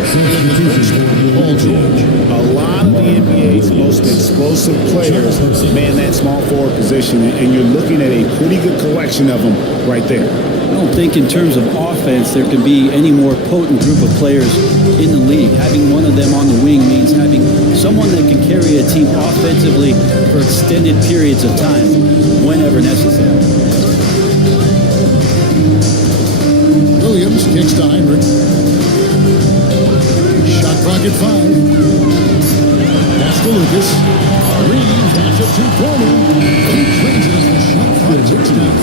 Paul George. A lot of the NBA's most explosive players man that small forward position, and you're looking at a pretty good collection of them right there. I don't think in terms of offense there can be any more potent group of players in the league. Having one of them on the wing means having someone that can carry a team offensively for extended periods of time, whenever necessary. Williams kicks to Heinrich. Shot clock at 5. Pass to Lucas. Reeves, that's a two-pointer. He raises the shot clock ticks down.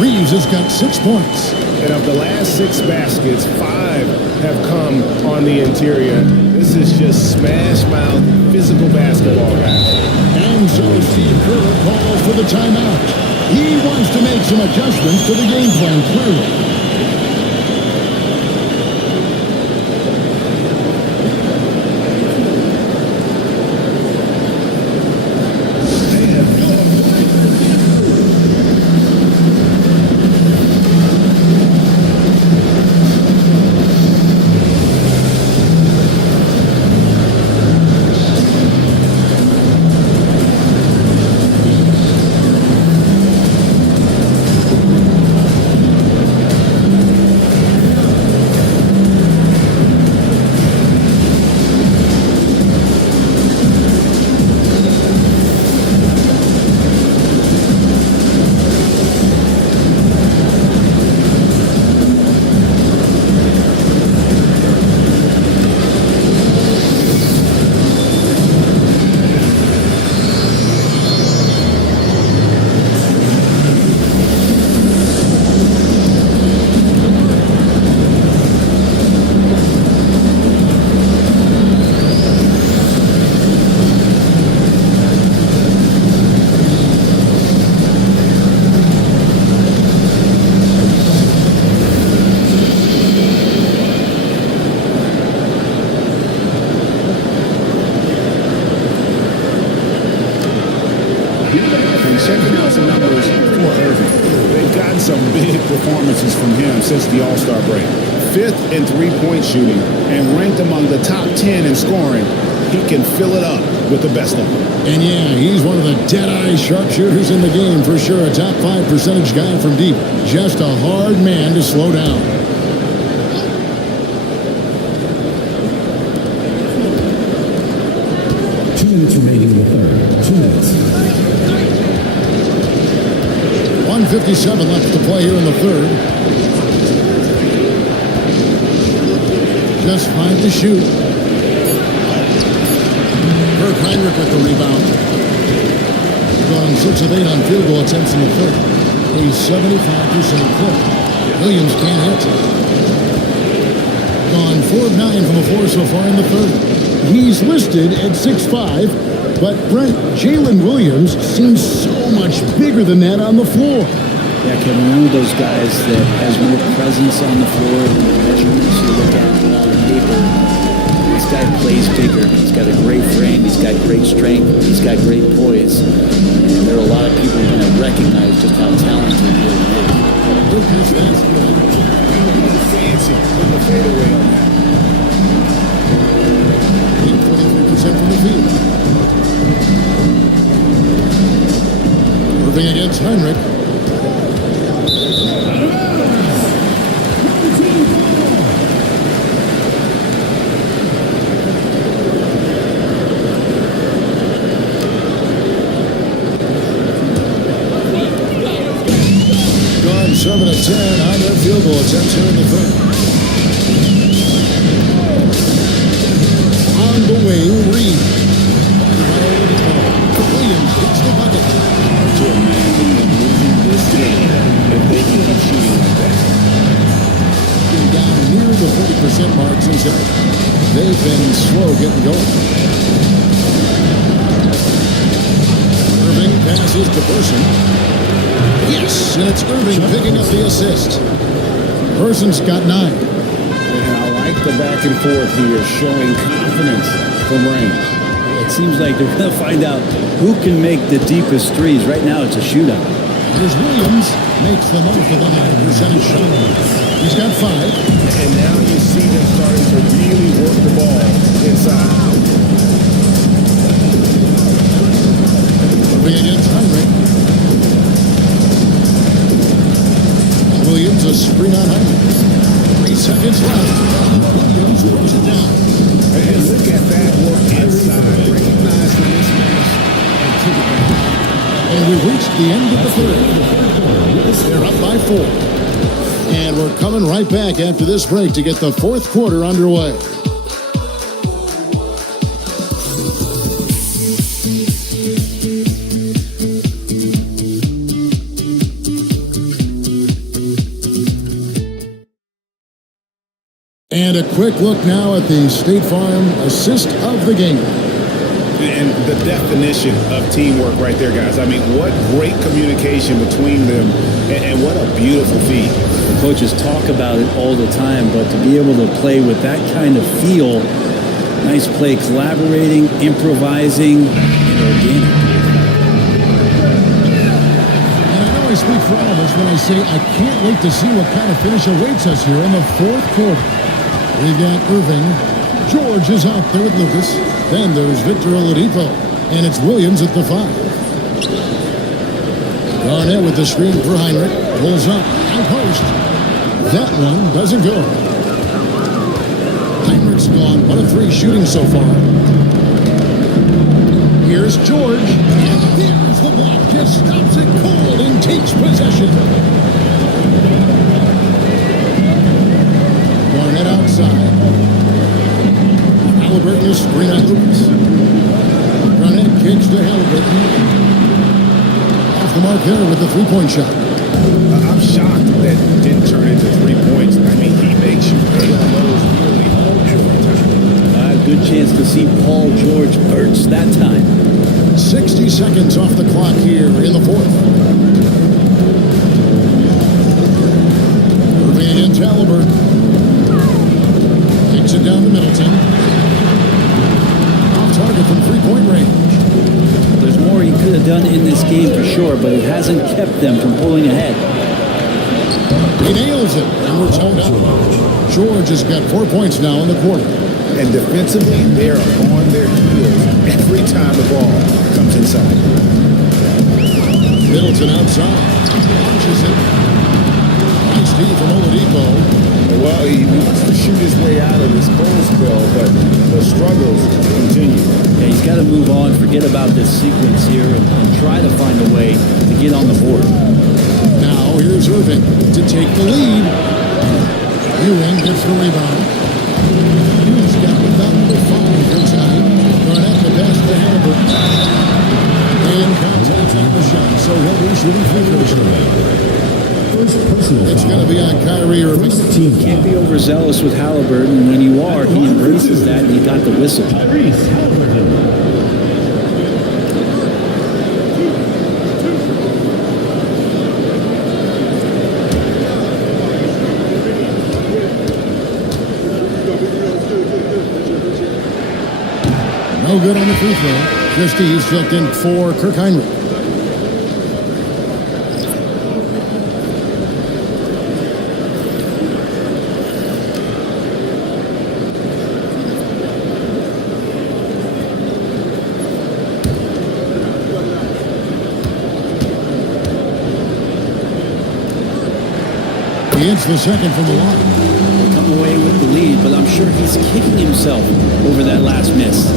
Reeves has got 6 points. And of the last 6 baskets, 5 have come on the interior. This is just smash-mouth, physical basketball, guys. And so Steve Kerr calls for the timeout. He wants to make some adjustments to the game plan, clearly. Checking out some numbers for Irving. They've gotten some big performances from him since the All-Star break. 5th in three-point shooting and ranked among the top 10 in scoring. He can fill it up with the best of them. And yeah, he's one of the dead-eye sharpshooters in the game for sure. A top 5 percentage guy from deep. Just a hard man to slow down. Remaining in the third. 2 minutes. 1:57 left to play here in the third. Just 5 to shoot. Kirk Heinrich with the rebound. Gone 6 of 8 on field goal attempts in the third. A 75% clip. Williams can't hit. Gone 4 of 9 from the floor so far in the third. He's listed at 6'5", but Brent, Jalen Williams seems so much bigger than that on the floor. Yeah, Kevin, one of those guys that has more presence on the floor than the measurements you look at on paper. This guy plays bigger. He's got a great frame. He's got great strength. He's got great poise. And there are a lot of people who are going to recognize just how talented he is. Lucas, that's good. Fancy with the fadeaway on that. 43% from the field. Irving against Heinrich. Gone 7 of 10 on their field goal attempts here in the third. On the wing, Reed. Williams hits the bucket. To imagine them losing this game if they can keep shooting like that. Getting down near the 40% mark since they've been slow getting going. Irving passes to Person. Yes, and it's Irving picking up the assist. Person's got 9. And I like the back and forth here, showing confidence from range. It seems like they're going to find out who can make the deepest threes. Right now, it's a shootout. Here's Williams, makes the most of the 9% shot. He's got 5. And now you see them starting to really work the ball inside. Irving against Heinrich. Williams, a screen on Heinrich. 3 seconds left. Williams throws it down. And look at that work inside. Recognize the mismatch and took it back. And we've reached the end of the third. They're up by 4. And we're coming right back after this break to get the fourth quarter underway. And a quick look now at the State Farm assist of the game. And the definition of teamwork right there, guys. I mean, what great communication between them, and what a beautiful feat. The coaches talk about it all the time, but to be able to play with that kind of feel, nice play, collaborating, improvising, and organic. And I know I speak for all of us when I say I can't wait to see what kind of finish awaits us here in the fourth quarter. We've got Irving. George is out there with Lucas. Then there's Victor Oladipo. And it's Williams at the 5. Garnett with the screen for Heinrich. Pulls up. And post. That one doesn't go. Heinrich's gone 1 of 3 shooting so far. Here's George. And there's the block. Just stops it cold and takes possession. Garnett outside. Halliburton is screen on Lucas. Garnett kicks to Halliburton. Off the mark there with the 3-point shot. I'm shocked that didn't turn into 3 points. I mean, he makes you pay on those nearly every time. Good chance to see Paul George burst that time. 60 seconds off the clock here in the fourth. Irving against Halliburton. Kicks it down to Middleton. Off target from 3-point range. There's more he could have done in this game for sure, but it hasn't kept them from pulling ahead. He nails it, and we're tied up. George has got 4 points now in the quarter. And defensively, they are on their heels every time the ball comes inside. Middleton outside. Launches it. Nice D from Oladipo. Well, he wants to shoot his way out of this cold spell, but the struggles continue. Yeah, he's got to move on, forget about this sequence here, and try to find a way to get on the board. Now here's Irving to take the lead. Ewing gets the rebound. with 5 for tonight. Garnett the pass to Halliburton. And contact on the shot. So he'll be shooting free throws. It's going to be on Kyrie Irving. Can't be overzealous with Halliburton. When you are, he embraces that, and he got the whistle. No good on the free throw. Christie's checked in for Kirk Heinrich. It's the second from the line. Come away with the lead, but I'm sure he's kicking himself over that last miss.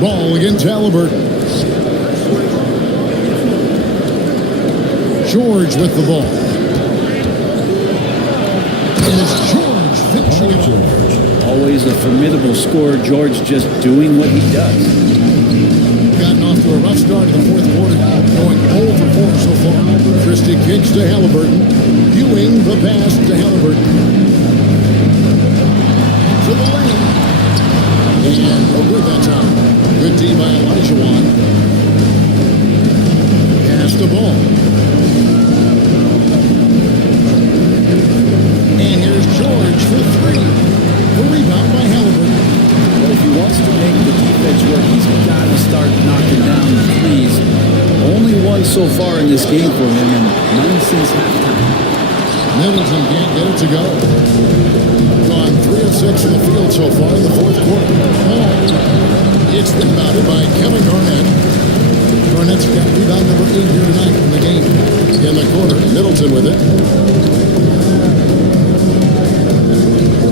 Ball against Halliburton. George with the ball. And it's George finishing it off. Always a formidable scorer. George just doing what he does. Gotten off to a rough start in the fourth quarter, going 0 for 4 so far. Christie kicks to Halliburton. Ewing the pass to Halliburton. To the lane. And no good that time. Good D by Olajuwon. Pass the ball. And here's George for 3. The rebound by Halliburton. But if he wants to make the defense work, he's got to start knocking down the threes. Only one so far in this game for him, and none since halftime. Middleton can't get it to go. Gone 3 of 6 from the field so far in the fourth quarter. It's rebounded by Kevin Garnett. Garnett's got rebound number 8 here tonight in the game. In the corner, Middleton with it.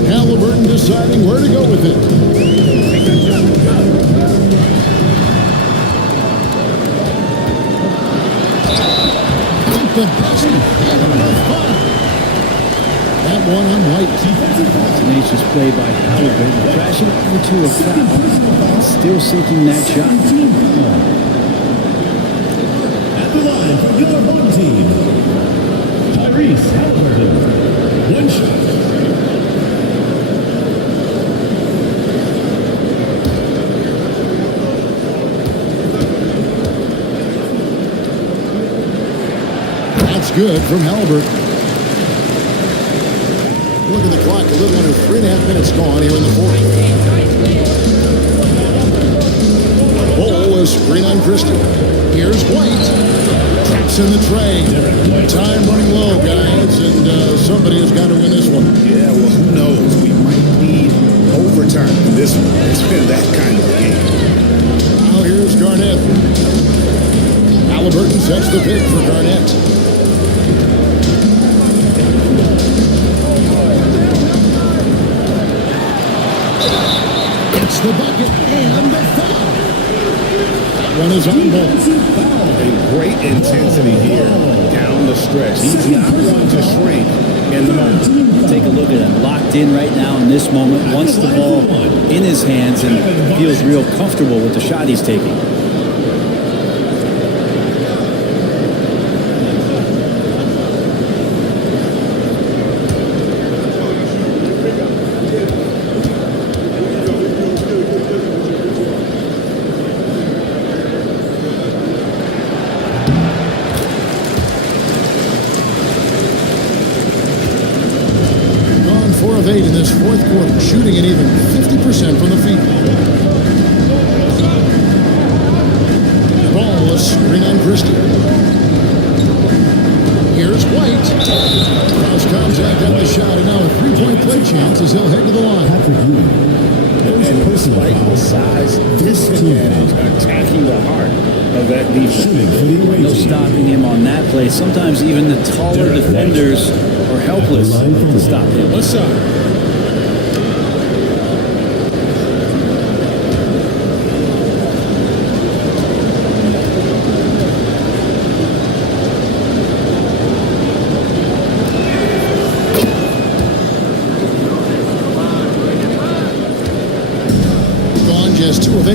Halliburton deciding where to go with it. The basket and number 5. That one on White. Tenacious play by Halliburton, crashing into a foul, still seeking that shot. At the line for your home team, Tyrese Halliburton. One shot. Good from Halliburton. Look at the clock, a little under 3.5 minutes gone here in the fourth. Ball is screen on Christie. Here's White. Traps in the tray. Time running low, guys, and somebody has got to win this one. Yeah, well, who knows? We might need overtime in this one. It's been that kind of game. Now here's Garnett. Halliburton sets the pick for Garnett. The bucket and the foul. That one is on ball. A great intensity here down the stretch. He's not going to shrink in the moment. Take a look at him, locked in right now in this moment, wants the ball in his hands and feels real comfortable with the shot he's taking. of 8 in this fourth quarter, shooting at even 50% from the field. Ball, a screen on Christie. Here's White. Cross contact on the shot, and now a three-point play chance as he'll head to the line. And despite the size disadvantage, attacking the heart of that defense. No stopping him on that play. Sometimes even the taller defenders are helpless to stop him. What's up?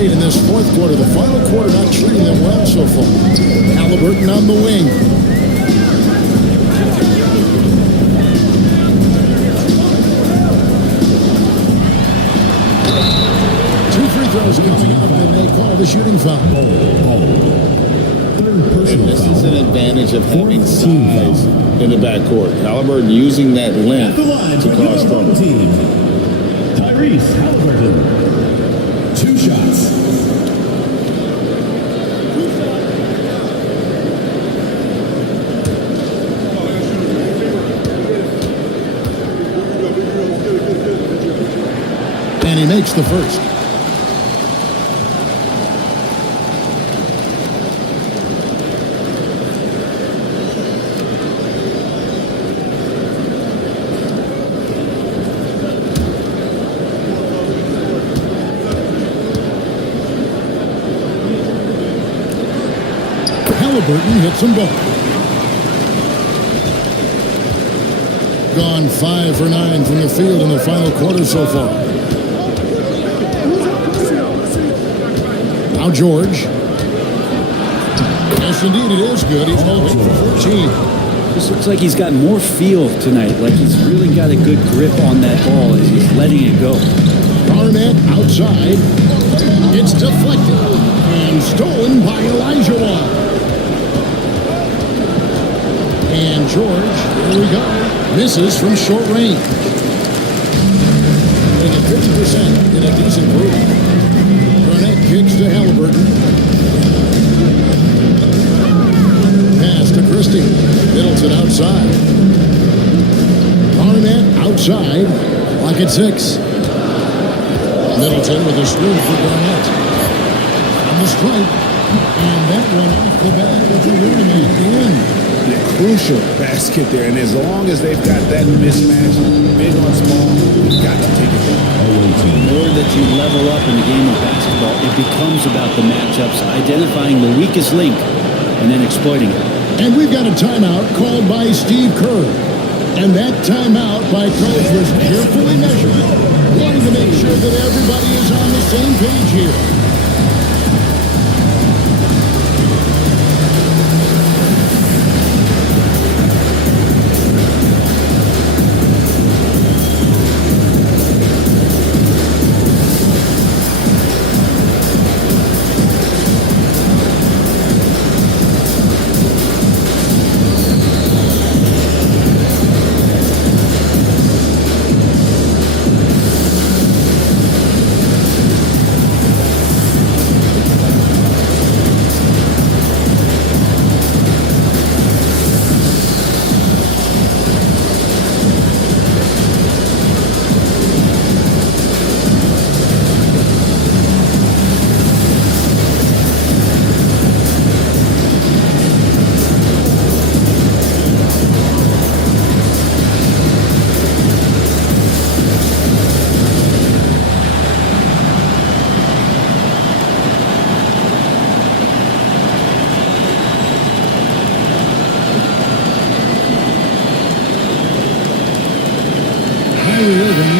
straight in this fourth quarter. The final quarter not treating them well so far. Halliburton on the wing. Two free throws coming up, and they call the shooting foul. This is an advantage of having size in the backcourt. Halliburton using that length to cause trouble. Tyrese Halliburton. 2 shots. And he makes the first. Halliburton hits them both. Gone 5 for 9 from the field in the final quarter so far. Now George. Yes, indeed, it is good. He's all hit for 14. This looks like he's got more feel tonight. Like he's really got a good grip on that ball as he's letting it go. Barnett outside. It's deflected and stolen by Elijah Wall. And George, here we go, misses from short range. Getting at 50% in a decent group. Garnett kicks to Halliburton. Pass to Christie. Middleton outside. Barnett outside. Lock at 6. Middleton with a screen for Garnett. On the strike. And that one off the back of the rim at the end. The crucial basket there, and as long as they've got that mismatch, big on small, you've got to take it down. The more that you level up in the game of basketball, it becomes about the matchups, identifying the weakest link, and then exploiting it. And we've got a timeout called by Steve Kerr. And that timeout by Coach was carefully measured, wanting to make sure that everybody is on the same page here.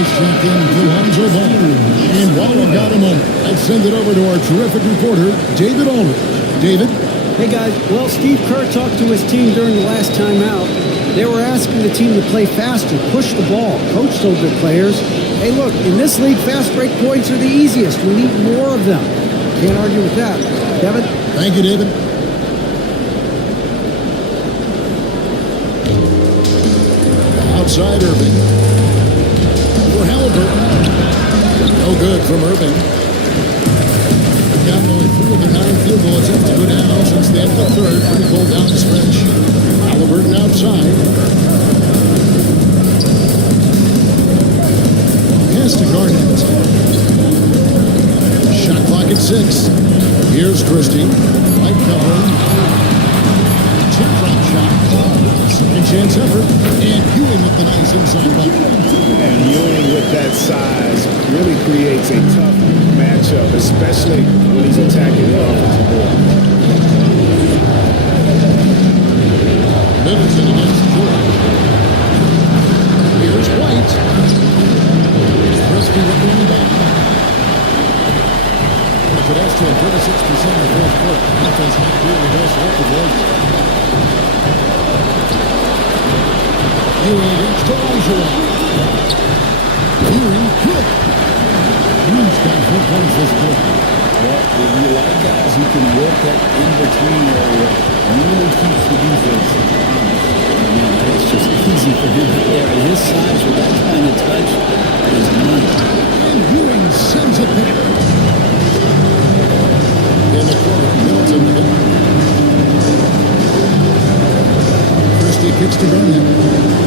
Check in to Lonzo Ball. And while we've got a moment, let's send it over to our terrific reporter, David Aldridge. David? Hey, guys. Well, Steve Kerr talked to his team during the last timeout. They were asking the team to play faster, push the ball. Coach told their players, hey, look, in this league, fast break points are the easiest. We need more of them. Can't argue with that. Devin? Thank you, David. Outside Irving. For Halliburton. No good from Irving. Got only 3 of their 9 field goal attempts to go down since the end of the third. Pretty cold down the stretch. Halliburton outside. Pass to Garnett. Shot clock at 6. Here's Christie. Light covering. Tip drop shot. Second chance effort. And Ewing with the nice inside button. And Ewing with that size really creates a tough matchup, especially when he's attacking the offensive board. Middleton against George. Here's White. Christie with the rebound. Look at Ewing against Olajuwon. Ewing, good. Ewing's got 4 points this quarter. Well, you like guys who can work that in-between area, really keeps the defense honest. Man, it's just easy for him there. At his size, with that kind of touch, that is money. And Ewing sends it back. In the corner, Middleton with it. Christie kicks to Garnett.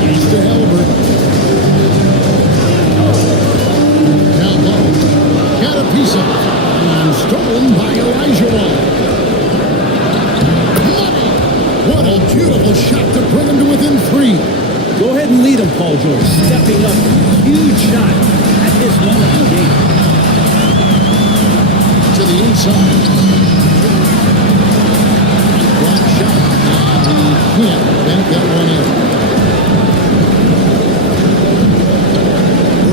He's to Halliburton. Now Ball. Got a piece of it. And stolen by Olajuwon. Money. What a beautiful shot to bring him to within 3. Go ahead and lead him, Paul George. Stepping up. Huge shot at this moment in the game. To the inside. Block shot. Can't bank that one in.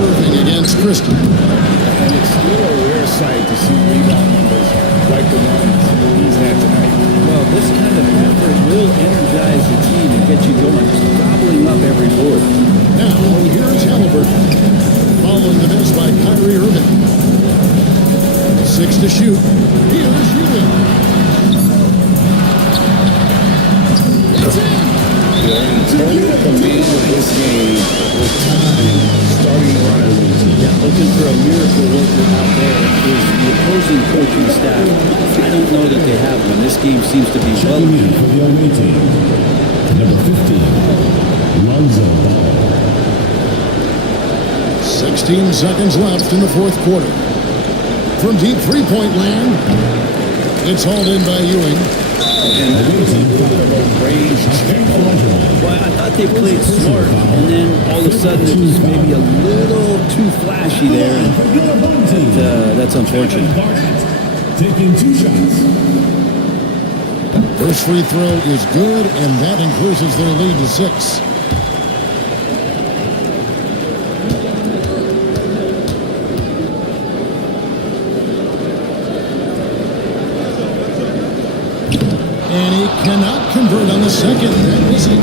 Irving against Christie. And it's still a rare sight to see rebound numbers like the ones he's had tonight. Well, this kind of effort will energize the team and get you going, just gobbling up every board. Now, here's Halliburton. Following the miss by Kyrie Irving. 6 to shoot. Here's Ewing. It's in. Total command of this game with time starting to run. Yeah, looking for a miracle worker out there is the opposing coaching staff. I don't know that they have one. This game seems to be well. Checking in for the away team. Number 15, Lonzo Ball. 16 seconds left in the fourth quarter. From deep three-point land, it's hauled in by Ewing. And a little bit of a range. Well, I thought they played smart, and then all of a sudden it was maybe a little too flashy there. And that's unfortunate. Taking 2 shots. First free throw is good, and that increases their lead to 6. And he cannot convert on the second. That was it.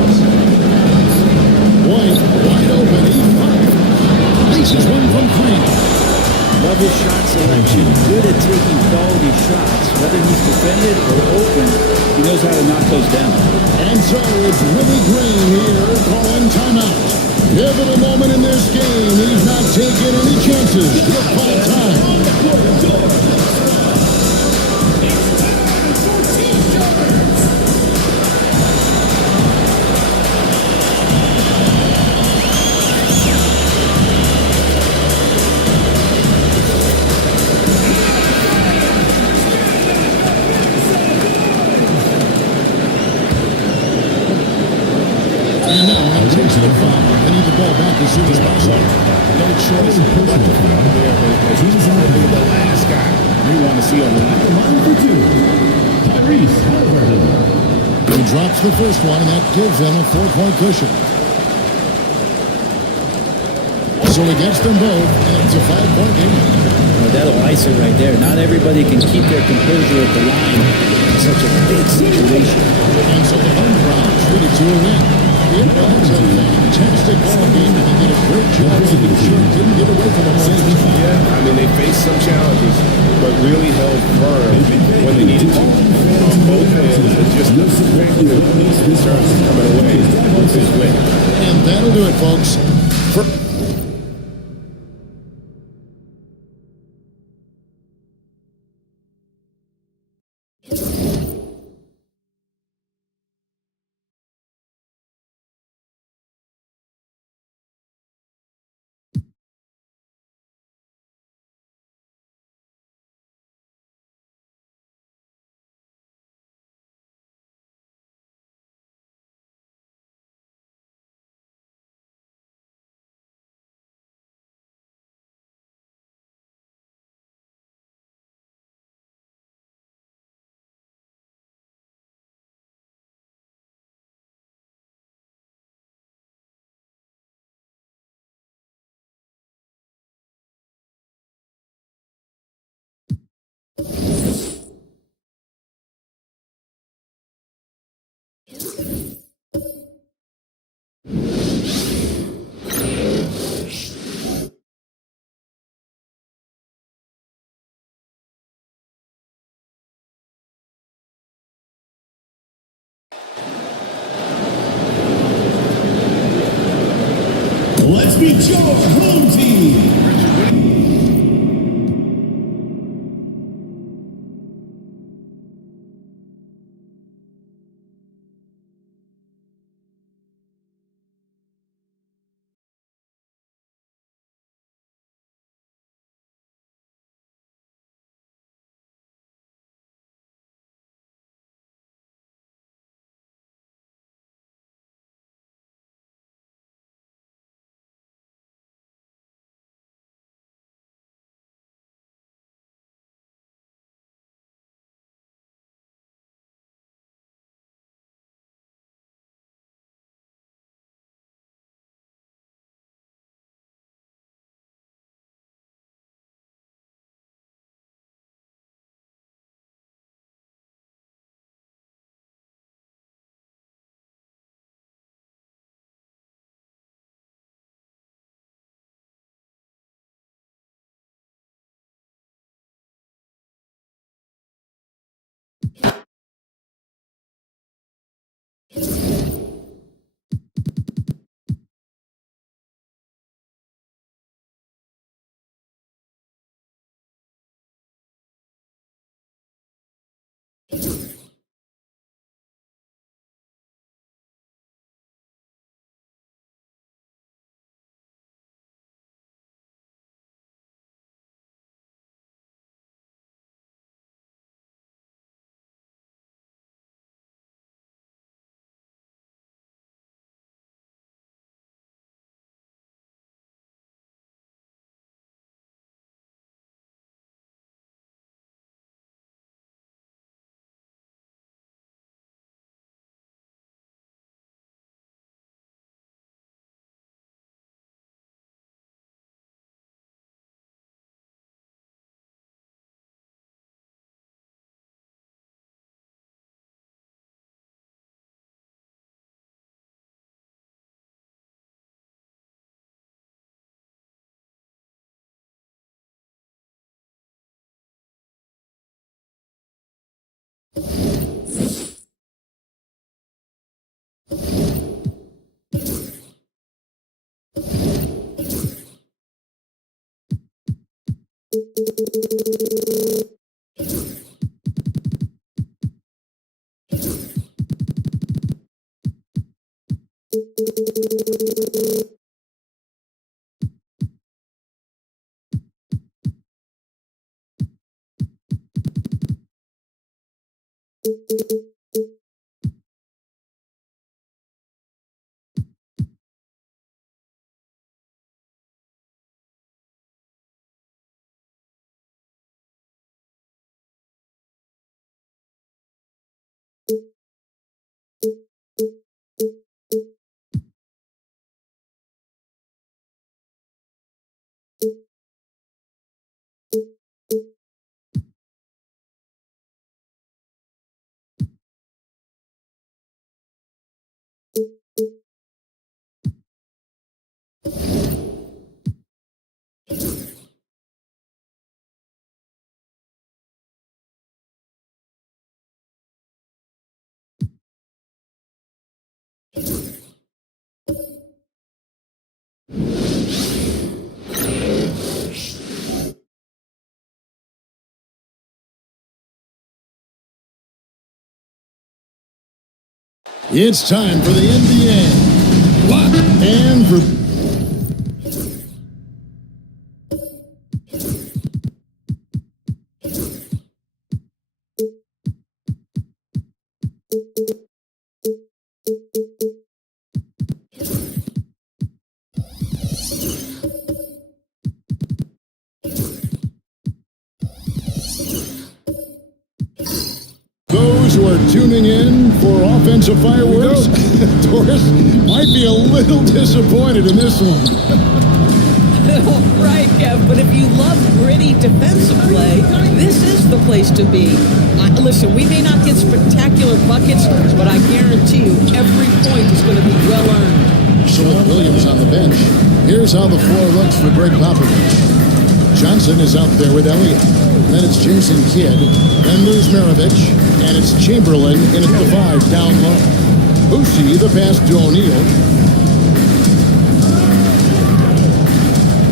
White, wide open. He faces one from 3. Love his shot selection. Good at taking quality shots. Whether he's defended or open, he knows how to knock those down. And so it's Willie Green here calling timeout. Pivotal moment in this game. He's not taking any chances. He'll call time. And now on takes the foul. They need the ball back as soon as possible. No choice but to foul there. He's probably the last guy we want to see on the line. Line for 2, Tyrese Halliburton. He drops the first one, and that gives them a 4-point cushion. So he gets them both, and it's a 5-point game. Well, that'll ice it right there. Not everybody can keep their composure at the line in such a big situation. And so the home crowd treated to a win. It was a fantastic ball game, and they did a great job making sure it didn't get away from them. Yeah, I mean, they faced some challenges, but really held firm when they needed to. On both ends, it's just effective in terms of coming away with this win. And that'll do it, folks. Let's meet your home team. It's time for the NBA. And for... Those who are tuning in for offensive fireworks, Doris, might be a little disappointed in this one. Right, Kev, but if you love gritty defensive play, this is the place to be. Listen, we may not get spectacular buckets, but I guarantee you every point is going to be well earned. So with Williams on the bench, here's how the floor looks for Greg Popovich. Johnson is out there with Elliott. Then it's Jason Kidd. Then there's Maravich. And it's Chamberlain in at the 5 down low. Boucher, the pass to O'Neal.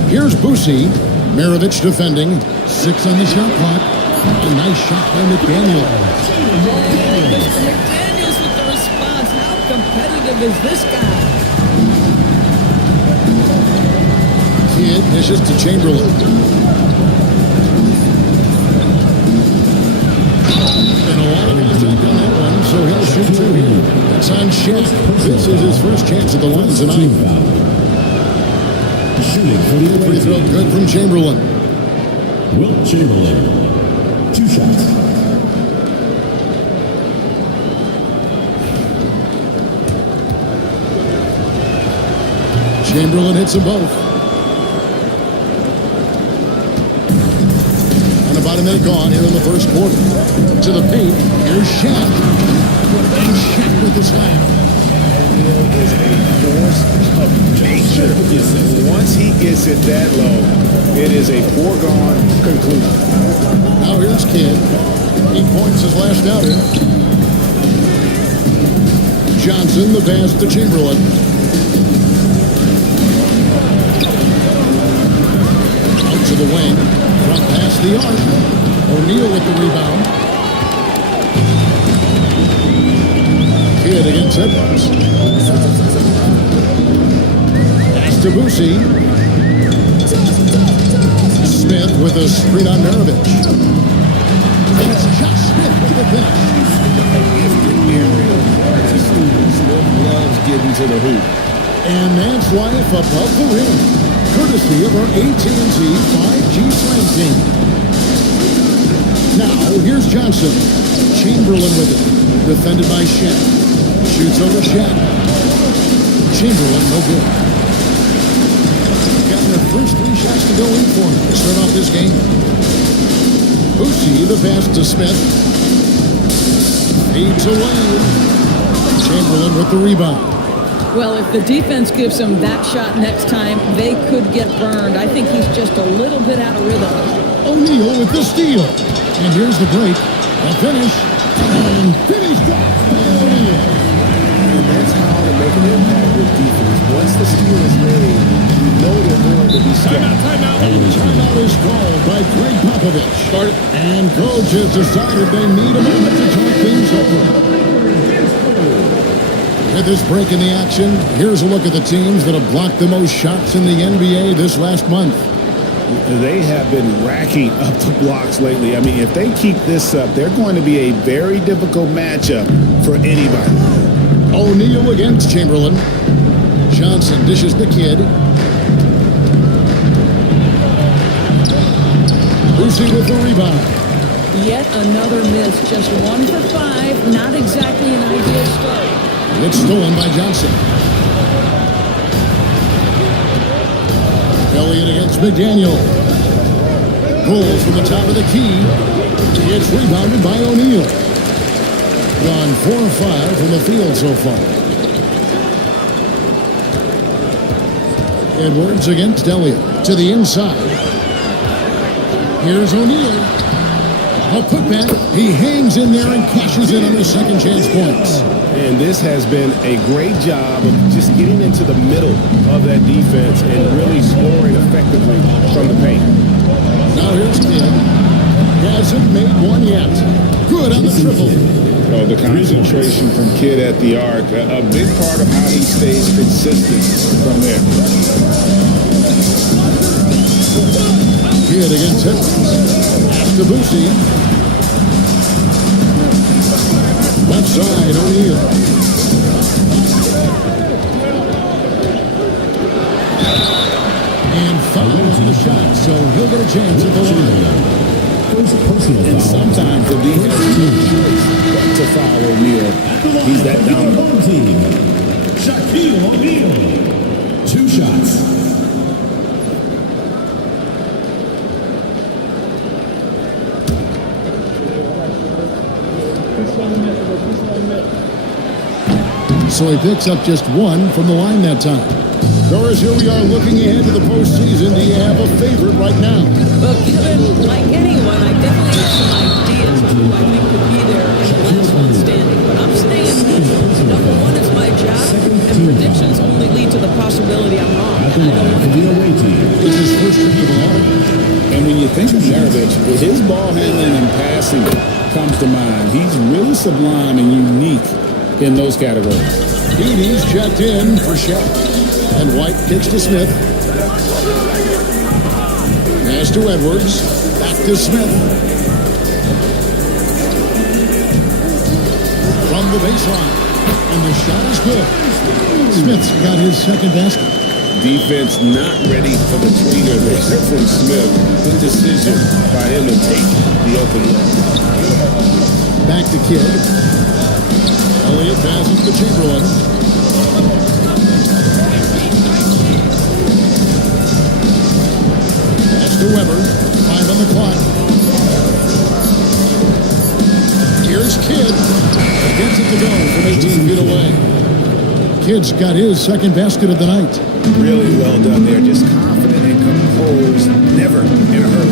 Here's Boosie. Maravich defending. 6 on the shot clock. A nice shot by McDaniel. Mr. McDaniels with the response. How competitive is this guy? Kidd dishes to Chamberlain. And a lot of guys have done that one, so he'll shoot 2 here. That's on Shaq. This is his first chance at the line tonight. Shooting for the Free throw good from Chamberlain. Wilt Chamberlain. 2 shots. Chamberlain hits them both. And about a minute gone here in the first quarter. To the paint. Here's Shaq. And Shaq with the slam. O'Neal is a force of nature. Once he gets it that low, it is a foregone conclusion. Now here's Kidd. 8 points his last outing. Johnson, the pass to Chamberlain. Out to the wing. Front past the arc. O'Neal with the rebound. Kidd against Edwards. Pass to Boosie. Smith with a screen on Maravich. It's Josh Smith with the finish. Smith loves getting to the hoop. And that's life above the rim. Courtesy of our AT&T 5G Slam team. Now, here's Johnson. Chamberlain with it. Defended by Shaq. Shoots over Shaq. Chamberlain, no good. Gotten their first 3 shots to go in for him to start off this game. Boosie, the pass to Smith. Feeds away. Chamberlain with the rebound. Well, if the defense gives him that shot next time, they could get burned. I think he's just a little bit out of rhythm. O'Neal with the steal. And here's the break. The finish. And finish drop. And that's how to make an impact with defense. Once the steal is made, you know they're going to be stopped. Timeout is called by Greg Popovich. And coach has decided they need a moment to talk things over. With this break in the action, here's a look at the teams that have blocked the most shots in the NBA this last month. They have been racking up the blocks lately. I mean, if they keep this up, they're going to be a very difficult matchup for anybody. O'Neal against Chamberlain. Johnson dishes the Kidd. Boosie with the rebound. Yet another miss. Just 1 for 5. Not exactly an ideal start. It's stolen by Johnson. Elliott against McDaniel. Pulls from the top of the key. It's rebounded by O'Neal. Gone 4 of 5 from the field so far. Edwards against Elliott. To the inside. Here's O'Neal. A putback. He hangs in there and cashes in on his second chance points. And this has been a great job of just getting into the middle of that defense and really scoring effectively from the paint. Now here's Kidd. Hasn't made one yet. Good on the triple. Oh, the concentration from Kidd at the arc, a big part of how he stays consistent from there. Kidd against Edwards. After Boosie. Left side, O'Neal. And fouls the shot, so he'll get a chance at the line. And sometimes the defense has to foul O'Neal. He's that dominant. Shaquille O'Neal. 2 shots. So he picks up just 1 from the line that time. Doris, here we are looking ahead to the postseason. Do you have a favorite right now? Well, given, like anyone, I definitely have some ideas of who I think could be there in the last one standing. But I'm staying neutral. Number 1 is my job, and predictions only lead to the possibility I'm wrong. And I don't want to do that. This is And when you think of Maravich, his ball handling and passing comes to mind. He's really sublime and unique in those categories. Edie's checked in for Shaq. And White kicks to Smith. Pass to Edwards. Back to Smith. From the baseline. And the shot is good. Smith's got his second basket. Defense not ready for the tweener there from Smith. Good decision by him to take the open look. Back to Kidd. Elliott passes to Chamberlain. Pass to Weber. 5 on the clock. Here's Kidd. Gets it to go from 18 feet away. Kidd's got his second basket of the night. Really well done there. Just confident and composed. Never in a hurry.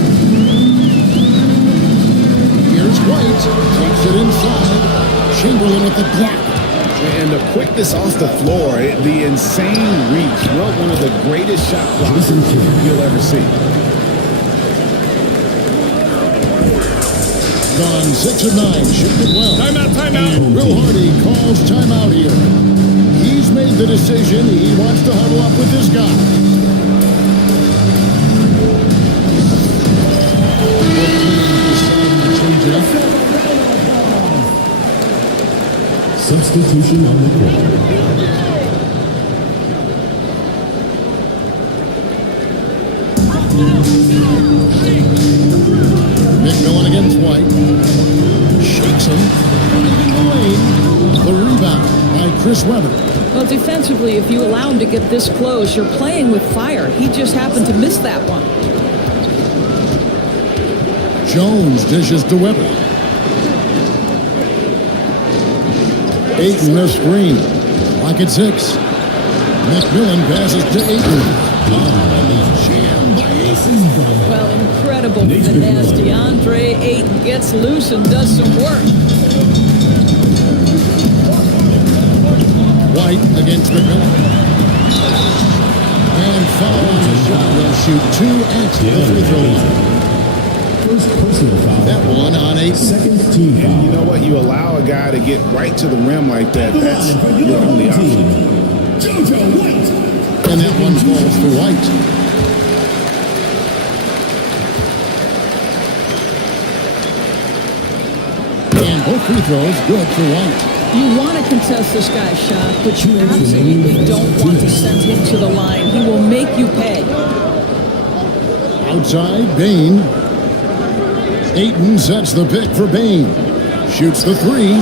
Here's White. Takes it inside. Chamberlain with the block. And the quickness off the floor, the insane reach. Well, one of the greatest shot blocks you'll ever see. Gone 6 of 9. Shooting it well. Timeout. And Will Hardy calls timeout here. He's made the decision. He wants to huddle up with this guy. Substitution on the court. McMillan against White. Shakes him. Finding the lane. The rebound by Chris Webber. Well, defensively, if you allow him to get this close, you're playing with fire. He just happened to miss that one. Jones dishes to Webber. Ayton the screen. Lock at 6. McMillan passes to Ayton. Well, incredible finesse. DeAndre Ayton gets loose and does some work. White against McMillan. And foul on the shot. Will shoot 2 at the free throw line. First personal foul. That one on a second team foul. And you know what? You allow a guy to get right to the rim like that. That's your only option. JoJo White. And that one falls for White. And both free throws good for White. You want to contest this guy's shot, but you absolutely don't want to send him to the line. He will make you pay. Outside, Bain. Ayton sets the pick for Bain. Shoots the 3.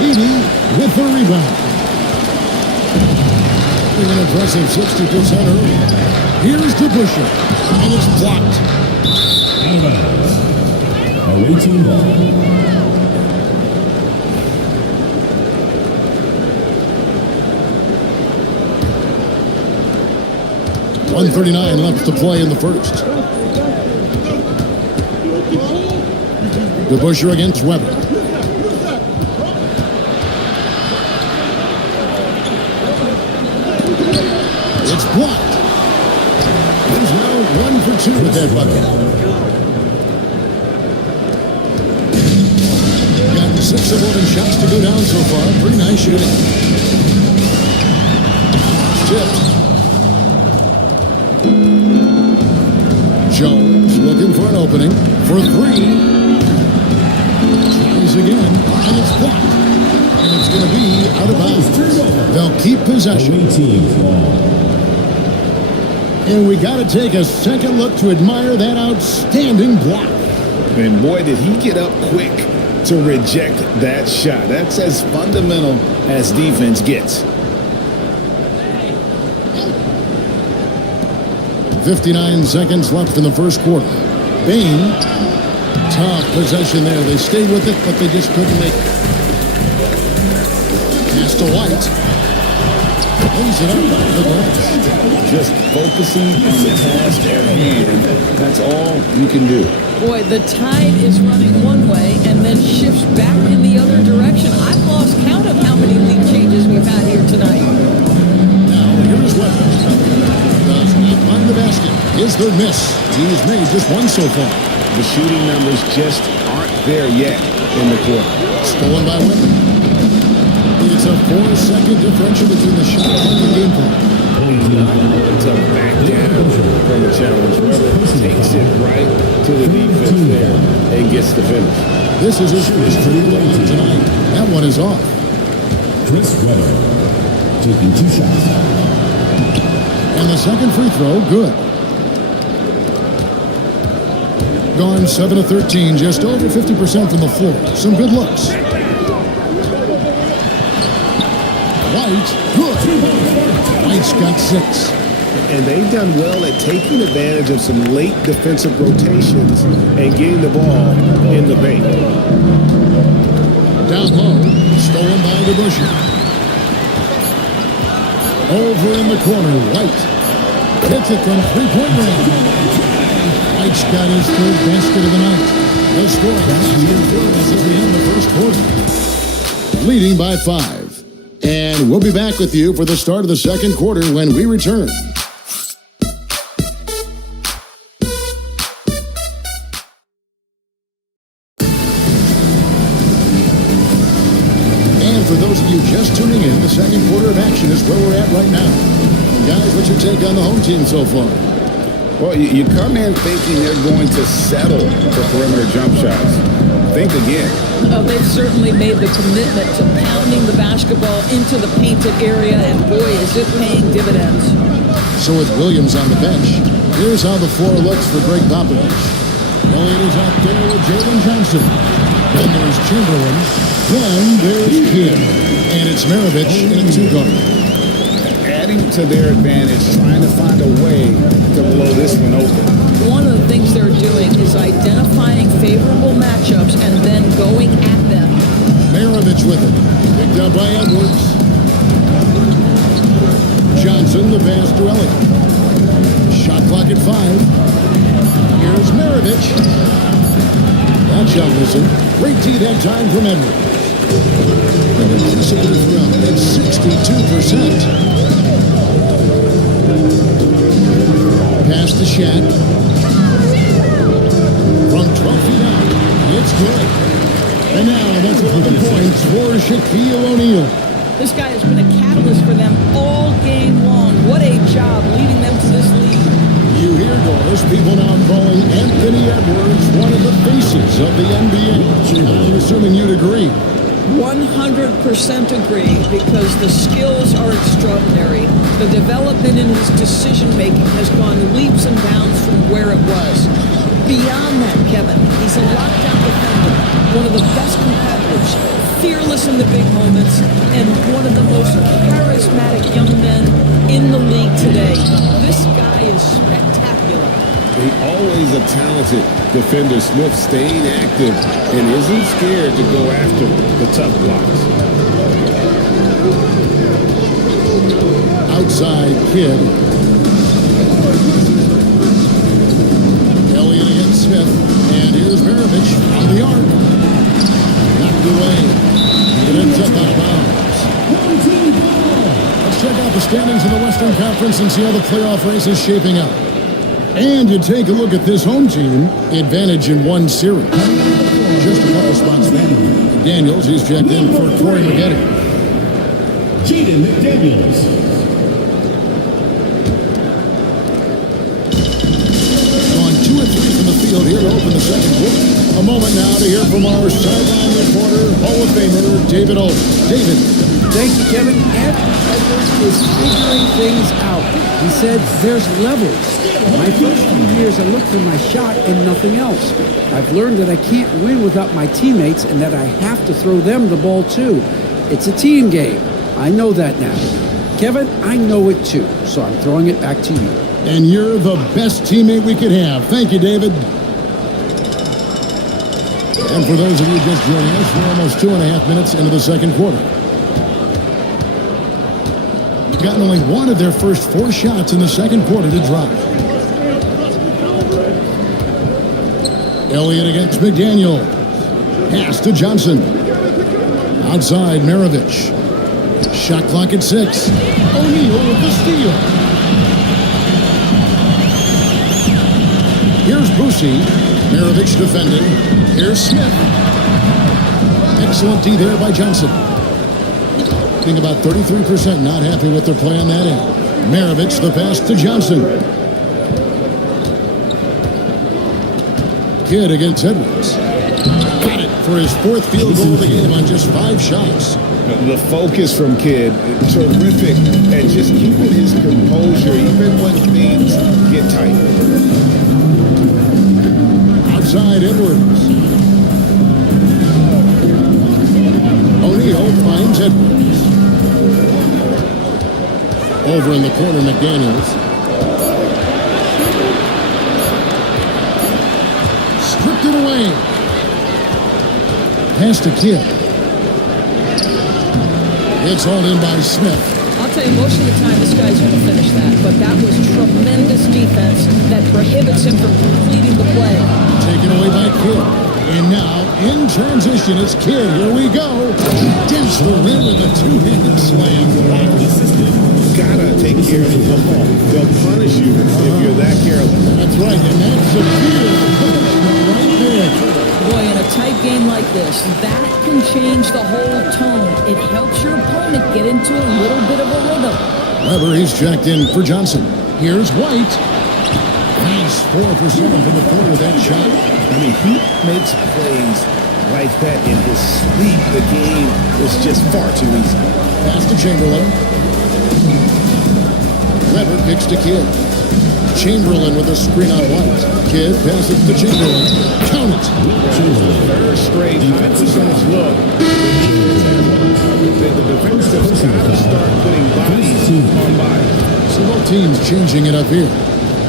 Edie with the rebound. An impressive 60% early. Here's DeBusschere. And it's blocked. Out of bounds. Away team ball. 1:39 left to play in the first. DeBusschere against Weber. It's blocked. He's now 1 for 2 with that bucket. Got 6 of 11 shots to go down so far. Pretty nice shooting. Tipped. Jones looking for an opening for 3. Tries again, and it's blocked. And it's going to be out of bounds. They'll keep possession. And we got to take a second look to admire that outstanding block. And boy, did he get up quick to reject that shot. That's as fundamental as defense gets. 59 seconds left in the first quarter. Bain, tough possession there. They stayed with it, but they just couldn't make it. Pass to White. Lays it up off the glass. Just focusing on the task at hand. That's all you can do. Boy, the tide is running one way and then shifts back in the other direction. I've lost count of how many lead changes we've had here tonight. Now, here's Weber. Does not find the basket. His third miss. He's made just one so far. The shooting numbers just aren't there yet in the quarter. Stolen by Whitman. It's a 4-second differential between the shot clock and game clock. To back down from the challenge. Whoever takes it right to the defense there and gets the finish. This is his first free throw tonight. That one is off. Chris Webber taking 2 shots. And the second free throw, good. Gone 7 of 13, just over 50% from the floor. Some good looks. White, good. White's got 6. And they've done well at taking advantage of some late defensive rotations and getting the ball in the paint. Down low, stolen by DeBusschere. Over in the corner, White hits it from three-point range. White's got his third basket of the night. The score is at the end of the first quarter, leading by 5. And we'll be back with you for the start of the second quarter when we return. For those of you just tuning in, the second quarter of action is where we're at right now. Guys, what's your take on the home team so far? Well, you come in thinking they're going to settle for perimeter jump shots. Think again. They've certainly made the commitment to pounding the basketball into the painted area, and boy, is it paying dividends. So with Williams on the bench, here's how the floor looks for Greg Popovich. Elliott is out there with Jalen Johnson. Then there's Chamberlain. Then there's Kidd. And it's Maravich in a 2-guard. Adding to their advantage, trying to find a way to blow this one open. One of the things they're doing is identifying favorable matchups and then going at them. Maravich with it. Picked up by Edwards. Johnson, the pass to Elliott. Shot clock at 5. Here's Maravich. That shot missing. Great tee that time from Edwards. Electricity throughout at 62%. Pass to Shaq. From 12 feet out. It's good. And now that's 11 points for Shaquille O'Neal. This guy has been a catalyst for them all game long. What a job leading them to this lead. You hear those people now calling Anthony Edwards one of the faces of the NBA. I'm assuming you'd agree. 100% agree, because the skills are extraordinary. The development in his decision-making has gone leaps and bounds from where it was. Beyond that, Kevin, he's a lockdown defender, one of the best competitors, fearless in the big moments, and one of the most charismatic young men in the league today. This guy is spectacular. He's always a talented defender. Smith staying active and isn't scared to go after the tough blocks. Outside Kidd. Elliott against Smith. And here's Maravich on the arc. Knocked away. It ends up out of bounds. Let's check out the standings in the Western Conference and see how the playoff race is shaping up. And you take a look at this home team, advantage in one series. Just a couple spots down. Daniels, he's checked in for Corey Maggette. Jaden McDaniels. Gone 2 of 3 from the field here to open the second quarter. A moment now to hear from our sideline reporter, Hall of Famer, David Olden. David. Thank you, Kevin. Edwards is figuring things out. He said there's levels. My first few years, I looked for my shot and nothing else. I've learned that I can't win without my teammates and that I have to throw them the ball too. It's a team game. I know that now. Kevin, I know it too, so I'm throwing it back to you. And you're the best teammate we could have. Thank you, David. And for those of you just joining us, we're almost 2.5 minutes into the second quarter. We've gotten only one of their first 4 shots in the second quarter to drop. Elliott against McDaniel. Pass to Johnson. Outside, Maravich. Shot clock at 6. O'Neal with the steal. Here's Boosie. Maravich defending. Here's Smith. Excellent D there by Johnson. Being about 33% not happy with their play on that end. Maravich the pass to Johnson. Kidd against Edwards. Got it for his fourth field goal of the game on just 5 shots. The focus from Kidd, terrific at just keeping his composure even when things get tight. Outside Edwards. O'Neal finds Edwards. Over in the corner, McDaniels. Stripped it away. Pass to Kidd. It's all in by Smith. I'll tell you, most of the time this guy's going to finish that, but that was tremendous defense that prohibits him from completing the play. Taken away by Kidd. And now, in transition, it's Kidd. Here we go. Dents the rim with a two-handed slam. Gotta take care of the football. They'll punish you if you're that careless. That's right, and that's a beautiful punishment right there. Boy, in a tight game like this, that can change the whole tone. It helps your opponent get into a little bit of a rhythm. Weber, he's jacked in for Johnson. Here's White. Nice 4 for 7 from the floor with that shot. I mean, he makes plays like that in his sleep. The game is just far too easy. Pass to Chamberlain. Weber kicks to Kidd. Chamberlain with a screen on White. Kidd passes to Chamberlain. Count it. Third straight high percentage look. The defense has got to start putting bodies on bodies. So both teams changing it up here.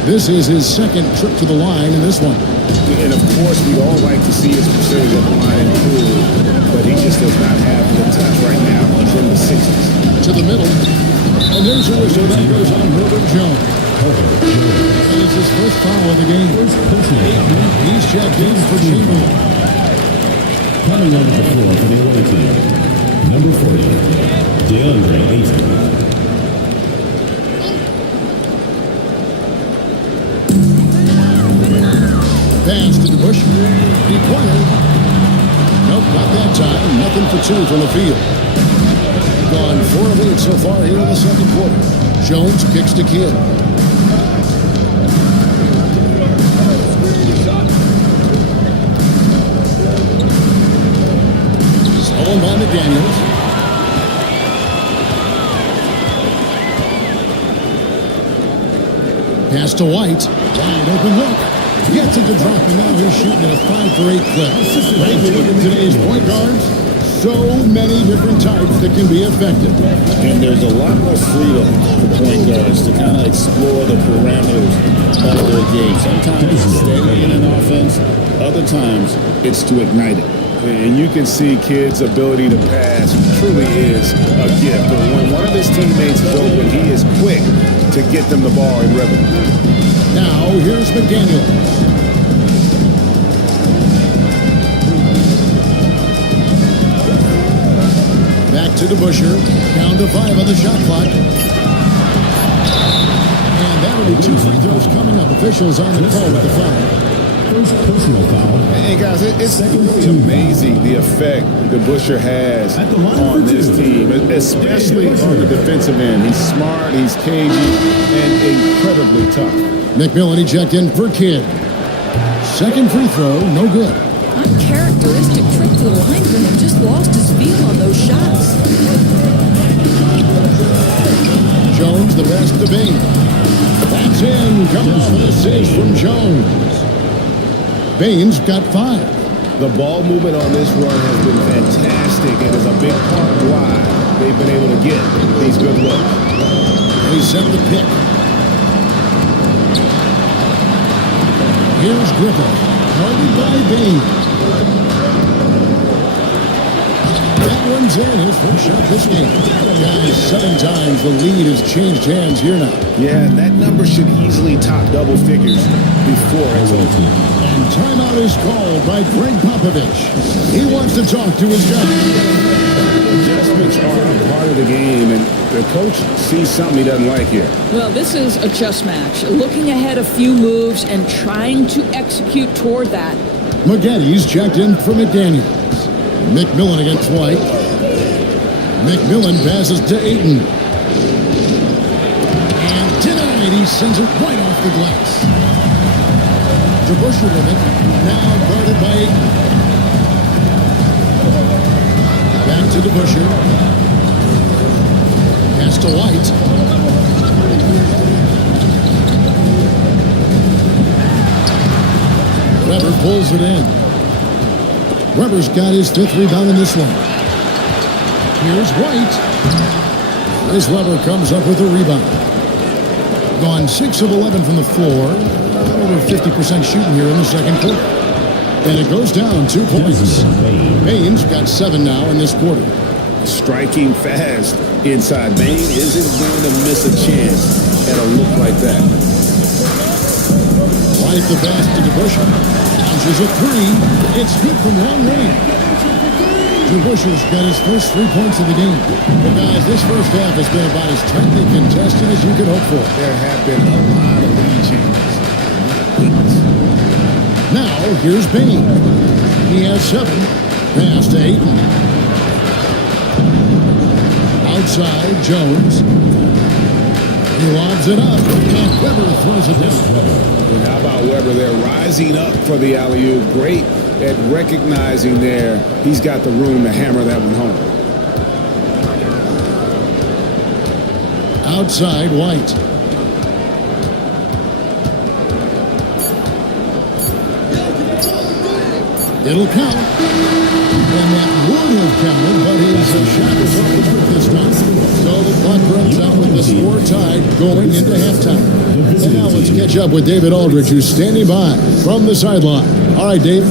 This is his second trip to the line in this one. And of course, we all like to see his percentage at the line improve, but he just does not have the touch right now. He's in the 60s. To the middle. And there's a whistle that goes on Herbert Jones. And it's his first foul of the game. He's checked in for Chamberlain. Coming onto the floor for the away team, number 40, DeAndre Ayton. Pass to the Bush. Deep corner. Nope, not that time. Nothing for 2 from the field. Gone 4 of 8 so far here in the second quarter. Jones kicks to Kidd. Stolen by McDaniels. Pass to White. Wide open look. Gets it to drop, and now he's shooting at a 5 for 8 clip. Take a look at today's point guards. So many different types that can be effective. And there's a lot more freedom for point guards to kind of explore the parameters of their game. Sometimes it's staying in an offense. Other times it's to ignite it. And you can see Kidd's ability to pass truly is a gift. But when one of his teammates is open, he is quick to get them the ball in rhythm. Now, here's McDaniel. Back to DeBusschere. Down to 5 on the shot clock. And that'll be 2 free throws coming up. Officials on the call with the foul. First personal foul. And guys, it's really amazing the effect DeBusschere has on this team, especially on the defensive end. He's smart, he's cagey, and incredibly tough. McMillan eject in for Kidd. Second free throw, no good. Uncharacteristic trip to the line for him. Just lost his feel on those shots. Jones, the pass to Bain. That's in. Comes off an assist from Jones. Bain's got 5. The ball movement on this run has been fantastic and is a big part of why they've been able to get these good looks. They set the pick. Here's Griffith. Guarded by Bain. That one's in. His first shot this game. Guys, 7 times the lead has changed hands here now. Yeah, that number should easily top double figures before it's over. And timeout is called by Greg Popovich. He wants to talk to his guys. Just Moments are a part of the game, and the coach sees something he doesn't like here. Well, this is a chess match. Looking ahead a few moves and trying to execute toward that. McGetty's checked in for McDaniels. McMillan against White. McMillan passes to Ayton. And denied. He sends it right off the glass. DeBusschere with it. Now guarded by Ayton. Back to DeBusschere. Pass to White. Weber pulls it in. Weber's got his 5th rebound in this one. Here's White. Chris Weber comes up with a rebound. Gone 6 of 11 from the floor. Over 50% shooting here in the second quarter. And it goes down 2 points. Baines got 7 now in this quarter. Striking fast inside. Bain isn't going to miss a chance at a look like that. White the pass to DeBusschere. Launches a 3. It's good from long range. DeBusschere's got his first 3 points of the game. But guys, this first half has been about as tightly contested as you could hope for. There have been a lot of lead changes. Now, here's Bain. He has 7. Pass to Ayton. Outside, Jones. He lobs it up, and Weber throws it down. And how about Weber there rising up for the alley-oop? Great at recognizing there. He's got the room to hammer that one home. Outside, White. It'll count. And that would have counted, but his shot was off the mark this time. So the clock runs out with the score tied going into halftime. And now let's catch up with David Aldridge, who's standing by from the sideline. All right, Dave.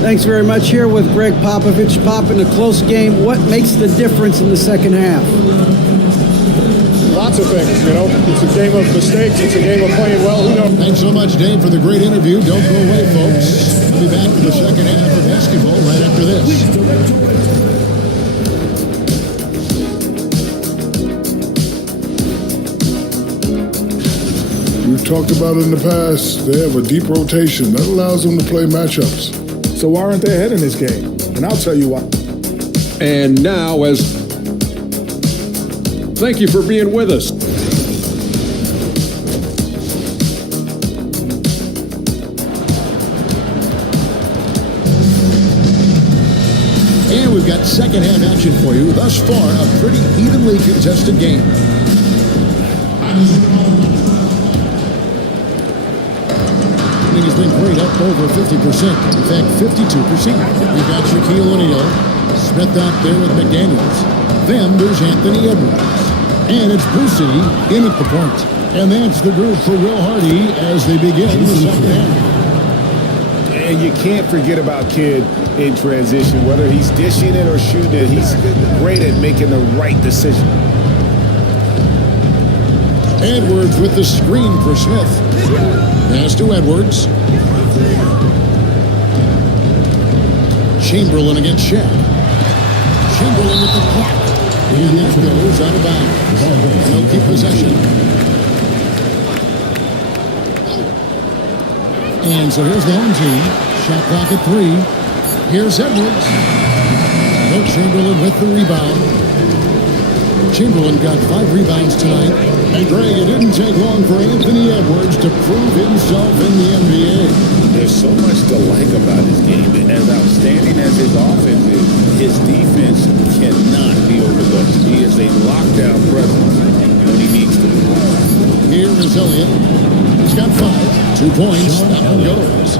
Thanks very much. Here with Greg Popovich. Pop, in a close game, what makes the difference in the second half? Lots of things, you know. It's a game of mistakes. It's a game of playing well. Who knows? Thanks so much, Dave, for the great interview. Don't go away, folks. We'll be back for the second half of basketball right after this. We've talked about it in the past. They have a deep rotation that allows them to play matchups. So why aren't they ahead in this game? And I'll tell you why. And now, thank you for being with us. And we've got second half action for you. Thus far, a pretty evenly contested game. He's been great, up over 50%. In fact, 52%. We've got Shaquille O'Neal. Smith out there with McDaniels. Then there's Anthony Edwards. And it's Brucey in at the point. And that's the group for Will Hardy as they begin the second half. And you can't forget about Kidd in transition. Whether he's dishing it or shooting it, he's great at making the right decision. Edwards with the screen for Smith. Pass to Edwards. Chamberlain against Shaq. Chamberlain with the clock. And that goes out of bounds. They'll keep possession. And so here's the home team. Shot clock at 3. Here's Edwards. Wilt Chamberlain with the rebound. Chamberlain got 5 rebounds tonight. And Greg, it didn't take long for Anthony Edwards to prove himself in the NBA. There's so much to like about his game. As outstanding as his offense is, his defense cannot be overlooked. He is a lockdown presence when he needs to. Here is Elliott. He's got 5. 2 points. That one goes.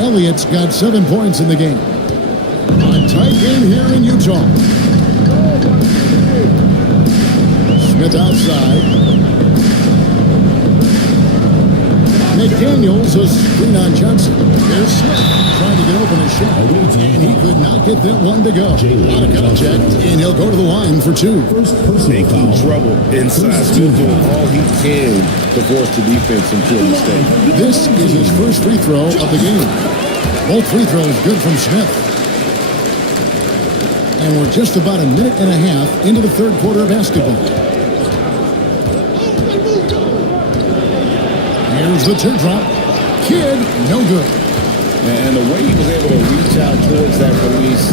Elliott's got 7 points in the game. A tight game here in Utah. Smith outside. McDaniels a screen on Johnson. There's Smith trying to get open a shot. And he could not get that one to go. A lot of contact, and he'll go to the line for 2. Making trouble inside, still doing all he can to force the defense into a mistake. This is his first free throw of the game. Both free throws good from Smith. And we're just about a minute and a half into the third quarter of basketball. Here's the teardrop. Kidd, no good. And the way he was able to reach out towards that release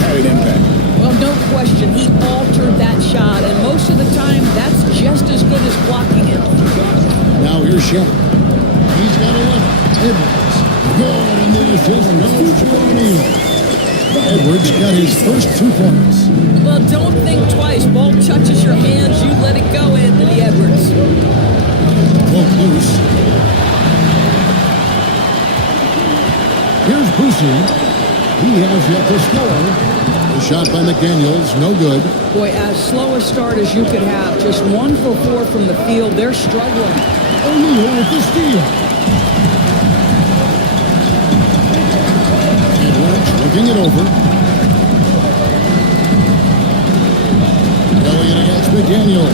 had an impact. Well, no question, he altered that shot, and most of the time, that's just as good as blocking it. Now here's Shaq. He's got 11. Edwards. Good, and the assist goes to O'Neal. Edwards got his first 2 points. Well, don't think twice. Ball touches your hands, you let it go, Anthony Edwards. Poke loose. Here's Boosie. He has yet to score. The shot by McDaniels, no good. Boy, as slow a start as you could have. Just 1 for 4 from the field. They're struggling. O'Neal with the steal. Edwards looking it over. Elliott against McDaniel.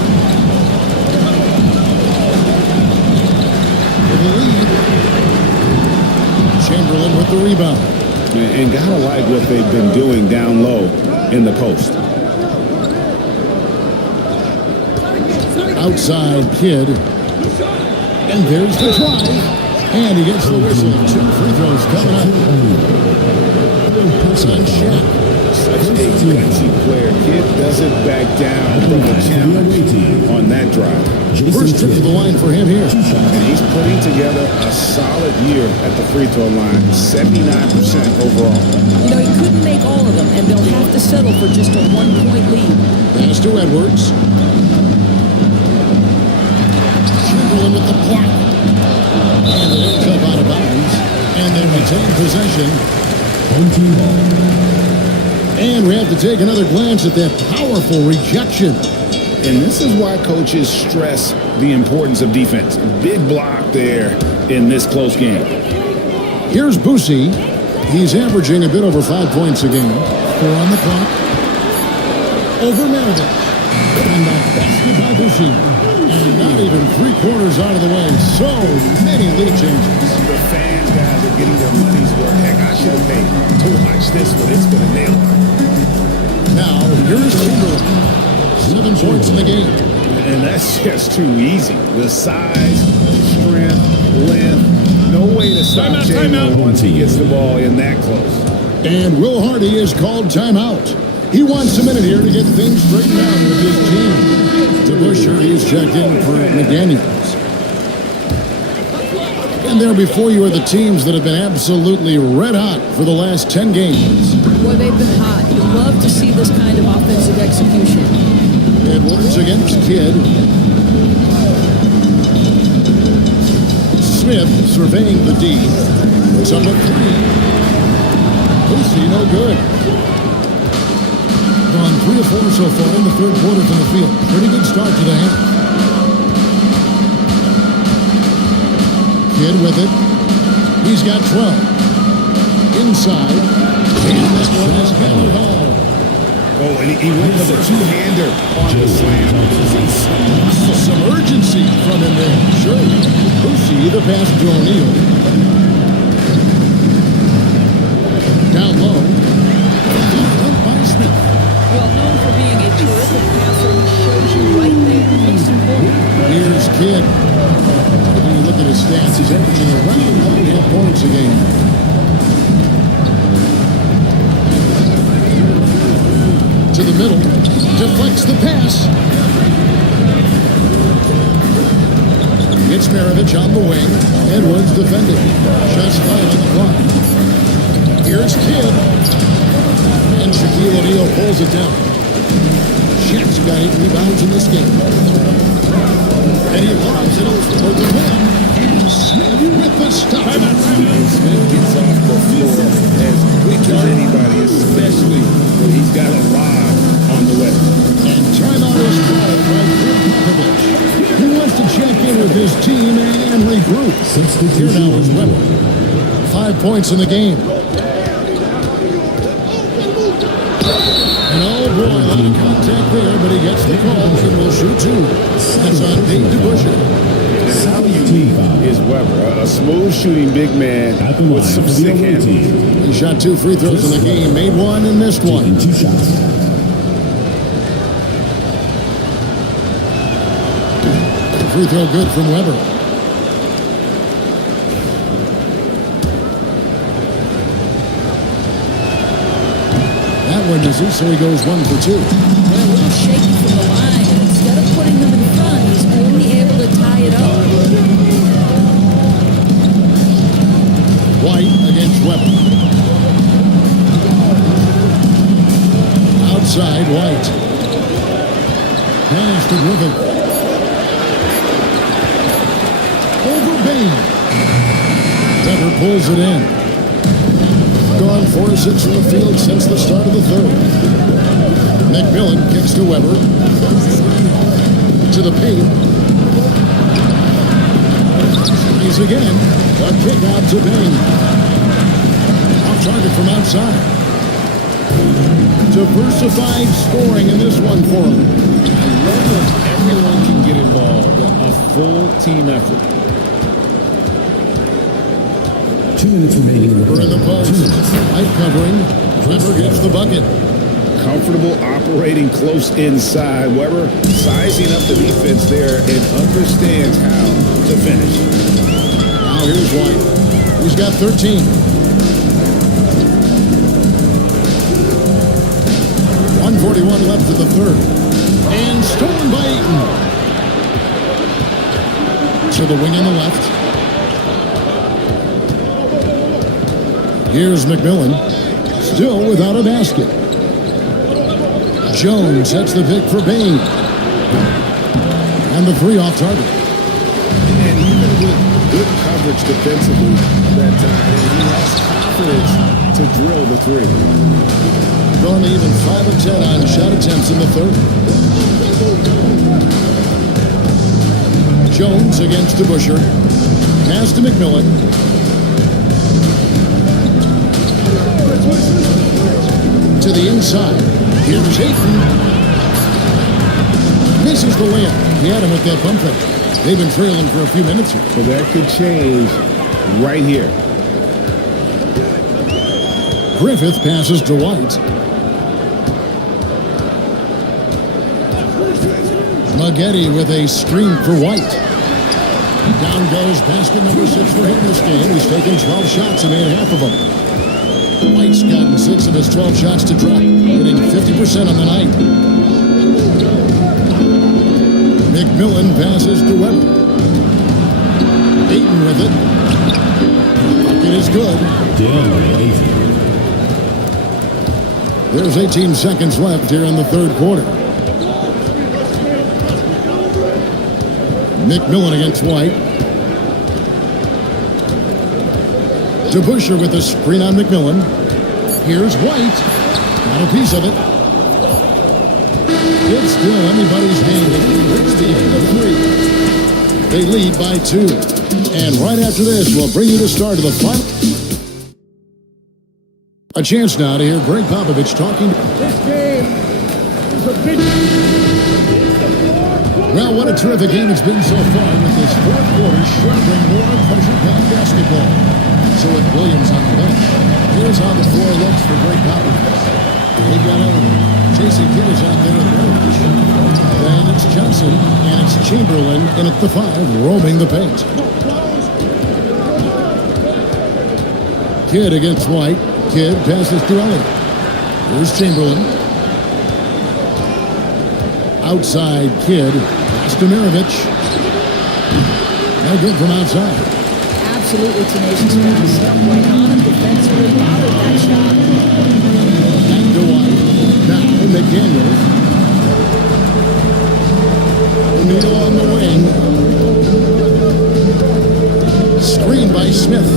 With the lead. Chamberlain with the rebound. And gotta like what they've been doing down low in the post. Outside Kidd. And there's the try. And he gets the whistle. 2 free throws coming up. Outside Shaq. Such a gutsy player. Kidd doesn't back down from the challenge on that drive. First trip to the line for him here. And he's putting together a solid year at the free throw line. 79% overall. You know, he couldn't make all of them, and they'll have to settle for just a 1-point lead. Pass to Edwards. Chamberlain with the block. And it ends up out of bounds. And they retain possession. Home team ball. And we have to take another glance at that powerful rejection. And this is why coaches stress the importance of defense. Big block there in this close game. Here's Boosie. He's averaging a bit over 5 points a game. 4 on the clock. Over Meredith. And the basket by Boosie. And not even 3/4 out of the way. So many lead changes. The fans, guys, are getting their money's worth. Heck, I should have paid to watch this one. It's been a nail biter. Now, here's Chamberlain. 7 points in the game. And that's just too easy. The size, strength, length. No way to stop Chamberlain once he gets the ball in that close. And Will Hardy is called timeout. He wants a minute here to get things straightened out with his team. To Busher, he's checked in for McDaniels. And there before you are the teams that have been absolutely red hot for the last 10 games. Boy, they've been hot. You love to see this kind of offensive execution. Edwards against Kidd. Smith surveying the D. Puts up a 3. Boosie, no good. Gone 3 of 4 so far in the third quarter from the field. Pretty good start to the half. Kidd with it. He's got 12. Inside. And this one is hammered home. Oh, and he went for the two-hander on the slam. Some urgency from him there. Sure. Boosie, the pass to O'Neal. Down low. By Smith. Well, known for being a terrific passer, he shows you right there. Case in point. Here's Kidd. When you look at his stats, he's averaging around 1.5 points a game. To the middle. Deflects the pass. It's Maravich on the wing. Edwards defending. Just 5 on the clock. Here's Kidd. And Shaquille O'Neal pulls it down. Shaq's got 8 rebounds in this game. And he lobs it over for the win. And Smith with the stop. Smith gets off the floor as quick as anybody, especially when he's got a lob on the way. And timeout is called by Greg Popovich. He wants to check in with his team and regroup. Here now is Weber. 5 points in the game. And oh boy, a lot of contact there, but he gets the call and will shoot 2. That's on Dave DeBuscher. How unique is Weber? A smooth shooting big man with some sick handles. He shot 2 free throws in the game, made 1 and missed 1. free throw good from Weber. That one misses, so he goes 1 for 2. Well, a little shaky from the line, and instead of putting them in front, he's only able to tie it up. White against Weber. Outside, White. Pass to Griffin. Over Bain. Weber pulls it in. Gone 4 of 6 from the field since the start of the third. McMillan kicks to Weber. To the paint. He's again. A kick out to Bain. Off target from outside. Diversified scoring in this one for him. I love when everyone can get involved. A full team effort. 2 minutes remaining in the We're in the post. White covering. Weber gets the bucket. Comfortable operating close inside. Weber sizing up the defense there and understands how to finish. Now here's White. He's got 13. 1:41 left of the third. And stolen by Ayton. To the wing on the left. Here's McMillan. Still without a basket. Jones sets the pick for Bain. And the 3 off target. And even with good coverage defensively that time, he has confidence to drill the 3. Going even 5 of 10 on shot attempts in the third. Jones against DeBusschere. Pass to McMillan. To the inside. Here's Ayton. Misses the layup. He had him with that pump fake. They've been trailing for a few minutes here. So that could change right here. Griffith passes to White. Maggette with a screen for White. Down goes basket number 6 for him this game. He's taken 12 shots and made half of them. White's gotten 6 of his 12 shots to drop, hitting 50% on the night. McMillan passes to Weber. Ayton with it. It is good. There's 18 seconds left here in the third quarter. McMillan against White. DeBusschere with a screen on McMillan. Here's White. Got a piece of it. It's still anybody's game. It's the end of 3. They lead by 2. And right after this, we'll bring you the start of the final. A chance now to hear Greg Popovich talking. This game is a big... Well, what a terrific game it's been so far, with this fourth quarter sure to bring more pressure-packed basketball. So with Williams on the bench, here's how the floor looks for Greg Popovich. They've got Jason Kidd is out there at the bench. Then it's Johnson, and it's Chamberlain in at the 5, roaming the paint. Kidd against White. Kidd passes to Elliott. Here's Chamberlain. Outside Kidd. Pass to Mirovic. No good from outside. Absolutely tenacious man. Stuck right on him defensively. Bothered that shot. Back to White. Now McDaniel. O'Neal on the wing. Screen by Smith.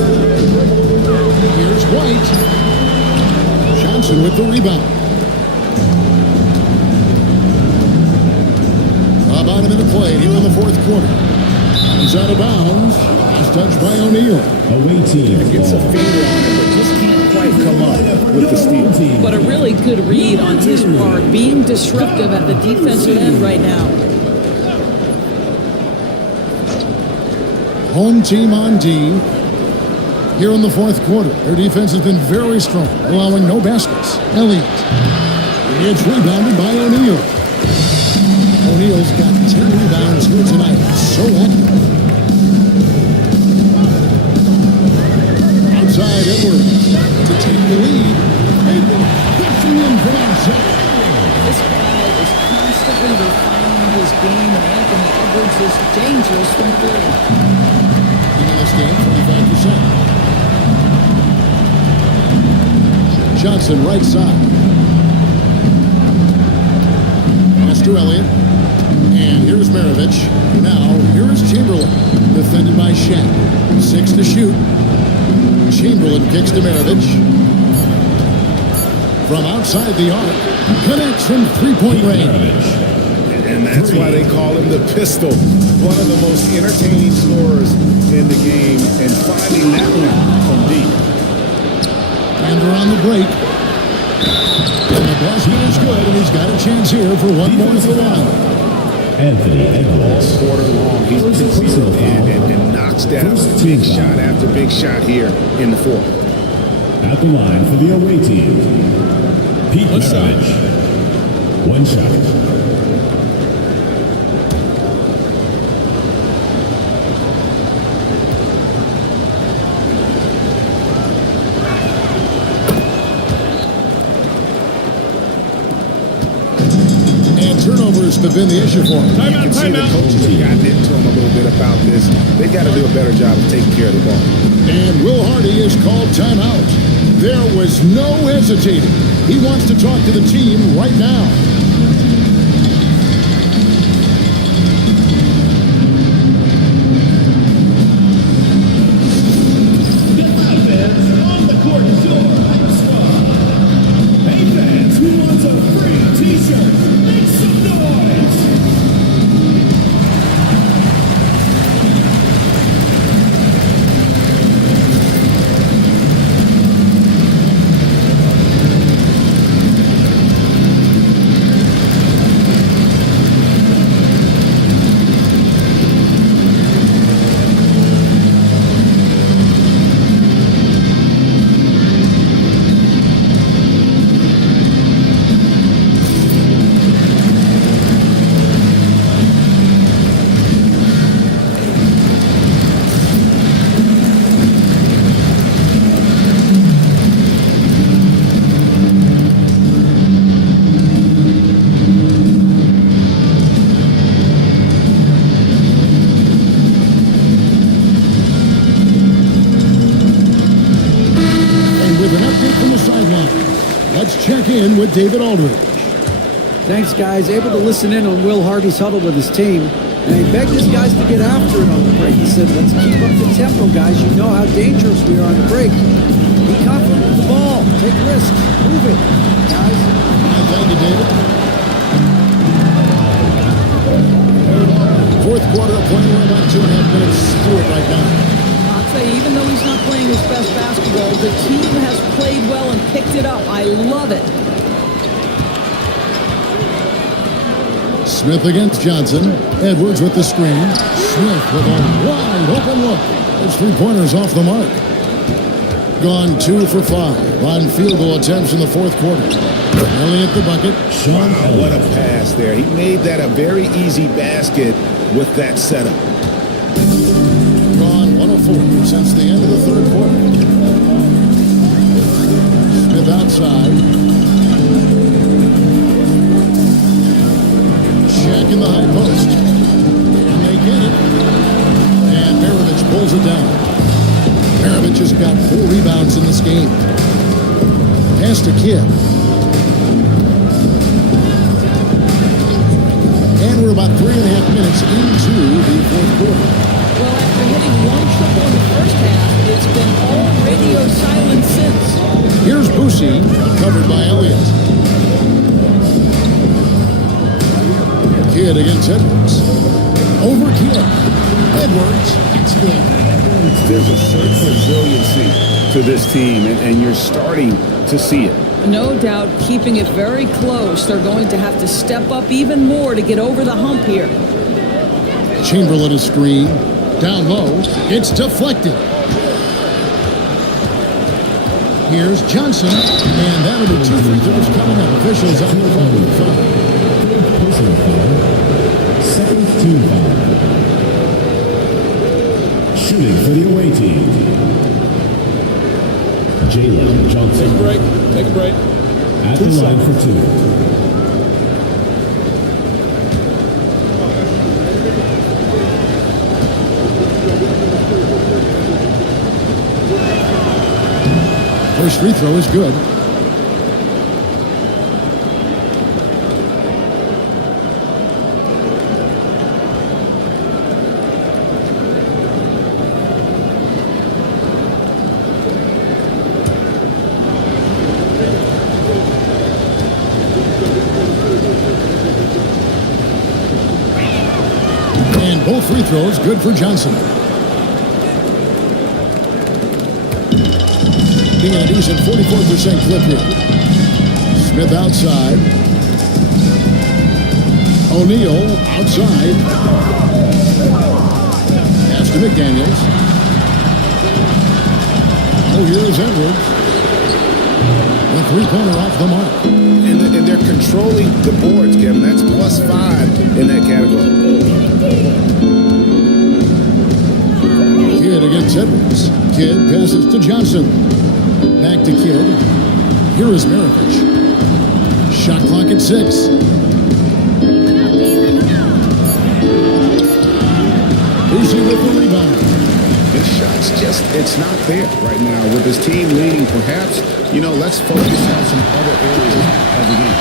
Here's White. Johnson with the rebound. About a minute played here in the fourth quarter. He's out of bounds. He's touched by O'Neal. Away team. Gets a finger on it, but just can't quite come up with the steal. But a really good read on his part, being disruptive at the defensive end right now. Home team on D. Here in the fourth quarter, their defense has been very strong, allowing no baskets. Elliott. It's rebounded by O'Neal. O'Neal's got 10 rebounds here tonight. So dangerous from three. In this game, 45%. Johnson, right side. Pass to Elliott. And here's Maravich. Now, here is Chamberlain. Defended by Shaq. 6 to shoot. Chamberlain kicks to Maravich. From outside the arc. Connects from three-point range. And that's why they call him the pistol. One of the most entertaining scorers in the game. And finding that one from deep. And they're on the break. And the basket is good, and he's got a chance here for one more for one. Anthony Edwards. All quarter long, he's consistent and knocks down big shot after big shot here in the fourth. At the line for the away team, Pete Maravich. One shot. Turnovers have been the issue for him. You can see the coaches have gotten into him a little bit about this. They've got to do a better job of taking care of the ball. And Will Hardy is called timeout. There was no hesitating. He wants to talk to the team right now. On the court, your hype squad. Hey fans, who wants a free t-shirt? Make some noise! Check in with David Aldridge. Thanks, guys. Able to listen in on Will Hardy's huddle with his team. And he begged his guys to get after it on the break. He said, let's keep up the tempo, guys. You know how dangerous we are on the break. Be confident with the ball. Take risks. Move it, guys. Thank you, David. Fourth quarter, playing about 2.5 minutes to it right now. Even though he's not playing his best basketball, the team has played well and picked it up. I love it. Smith against Johnson. Edwards with the screen. Smith with a wide open look. Those three-pointers off the mark. Gone 2 for 5 on field goal attempts in the fourth quarter. Elliott the bucket. Wow, what a pass there. He made that a very easy basket with that setup. Gone 104 since the end of the third quarter. Smith outside. Shaq in the high post. And they get it. And Maravich pulls it down. Maravich has got 4 rebounds in this game. Pass to Kidd. And we're about 3.5 minutes into the fourth quarter. Well, after hitting 1 triple in the first half, it's been all radio silence since. Here's Boosie, covered by Elliott. Kidd against Edwards. Over Kidd. Edwards, that's good. There's a certain resiliency to this team, and you're starting to see it. No doubt, keeping it very close. They're going to have to step up even more to get over the hump here. Chamberlain is screen. Down low. It's deflected. Here's Johnson. And that'll be 2 free throws coming up. Officials on the phone with 5. Personal foul. Second team foul. Shooting for the away team, Jalen Johnson. Take a break. Take a break. At the line for 2. His free throw is good. And both free throws good for Johnson. Being at a decent 44% clip here. Smith outside. O'Neal outside. Pass to McDaniels. Oh, here is Edwards. The three-pointer off the mark. And they're controlling the boards, Kevin. That's +5 in that category. Kidd against Edwards. Kidd passes to Johnson. Back to Kidd. Here is Maravich. Shot clock at 6. Boosie with the rebound. His shot's it's not there right now. With his team leading, perhaps, let's focus on some other areas of the game.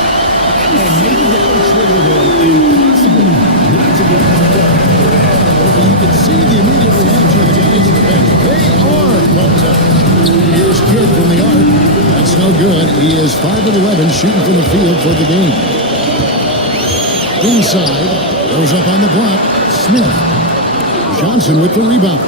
And maybe that will trigger them impossible not to get pumped up. You can see the immediate reaction of the guys in the bench. They are pumped up. Here's Kidd from the arc. That's no good. He is 5 of 11 shooting from the field for the game. Inside. Goes up on the block. Smith. Johnson with the rebound.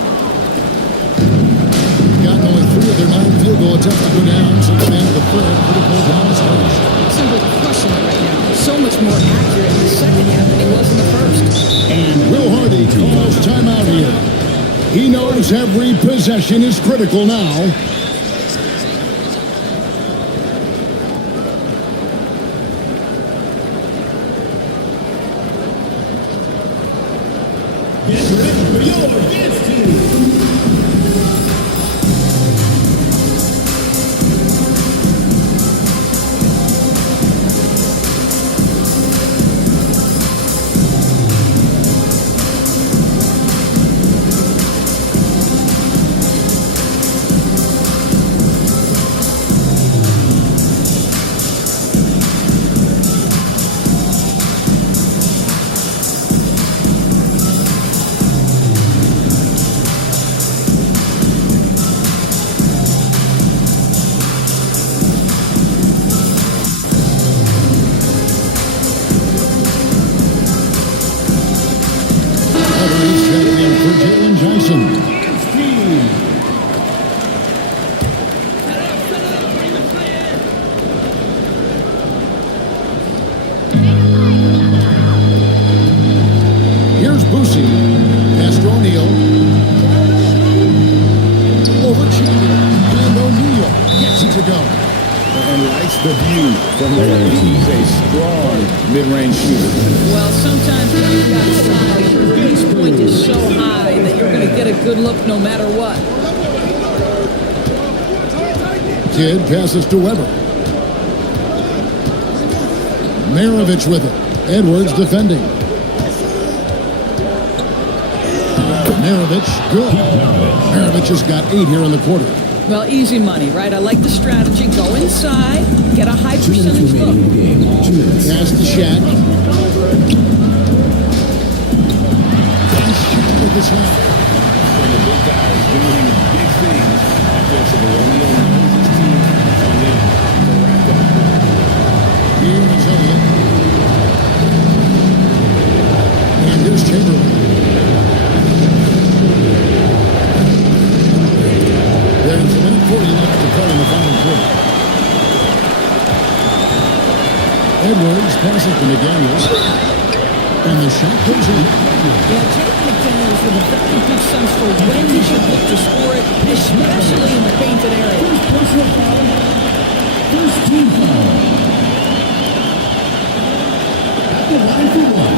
Gotten only 3 of their 9 field goal attempts to go down since the end of the third. Pretty cool down the stretch. Simply crushing it right now. So much more accurate in the second half than he was in the first. And Will Hardy calls timeout here. He knows every possession is critical now. Get ready for your dance team. Here's Boosie. Pass to O'Neal. Over Chandler. And O'Neal gets it to go. And likes the view from there. He's a strong mid-range shooter. Well, sometimes when you've got size, your release point is so high that you're going to get a good look no matter what. Kidd passes to Weber. Maravich with it. Edwards defending. Maravich, good. Maravich has got 8 here in the quarter. Well, easy money, right? I like the strategy. Go inside, get a high percentage look. Pass to Shaq. With the shot. And the big guy is doing big things offensively. O'Neal knows his team on him to rack up. Here is Elliott. And here's Chamberlain. There's a minute 40 left to play in the final quarter. Edwards passes to McDaniels. And the shot goes in. Yeah, Jake McDaniels with a very good sense for when he should look to score it, especially in the painted area. First team foul. At the line for one,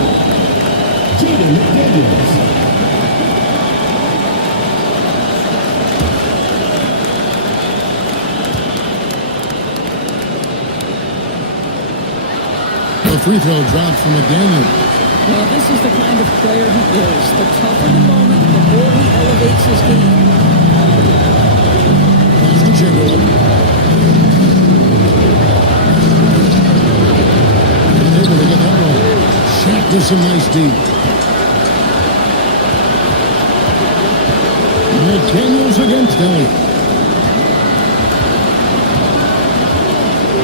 Jaden McDaniels. The free throw drops from McDaniels. Well, this is the kind of player he is. The tougher the moment, the more he elevates his game. Pass to Chamberlain. There's some nice deep. McDaniels against Kelly.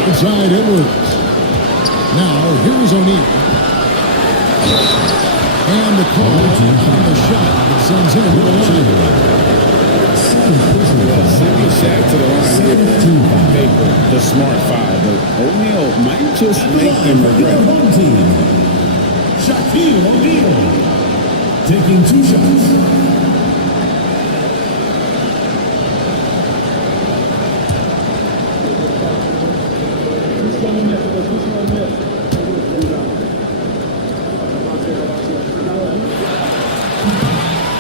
Inside Edwards. Now, here's O'Neal. And the call on the shot sends him to the line. Sending Shaq to the line here on paper, the smart five, but O'Neal might just make them regret it. Shaquille O'Neal taking 2 shots.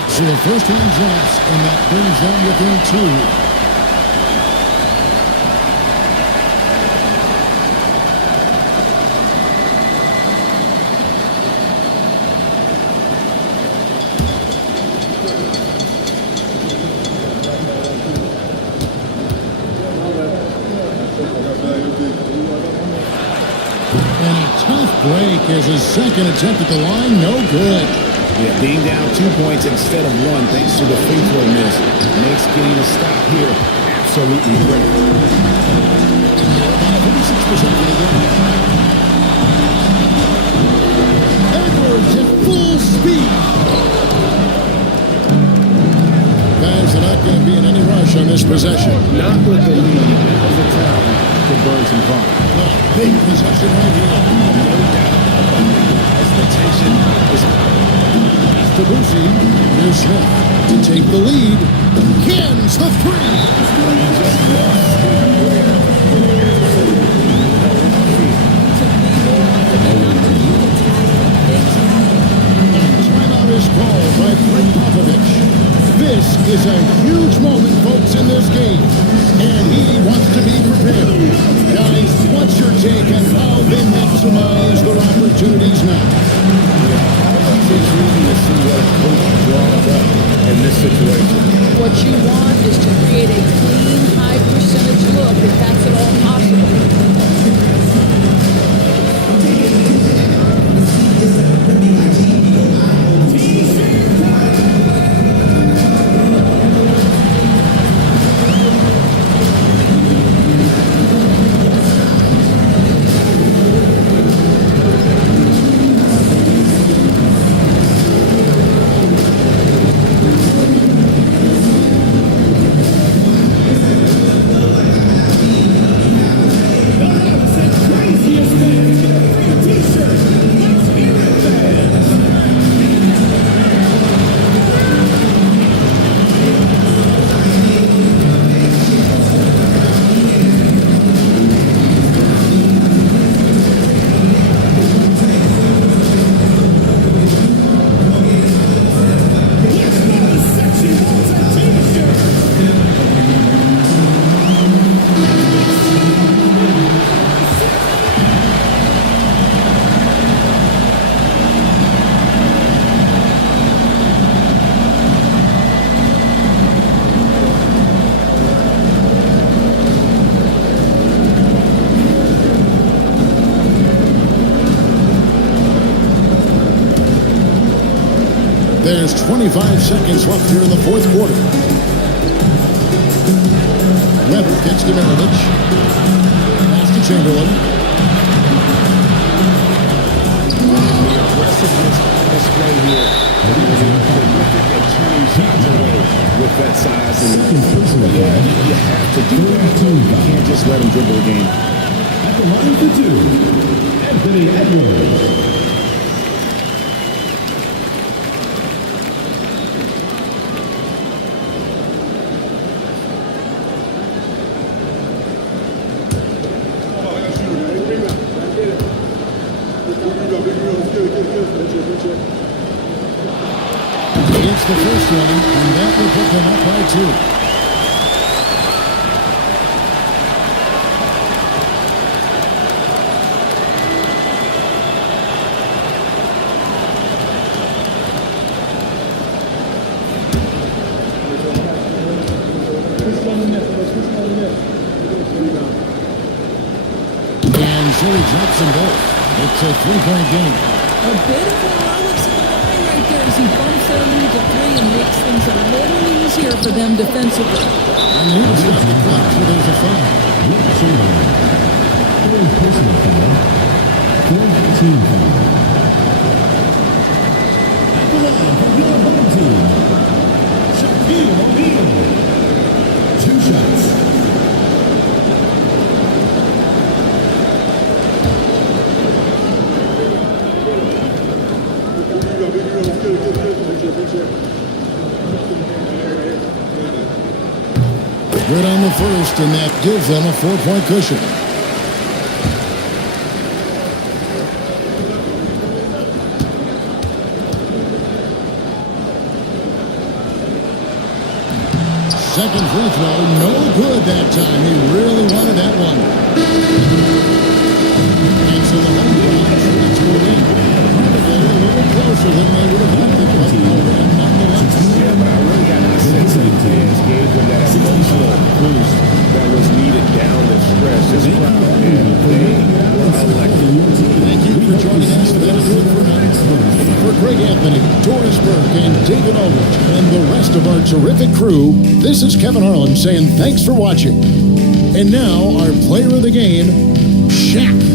So the first one drops, and that brings them within 2. And a tough break as his second attempt at the line, no good. Yeah, being down 2 points instead of 1 thanks to the free throw miss makes getting a stop here absolutely great. 46% for the game. Edwards at full speed. Guys are not going to be in any rush on this possession. Not with the lead. Now's the time to burn some fun. Big possession right here. No doubt about that. As the tension is to Boosie. Here's Smith to take the lead. Cans the 3. Timeout is called by Greg Popovich. This is a huge moment, folks, in this game, and he wants to be prepared. Guys, what's your take on how they maximize their opportunities now? It's easy to see what a coach draws up in this situation. What you want is to create a clean, high percentage look if that's at all possible. There's 25 seconds left here in the fourth quarter. Webber gets to Maravich. Pass to Chamberlain. The aggressiveness on display here. Terrific at turning shots away with that size. And yeah, you have to do that. You can't just let him dribble the game. At the line for 2, Anthony Edwards. It's the first one, and that will put them up by 2. And Zoe drops them both. It's a 3-point game. A bit of heroics in the line right there as he bumps their lead to 3 and makes things a little easier for them defensively. And he'll stop the clock, so there's a foul. Third personal foul. Fourth team foul. At the line for your home team, Shaquille O'Neal. 2 shots. Good on the first, and that gives them a 4-point cushion. Second free throw, no good that time. He really wanted that one. And so the home crowd treats will win. Probably a little closer than they would have liked it, but a win nonetheless. Yeah, but I really got the sense that the fans gave them that emotional boost that was needed down the stretch. This crowd, and they were electric. Thank you for joining us. That'll do it for now. For Greg Anthony, Doris Burke, and David Aldrich, and the rest of our terrific crew, this is Kevin Harlan saying thanks for watching. And now, our player of the game, Shaq.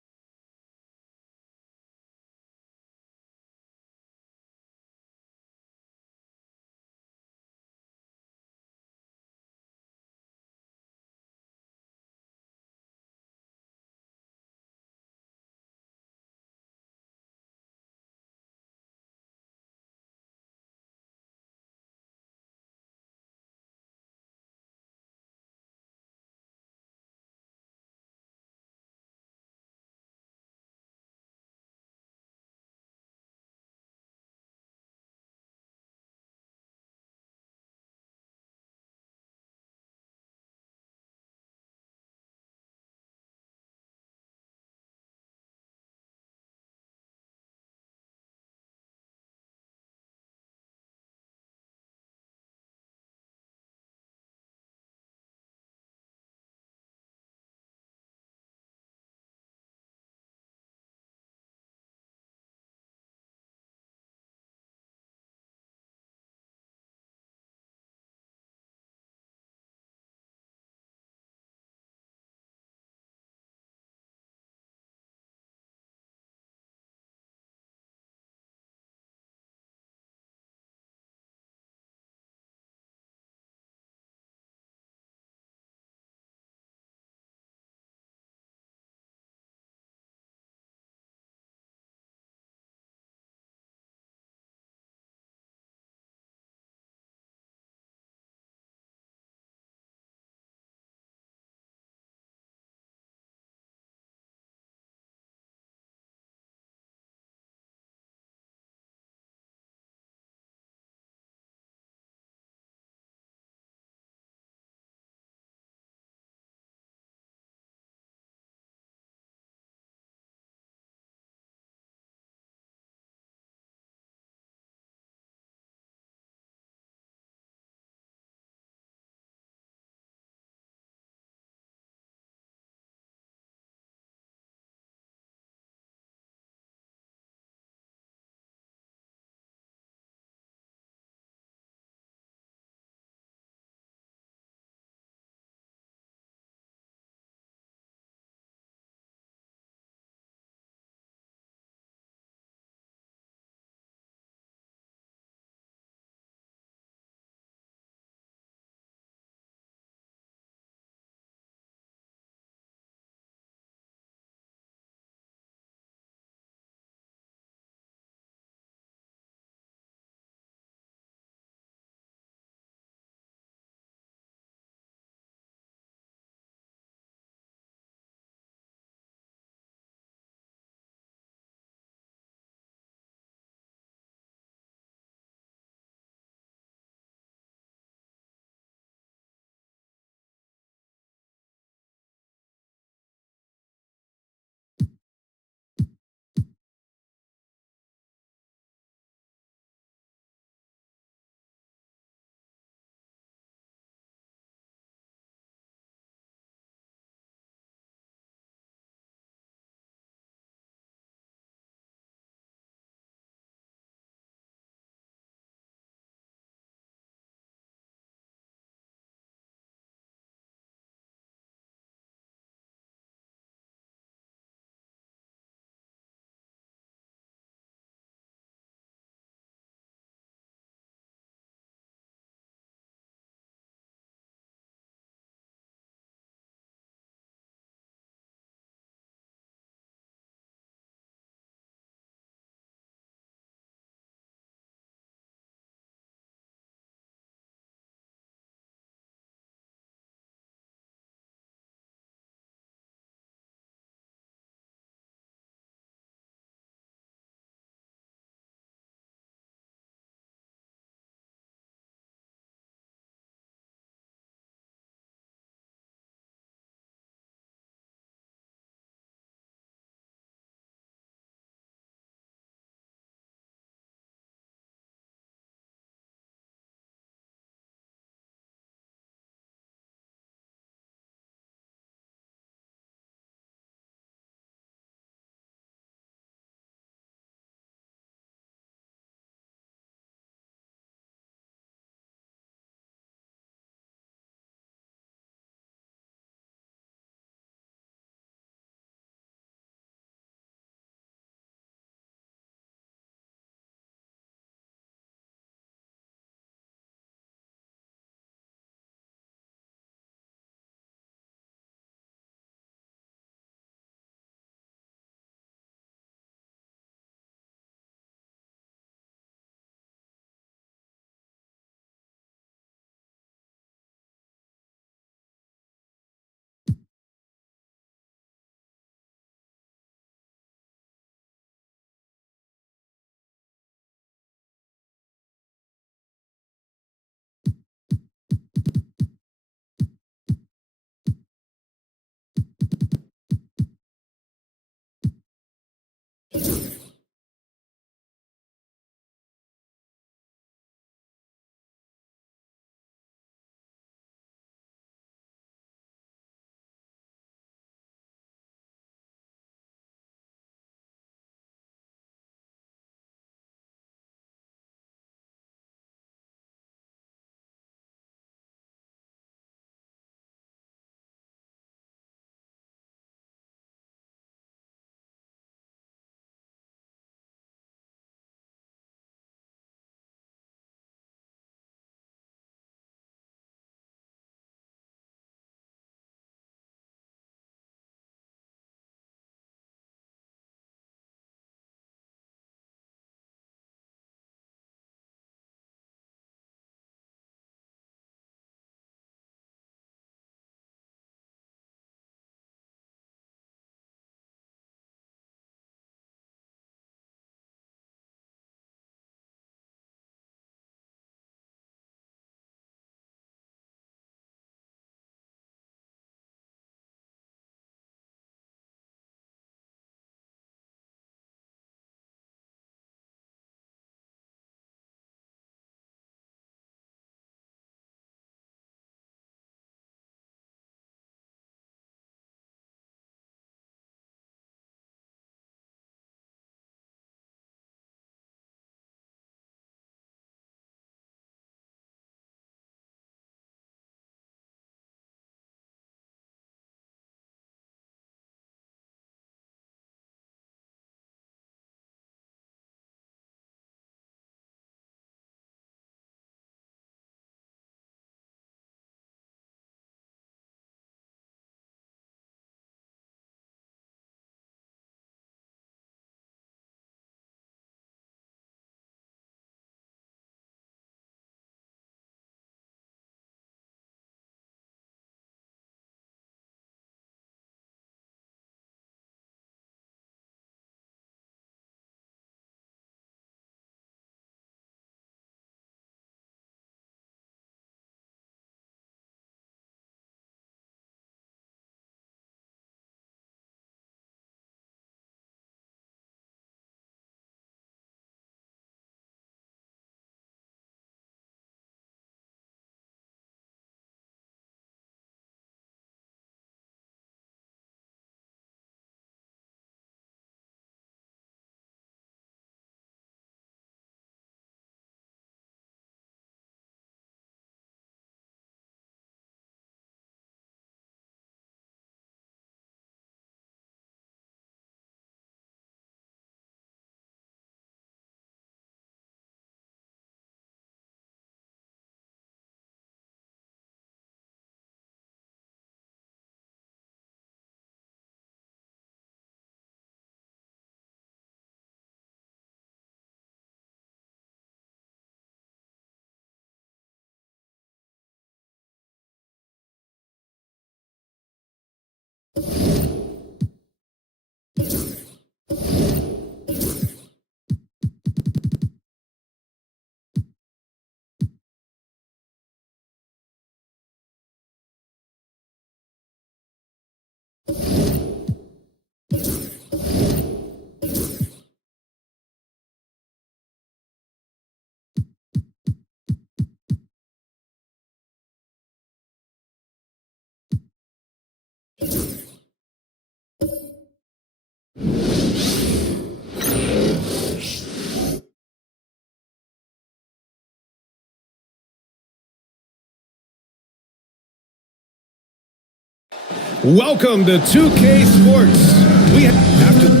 Welcome to 2K Sports. We have to...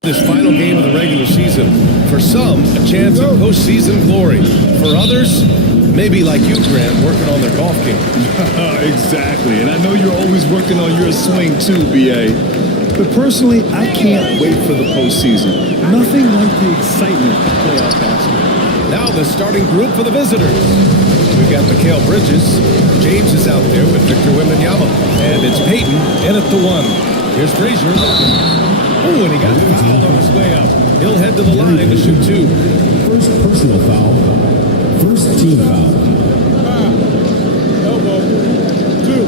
This final game of the regular season. For some, a chance at postseason glory. For others, maybe like you, Grant, working on their golf game. Exactly, and I know you're always working on your swing too, B.A. But personally, I can't wait for the postseason. Nothing like the excitement of playoff basketball. Now the starting group for the visitors. We've got Mikal Bridges. James is out there with Victor Wembanyama. And it's Peyton in at the 1. Here's Frazier. Oh, and he got fouled on his way out. He'll head to the line to shoot 2. First personal foul. First team foul. Elbow. 2.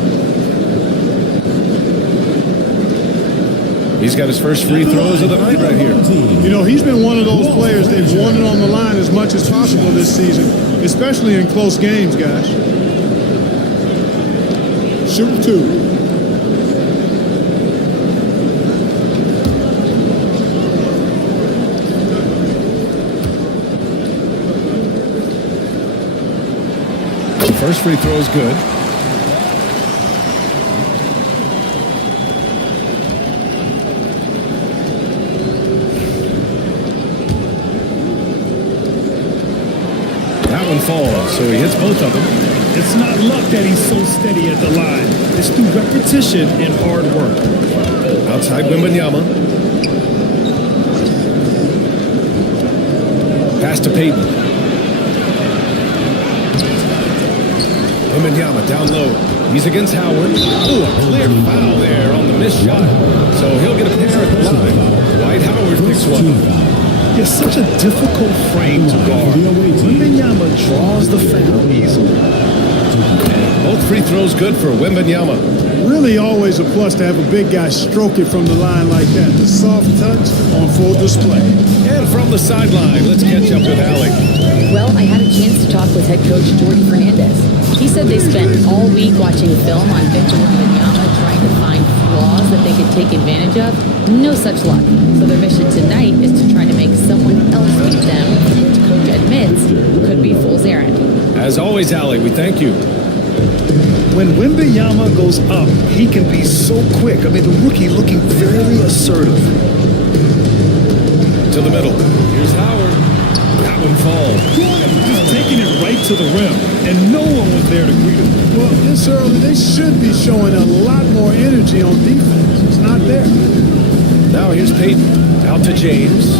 He's got his first free throws of the night right here. You know, he's been one of those players they've wanted on the line as much as possible this season, especially in close games, guys. Shoot 2. First free throw is good. That one falls, so he hits both of them. It's not luck that he's so steady at the line. It's through repetition and hard work. Outside Wembanyama. Pass to Peyton. Wembanyama down low. He's against Howard. Oh, a clear foul there on the missed shot. So he'll get a pair at the line. Dwight Howard picks one. It's such a difficult frame to guard. Wembanyama draws the foul easily. Both free throws good for Wembanyama. Really always a plus to have a big guy stroke it from the line like that. The soft touch on full display. And from the sideline, let's catch up with Alec. Well, I had a chance to talk with head coach Jordan Fernandez. He said they spent all week watching film on Victor Wembanyama trying to find flaws that they could take advantage of. No such luck. So their mission tonight is to try to make someone else beat them, which coach admits could be fool's errand. As always, Alec, we thank you. When Wembanyama goes up, he can be so quick. I mean, the rookie looking very assertive. To the middle. Here's Howard. That one falls. Just taking it right to the rim, and no one was there to greet him. Well, this early, they should be showing a lot more energy on defense. It's not there. Now here's Peyton. Out to James.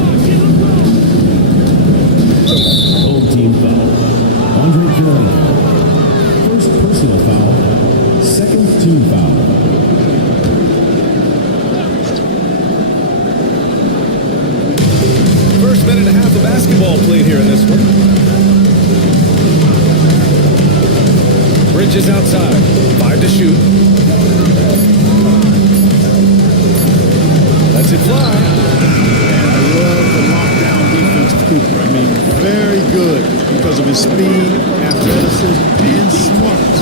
Home team foul. Andre Carolina. First personal foul. Second team foul. First minute and a half of basketball played here in this one. Bridges outside. 5 to shoot. Lets it fly. And I love the lockdown defense of Cooper. I mean, very good because of his speed, athleticism, and smarts.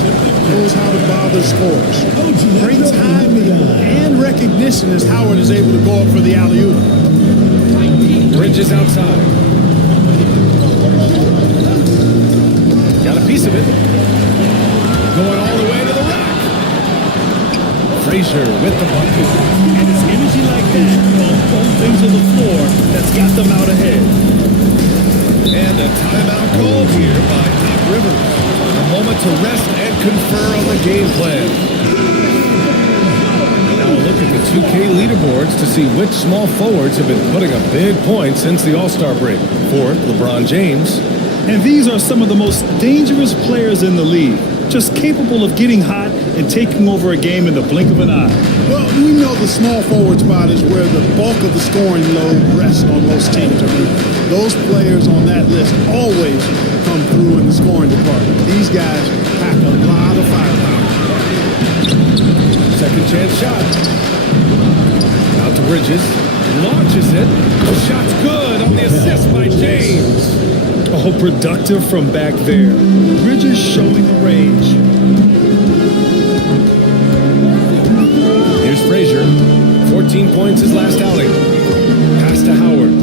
Knows how to bother scorers. Great timing and recognition as Howard is able to go up for the alley-oop. Bridges outside. Got a piece of it. Going all the way to the rack. Frazier with the bucket. And it's energy like that on both ends of the floor that's got them out ahead. And a timeout called here by Doc Rivers. A moment to rest and confer on the game plan. look at the 2K leaderboards to see which small forwards have been putting up big points since the All-Star break. Fourth, LeBron James. And these are some of the most dangerous players in the league, just capable of getting hot and taking over a game in the blink of an eye. Well, we know the small forward spot is where the bulk of the scoring load rests on most teams. I mean, those players on that list always come through in the scoring department. These guys pack a lot of firepower. Second chance shot. Out to Bridges. Launches it. The shot's good on the assist by James. Oh, productive from back there. Bridges showing the range. Here's Frazier. 14 points his last outing. Pass to Howard.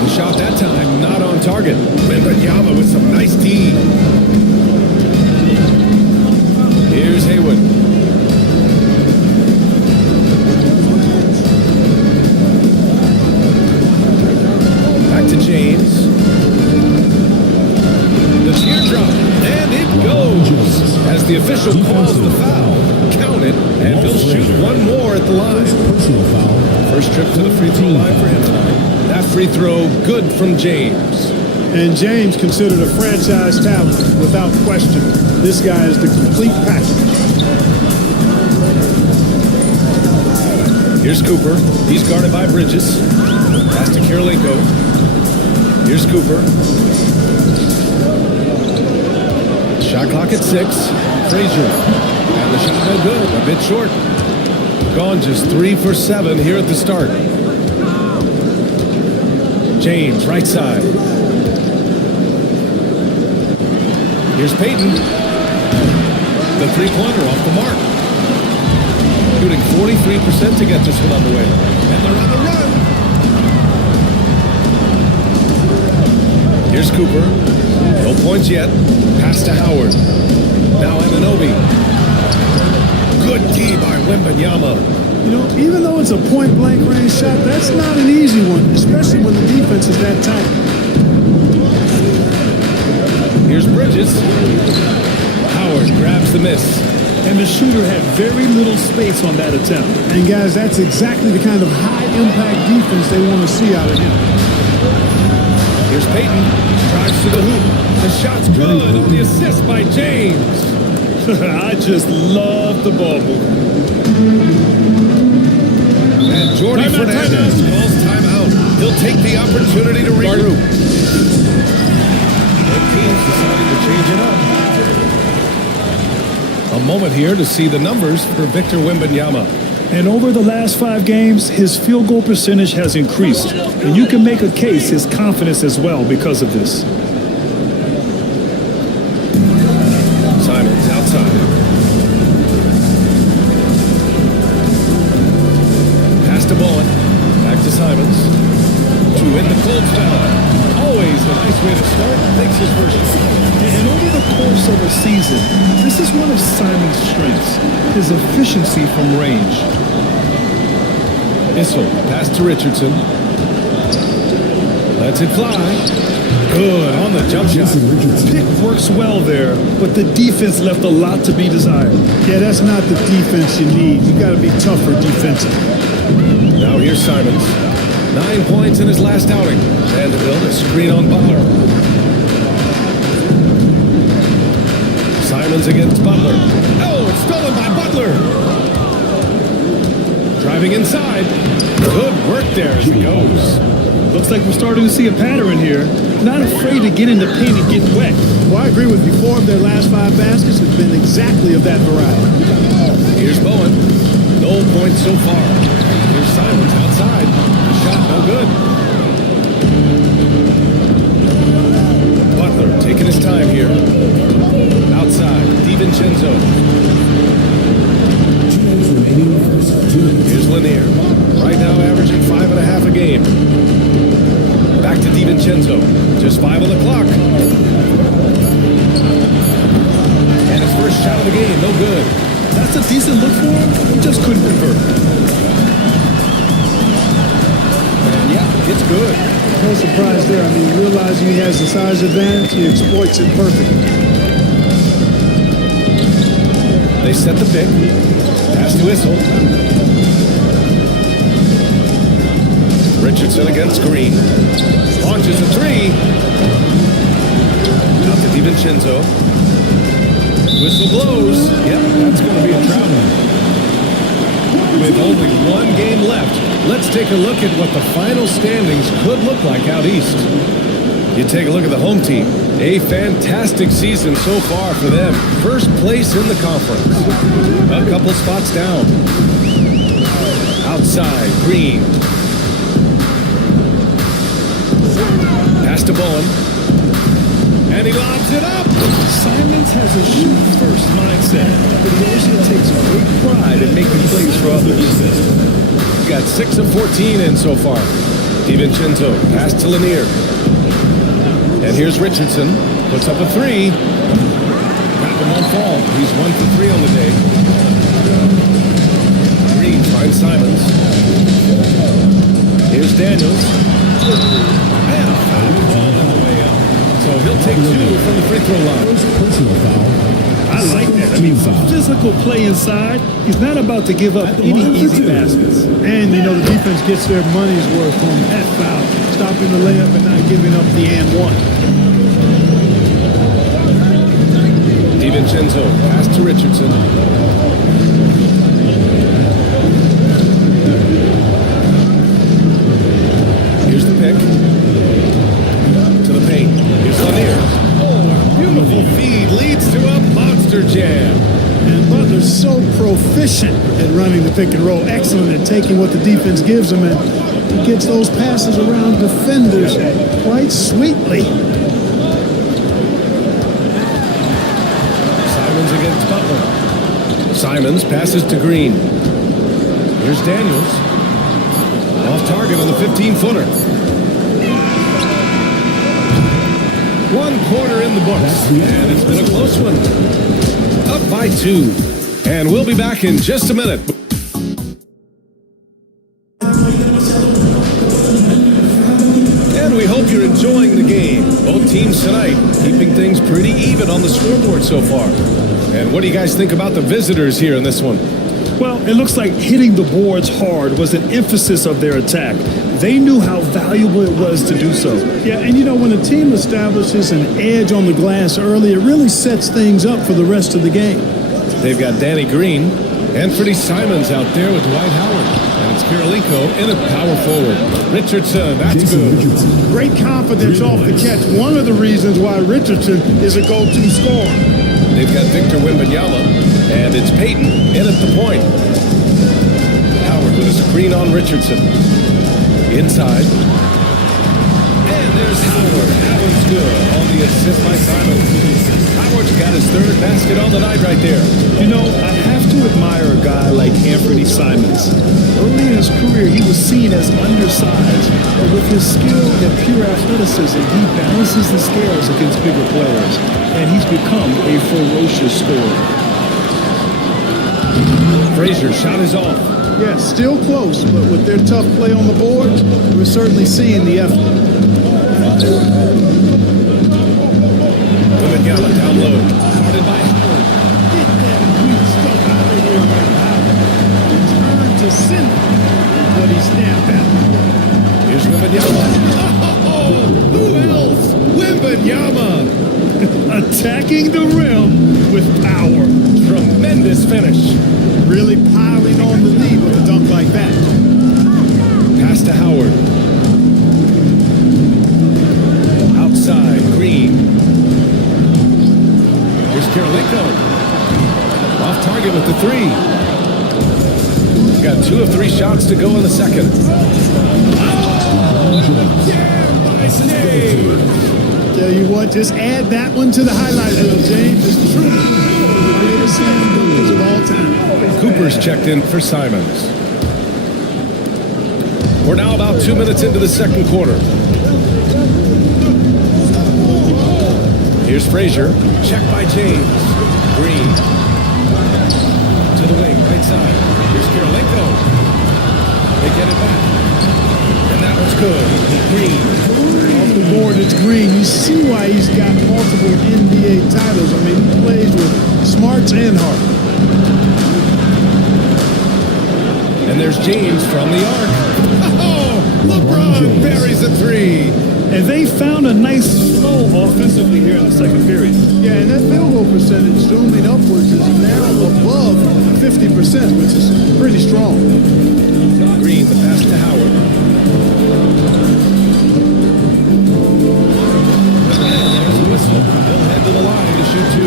The shot that time not on target. Wembanyama with some nice D. Here's Haywood. Back to James. The teardrop, and it goes. As the official calls the foul, count it, and he'll shoot one more at the line. First trip to the free throw line for him tonight. That free throw, good from James. And James considered a franchise talent, without question. This guy is the complete package. Here's Cooper. He's guarded by Bridges. Pass to Kirilenko. Here's Cooper. Shot clock at 6. Frazier. And the shot no good. A bit short. Gone just 3 for 7 here at the start. James, right side. Here's Payton. The three-pointer off the mark. Shooting 43% to get this one underway. And they're on the run. Here's Cooper. No points yet. Pass to Howard. Now Anunoby. Good D by Wembanyama. You know, even though it's a point-blank range shot, that's not an easy one, especially when the defense is that tight. Here's Bridges. Howard grabs the miss. And the shooter had very little space on that attempt. And guys, that's exactly the kind of high-impact defense they want to see out of him. Here's Payton. Drives to the hoop. The shot's good on the assist by James. I just love the ball movement. And Jordy Fernandez calls timeout. He'll take the opportunity to regroup. Both teams decided to change it up. A moment here to see the numbers for Victor Wembanyama. And over the last 5 games, his field goal percentage has increased. And you can make a case his confidence as well because of this. Simons outside. Pass to Bowen. Back to Simons. To win the cold spell. Always a nice way to start. Makes his first shot. And over the course of a season, this is one of Simon's strengths, his efficiency from range. Issel, pass to Richardson. Lets it fly. Good on the jump shot. Pick works well there, but the defense left a lot to be desired. Yeah, that's not the defense you need. You got to be tougher defensively. Now here's Simons. 9 points in his last outing. Vanderbilt, a screen on Butler. Simons against Butler. Oh, it's stolen by Butler. Driving inside. Good work there as he goes. Looks like we're starting to see a pattern here. Not afraid to get in the paint and get wet. Well, I agree with you. 4 of their last 5 baskets have been exactly of that variety. Here's Bowen. No points so far. Here's Simons outside. Shot no good. Butler taking his time here. Outside, DiVincenzo. Here's Lanier. Right now averaging 5.5 a game. Back to DiVincenzo. Just 5 on the clock. And his first shot of the game, no good. That's a decent look for him. Just couldn't convert. And yeah, it's good. No surprise there. I mean, realizing he has the size advantage, he exploits it perfectly. They set the pick. Pass to Issel. Richardson against Green. Launches a three. Out to DiVincenzo. Whistle blows. Yep, that's going to be a travel. With only one game left, let's take a look at what the final standings could look like out east. You take a look at the home team. A fantastic season so far for them. First place in the conference. A couple spots down. Outside, Green. Pass to Bowen. And he lobs it up. Simons has a shoot-first mindset, but he also takes great pride in making plays for others. Got 6 of 14 in so far. DiVincenzo, pass to Lanier. And here's Richardson. Puts up a three. That one won't fall. He's 1 for 3 on the day. Green finds Simons. Here's Daniels. And a foul call on the way up. So he'll take 2 from the free throw line. Personal foul. I like that. I mean, some physical play inside. He's not about to give up any easy baskets. And, you know, the defense gets their money's worth on that foul. Stopping the layup and not giving up the and one. DiVincenzo, pass to Richardson. Here's the pick. To the paint. Here's Lanier. Oh, a beautiful feed leads to a monster jam. And Butler's so proficient at running the pick and roll. Excellent at taking what the defense gives him and gets those passes around defenders quite sweetly. Simons against Butler. Simons passes to Green. Here's Daniels. Off target on the 15-footer. 1 quarter in the books. And it's been a close one. Up by 2. And we'll be back in just a minute. And we hope you're enjoying the game. Both teams tonight keeping things pretty even on the scoreboard so far. And what do you guys think about the visitors here in this one? Well, it looks like hitting the boards hard was an emphasis of their attack. They knew how valuable it was to do so. Yeah, and you know, when a team establishes an edge on the glass early, it really sets things up for the rest of the game. They've got Danny Green, Anthony Simons out there with Dwight Howard. And it's Kirilenko in a power forward. Richardson, that's good. Great confidence off the catch. One of the reasons why Richardson is a go-to scorer. They've got Victor Wembanyama, and it's Peyton in at the point. Howard with a screen on Richardson. Inside. And there's Howard. That one's good on the assist by Simons. Howard's got his 3rd basket on the night right there. You know, I have to admire a guy like Anthony Simons. Early in his career, he was seen as undersized, but with his skill and pure athleticism, he balances the scales against bigger players, and he's become a ferocious scorer. Frazier shot is off. Yeah, still close, but with their tough play on the boards, we're certainly seeing the effort. Wembanyama down low. Guarded by Howard. Get that weak stuff out of here right now. Return to center. What he snapped at. Here's Wembanyama. Oh, who else? Wembanyama. Attacking the rim with power. Tremendous finish. Really piling on the lead with a dunk like that. Pass to Howard. Outside, Green. Here's Kirilenko. Off target with the 3. Got 2 of 3 shots to go in the second. Oh, jam by Steve. Tell you what, just add that one to the highlight reel, James. It's true. The greatest slam dunkers of all time. Cooper's checked in for Simons. We're now about 2 minutes into the second quarter. Here's Frazier. Check by James. Green. To the wing, right side. Here's Kirilenko. They get it back. And that was good. Green. Off the board, it's Green. You see why he's got multiple NBA titles. I mean, he plays with smarts and heart. And there's James from the arc. Oh, LeBron buries a three. And they found a nice flow offensively here in the second period. Yeah, and that field goal percentage zooming upwards is now above 50%, which is pretty strong. Green, the pass to Howard. There's a whistle. They'll head to the line to shoot two.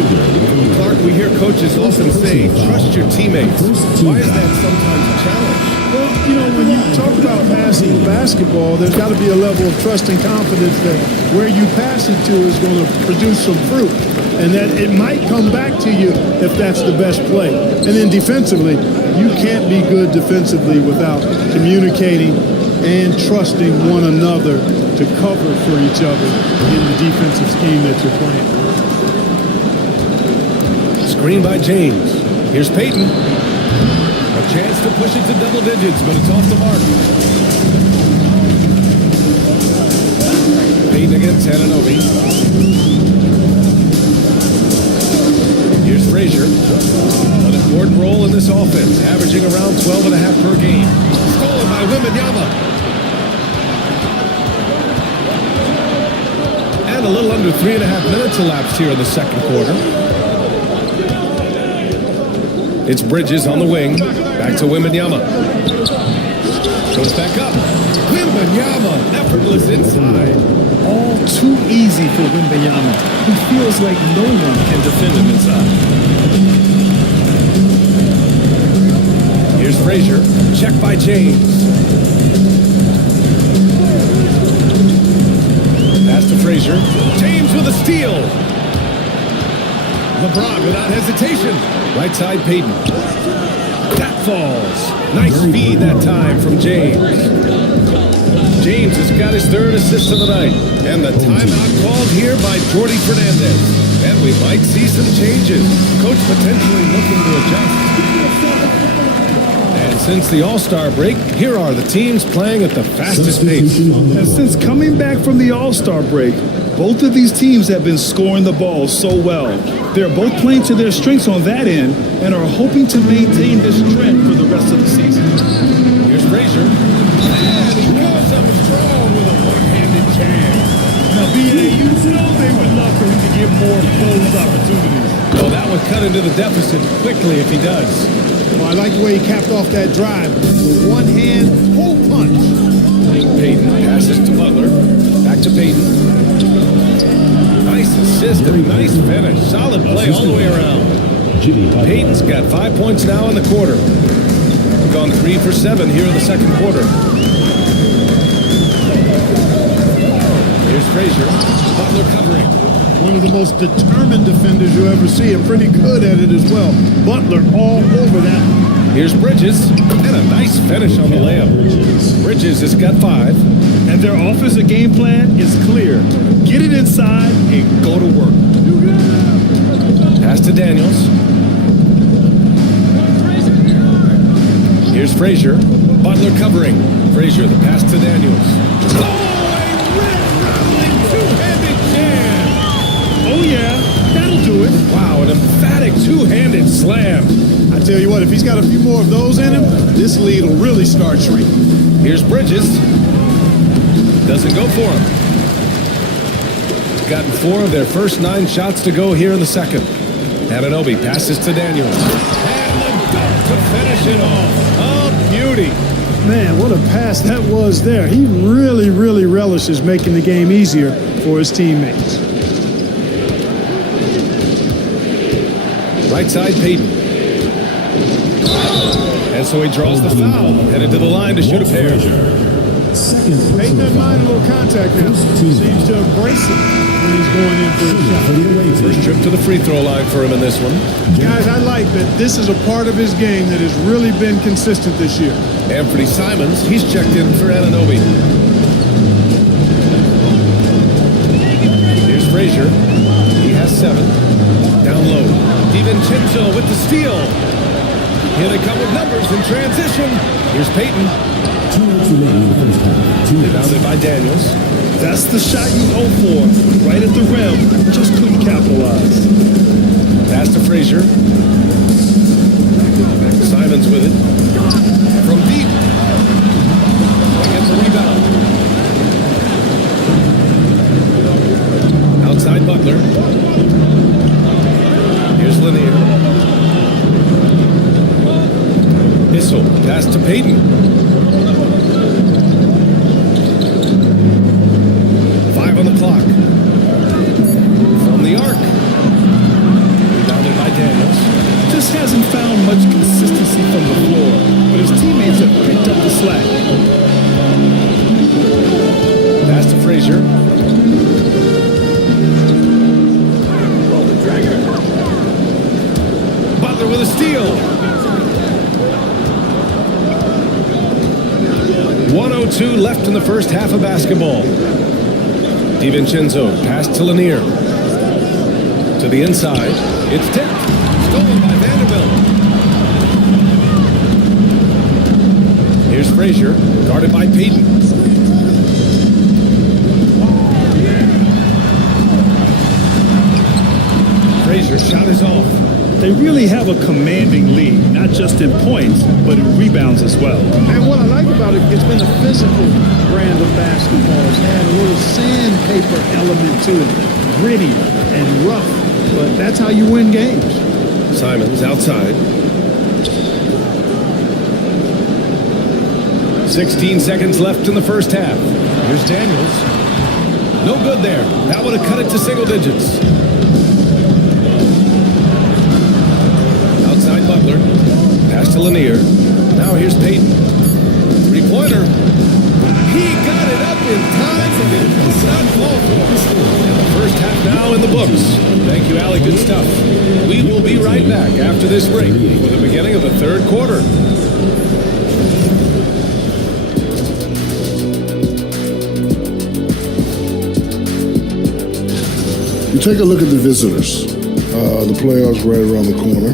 Clark, we hear coaches often say, trust your teammates. Why is that sometimes a challenge? Well, you know, when you talk about passing basketball, there's got to be a level of trust and confidence that where you pass it to is going to produce some fruit, and that it might come back to you if that's the best play. And then defensively, you can't be good defensively without communicating and trusting one another to cover for each other in the defensive scheme that you're playing. Screen by James. Here's Payton. A chance to push it to double digits, but it's off the mark. Payton against Anunoby. Here's Frazier. An important role in this offense, averaging around 12.5 per game. Stolen by Wembanyama. And a little under 3.5 minutes elapsed here in the second quarter. It's Bridges on the wing. Back to Wembanyama. Goes back up. Wembanyama, effortless inside. All too easy for Wembanyama. He feels like no one can defend him inside. Here's Frazier. Check by James. Pass to Frazier. James with a steal. LeBron without hesitation. Right side, Payton. That falls. Nice feed that time from James. James has got his third assist of the night. And the timeout called here by Jordi Fernandez. And we might see some changes. Coach potentially looking to adjust. And since the All-Star break, here are the teams playing at the fastest pace. And since coming back from the All-Star break, both of these teams have been scoring the ball so well. They're both playing to their strengths on that end and are hoping to maintain this trend for the rest of the season. Here's Frazier. And he goes up strong with a one-handed jam. Now, B.A., you know they would love for him to get more close opportunities. Oh, that would cut into the deficit quickly if he does. Well, I like the way he capped off that drive with one hand, full punch. Payton passes to Butler. Back to Payton. Nice assist and nice finish. Solid play all the way around. Payton's got 5 points now in the quarter. Gone 3 for 7 here in the second quarter. Here's Frazier. Butler covering. One of the most determined defenders you ever see, and pretty good at it as well. Butler all over that. Here's Bridges. And a nice finish on the layup. Bridges has got 5. And their offensive game plan is clear. Get it inside and go to work. Pass to Daniels. Here's Frazier. Butler covering. Frazier, the pass to Daniels. Oh, a rim-rattling two-handed jam. Oh, yeah, that'll do it. Wow, an emphatic two-handed slam. I tell you what, if he's got a few more of those in him, this lead will really start shrinking. Here's Bridges. Doesn't go for him. Gotten 4 of their first 9 shots to go here in the second. Anunoby passes to Daniels. And the dunk to finish it off. Oh, beauty. Man, what a pass that was there. He really, really relishes making the game easier for his teammates. Right side, Payton. And so he draws the foul. Headed to the line to shoot a pair. Payton doesn't mind a little contact now. Seems to embrace it when he's going in for a shot. First trip to the free throw line for him in this one. Guys, I like that this is a part of his game that has really been consistent this year. Anthony Simons, he's checked in for Anunoby. Here's Frazier. He has 7. Down low. DiVincenzo with the steal. Here they come with numbers in transition. Here's Payton. Rebounded by Daniels. That's the shot you hope for. Right at the rim. Just couldn't capitalize. Pass to Frazier. Simons with it. From deep Bissell, pass to Payton. 5 on the clock. From the arc. Rebounded by Daniels. Just hasn't found much consistency from the floor, but his teammates have picked up the slack. Pass to Frazier. Butler with a steal. 1:02 left in the first half of basketball. DiVincenzo, pass to Lanier. To the inside. It's tipped. Stolen by Vanderbilt. Here's Frazier, guarded by Payton. Frazier's shot is off. They really have a commanding lead, not just in points, but in rebounds as well. And what I like about it, it's been a physical brand of basketball. It's had a little sandpaper element to it, gritty and rough, but that's how you win games. Simons outside. 16 seconds left in the first half. Here's Daniels. No good there. That would have cut it to single digits. Outside Butler. Pass to Lanier. Now here's Payton. Three-pointer. He got it up in time, but it does not fall for him. And the first half now in the books. Thank you, Allie. Good stuff. We will be right back after this break for the beginning of the third quarter. You take a look at the visitors. The playoffs right around the corner.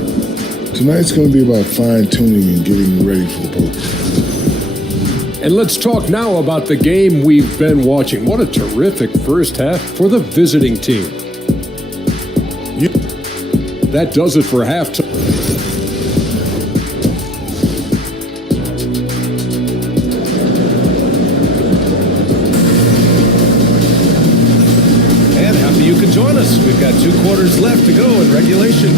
Tonight's going to be about fine-tuning and getting ready for the postseason. And let's talk now about the game we've been watching. What a terrific first half for the visiting team. That does it for halftime. And happy you can join us. We've got 2 quarters left to go in regulation.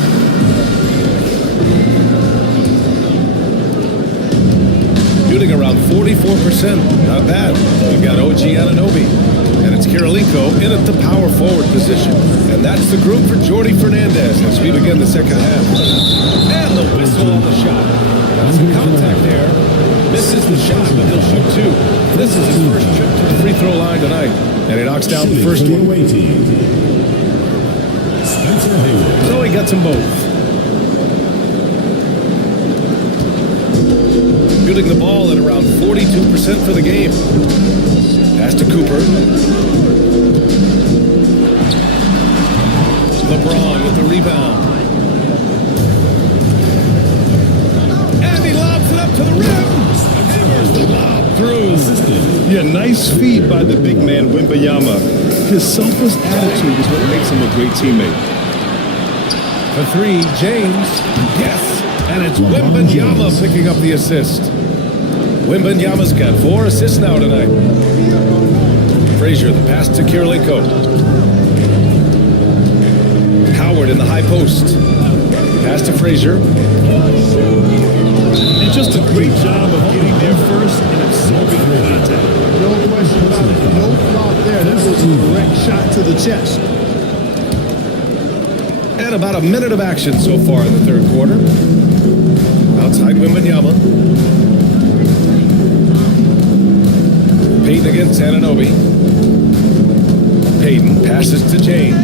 Shooting around 44%. Not bad. We've got OG Anunoby. And it's Kirilenko in at the power forward position. And that's the group for Jordi Fernandez as we begin the second half. And the whistle on the shot. Got some contact there. Misses the shot, but he'll shoot 2. This is his first trip to the free throw line tonight. And he knocks down the first one. So he gets them both. Shooting the ball at around 42% for the game. Pass to Cooper. LeBron with the rebound. And he lobs it up to the rim. Hammers the lob through. Yeah, nice feed by the big man, Wembanyama. His selfless attitude is what makes him a great teammate. For 3, James. Yes. And it's Wembanyama picking up the assist. Wembanyama's got 4 assists now tonight. Frazier, the pass to Kirilenko. Howard in the high post. Pass to Frazier. And just a great job of getting there first and absorbing the contact. No question about it. No flop there. That was a direct shot to the chest. And about a minute of action so far in the third quarter. Outside Wembanyama. Payton against Anunoby. Payton passes to James.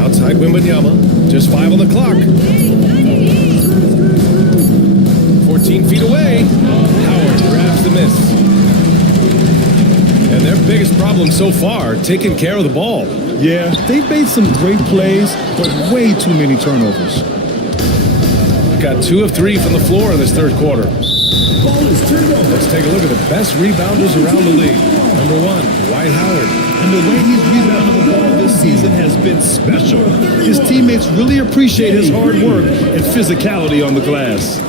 Outside Wembanyama. Just 5 on the clock. 14 feet away. Howard grabs the miss. And their biggest problem so far, taking care of the ball. Yeah, they've made some great plays, but way too many turnovers. Got 2 of 3 from the floor in this third quarter. Let's take a look at the best rebounders around the league. Number 1, Dwight Howard. And the way he's rebounded the ball this season has been special. His teammates really appreciate his hard work and physicality on the glass.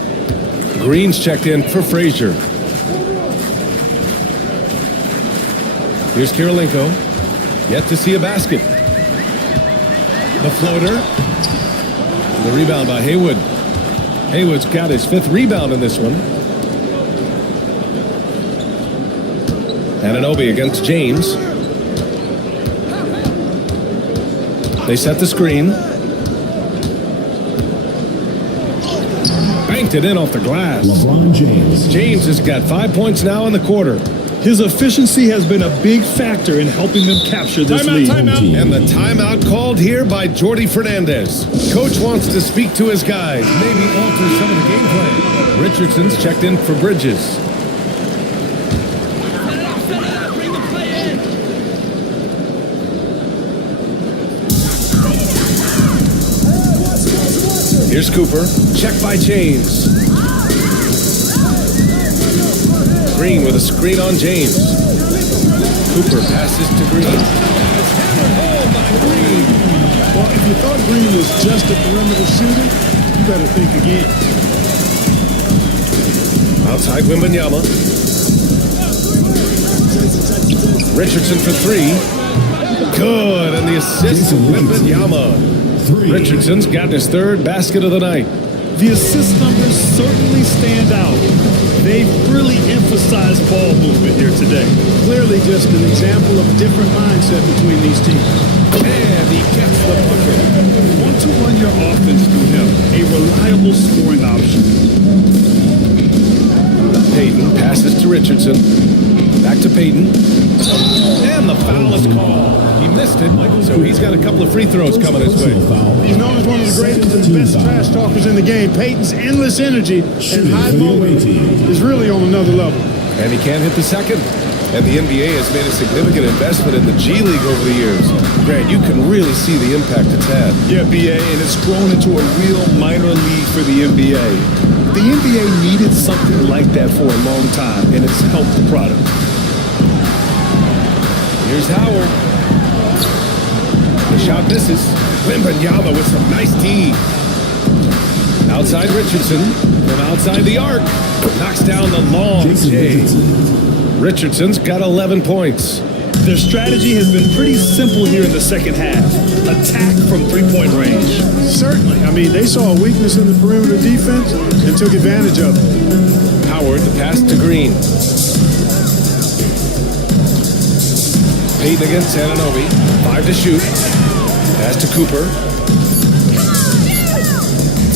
Green's checked in for Frazier. Here's Kirilenko. Yet to see a basket. The floater. The rebound by Haywood. Haywood's got his 5th rebound in this one. Anunoby against James. They set the screen. Banked it in off the glass. LeBron James. James has got 5 points now in the quarter. His efficiency has been a big factor in helping them capture this lead. Timeout. And the timeout called here by Jordi Fernandez. Coach wants to speak to his guys, maybe alter some of the game plan. Richardson's checked in for Bridges. Here's Cooper. Check by James. Green with a screen on James. Cooper passes to Green. And it's hammered home by Green. Well, if you thought Green was just a perimeter shooter, you better think again. Outside Wembanyama. Richardson for 3. Good, and the assist to Wembanyama. Richardson's got his 3rd basket of the night. The assist numbers certainly stand out. They've really emphasized ball movement here today. Clearly just an example of different mindset between these teams. And he gets the bucket. You want to run your offense through him, a reliable scoring option. Payton passes to Richardson. Back to Payton. And the foul is called. He missed it, so he's got a couple of free throws coming his way. He's known as one of the greatest and best trash talkers in the game. Payton's endless energy and high moment is really on another level. And he can't hit the second. And the NBA has made a significant investment in the G League over the years. Grant, you can really see the impact it's had. Yeah, BA, and it's grown into a real minor league for the NBA. The NBA needed something like that for a long time, and it's helped the product. Here's Howard. The shot misses. Wembanyama with some nice D. Outside Richardson. From outside the arc. Knocks down the long J. Richardson's got 11 points. Their strategy has been pretty simple here in the second half. Attack from three-point range. Certainly. I mean, they saw a weakness in the perimeter defense and took advantage of it. Howard, the pass to Green. Payton against Anunoby. 5 to shoot. Pass to Cooper.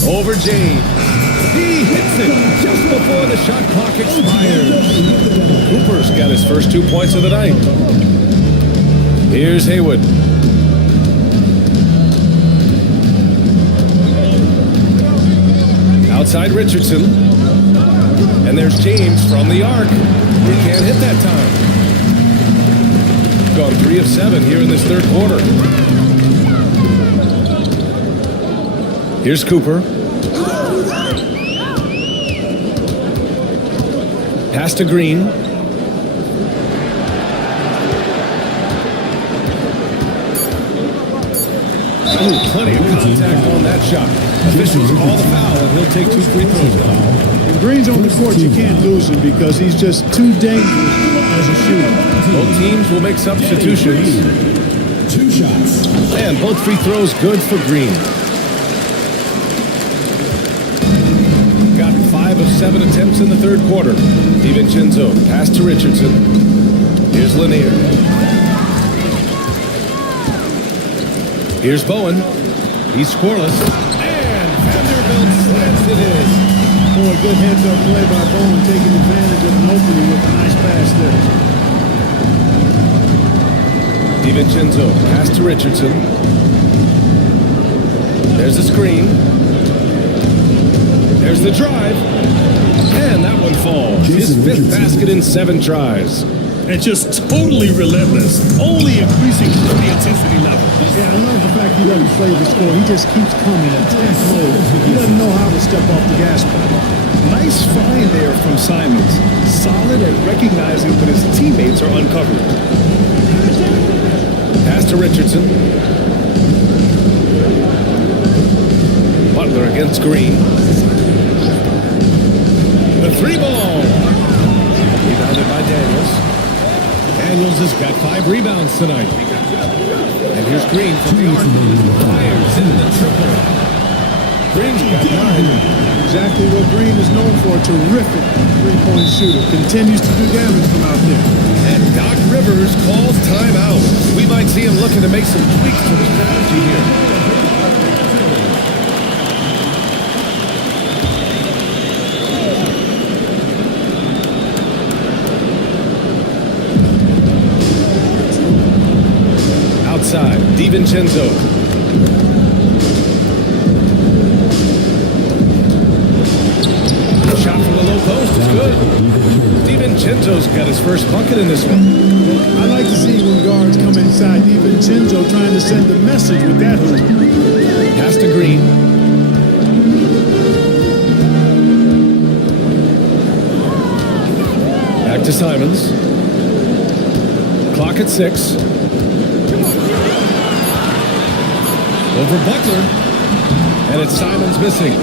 Over James. He hits it just before the shot clock expires. Cooper's got his first 2 points of the night. Here's Haywood. Outside Richardson. And there's James from the arc. He can't hit that time. Gone 3 of 7 here in this third quarter. Here's Cooper. Pass to Green. Oh, plenty of contact on that shot. Officials call the foul, and he'll take 2 free throws now. When Green's on the court, you can't lose him because he's just too dangerous as a shooter. Both teams will make substitutions. 2 shots. And both free throws good for Green. Got 5 of 7 attempts in the third quarter. DiVincenzo, pass to Richardson. Here's Lanier. Here's Bowen. He's scoreless. And Vanderbilt slams it in. Boy, good heads-up play by Bowen, taking advantage of an opening with a nice pass there. DiVincenzo, pass to Richardson. There's the screen. There's the drive. And that one falls. His 5th basket in 7 tries. And just totally relentless, only increasing the intensity level. Yeah, I love the fact he doesn't play the score. He just keeps coming in attack mode. He doesn't know how to step off the gas pedal. Nice find there from Simons. Solid at recognizing when his teammates are uncovered. Pass to Richardson. Butler against Green. The 3-ball. Rebounded by Daniels. Daniels has got 5 rebounds tonight. And here's Green from the arc. Fires in the triple. Green's got 9. Exactly what Green is known for, a terrific three-point shooter. Continues to do damage from out there. And Doc Rivers calls timeout. We might see him looking to make some tweaks to the strategy here. Outside, DiVincenzo. Shot from the low post is good. DiVincenzo's got his first bucket in this one. I like to see when guards come inside. DiVincenzo trying to send a message with that hoop. Pass to Green. Back to Simons. Clock at 6. Over Butler. And it's Simons missing.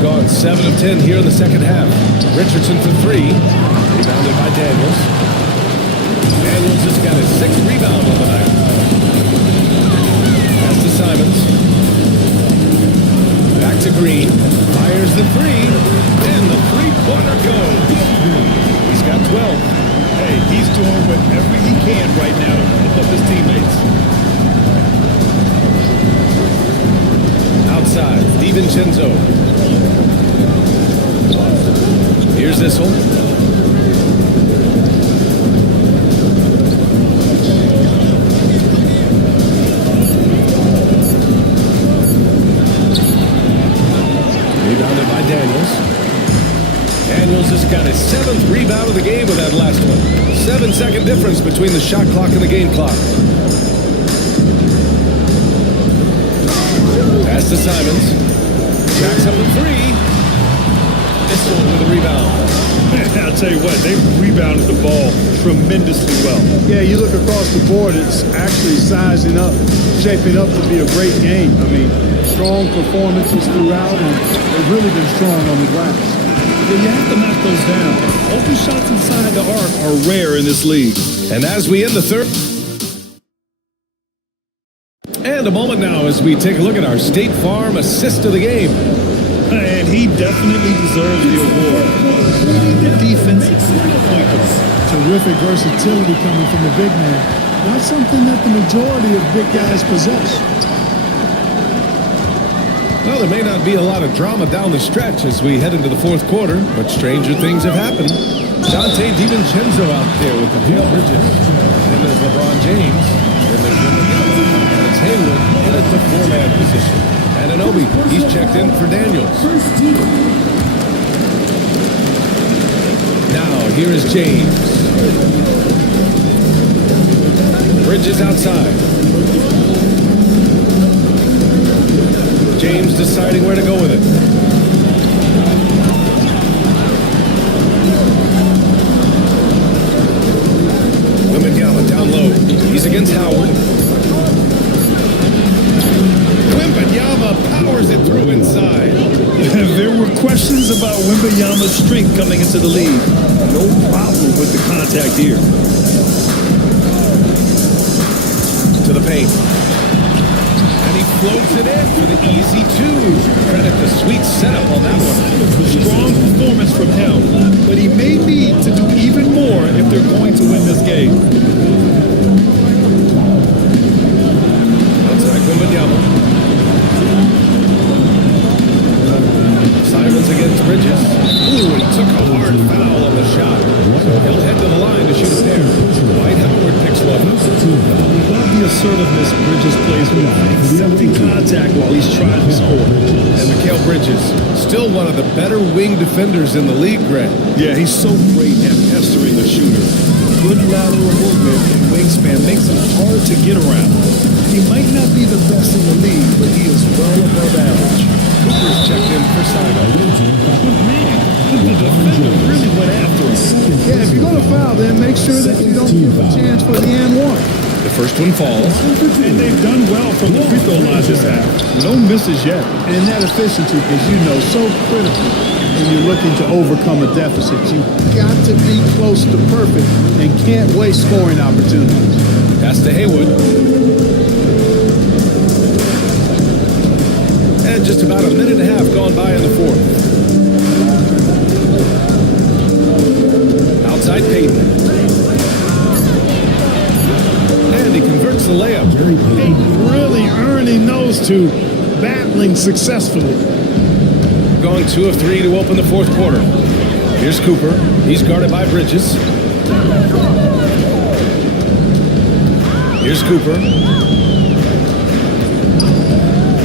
Gone 7 of 10 here in the second half. Richardson for 3. Rebounded by Daniels. Daniels has got his 6th rebound on the night. Pass to Simons. Back to Green. Fires the 3. And the three-pointer goes. He's got 12. Hey, he's doing whatever he can right now to help up his teammates. Outside, DiVincenzo. Here's Issel. Rebounded by Daniels. Daniels has got his 7th rebound of the game with that last one. 7-second difference between the shot clock and the game clock. Pass to Simons. Jacks up a 3. Issel with a rebound. I'll tell you what, they rebounded the ball tremendously well. Yeah, you look across the board, it's actually sizing up, shaping up to be a great game. I mean, strong performances throughout, and they've really been strong on the glass. Yeah, you have to knock those down. Open shots inside the arc are rare in this league. And as we end the third... And a moment now as we take a look at our State Farm assist of the game. And he definitely deserves the award. The defensive points. Terrific versatility coming from the big man. Not something that the majority of big guys possess. Well, there may not be a lot of drama down the stretch as we head into the fourth quarter, but stranger things have happened. Dante DiVincenzo out there with the Mikal Bridges. And there's LeBron James. And there's and it's Hayward in at the 4-man position. And Anunoby, he's checked in for Daniels. Now, here is James. Bridges outside. James deciding where to go with it. Wembanyama down low. He's against Howard. Wembanyama powers it through inside. There were questions about Wembanyama's strength coming into the league. No problem with the contact here. To the paint. And he floats it in for the easy 2. Credit the sweet setup on that one. Strong performance from him, but he may need to do even more if they're going to win this game. Outside Wembanyama. Simons against Bridges. Ooh, he took a hard foul on the shot. He'll head to the line to shoot it there. Dwight Howard picks one. Love the assertiveness Bridges plays with, accepting contact while he's trying to score. And Mikal Bridges, still one of the better wing defenders in the league, Greg. Yeah, he's so great at pestering the shooter. Good lateral movement and wingspan makes him hard to get around. He might not be the best in the league, but he is well above average. Cooper's checked in for Simon. Good man. The defender really went after him. Yeah, if you're going to foul, then make sure that you don't give a chance for the and one. The first one falls. And they've done well from the free throw line this half. No misses yet. And that efficiency is, so critical when you're looking to overcome a deficit. You've got to be close to perfect and can't waste scoring opportunities. Pass to Hayward. And just about a minute and a half gone by in the fourth. Outside Payton. And he converts the layup. Payton really earning those two, battling successfully. Going 2 of 3 to open the fourth quarter. Here's Cooper. He's guarded by Bridges. Here's Cooper.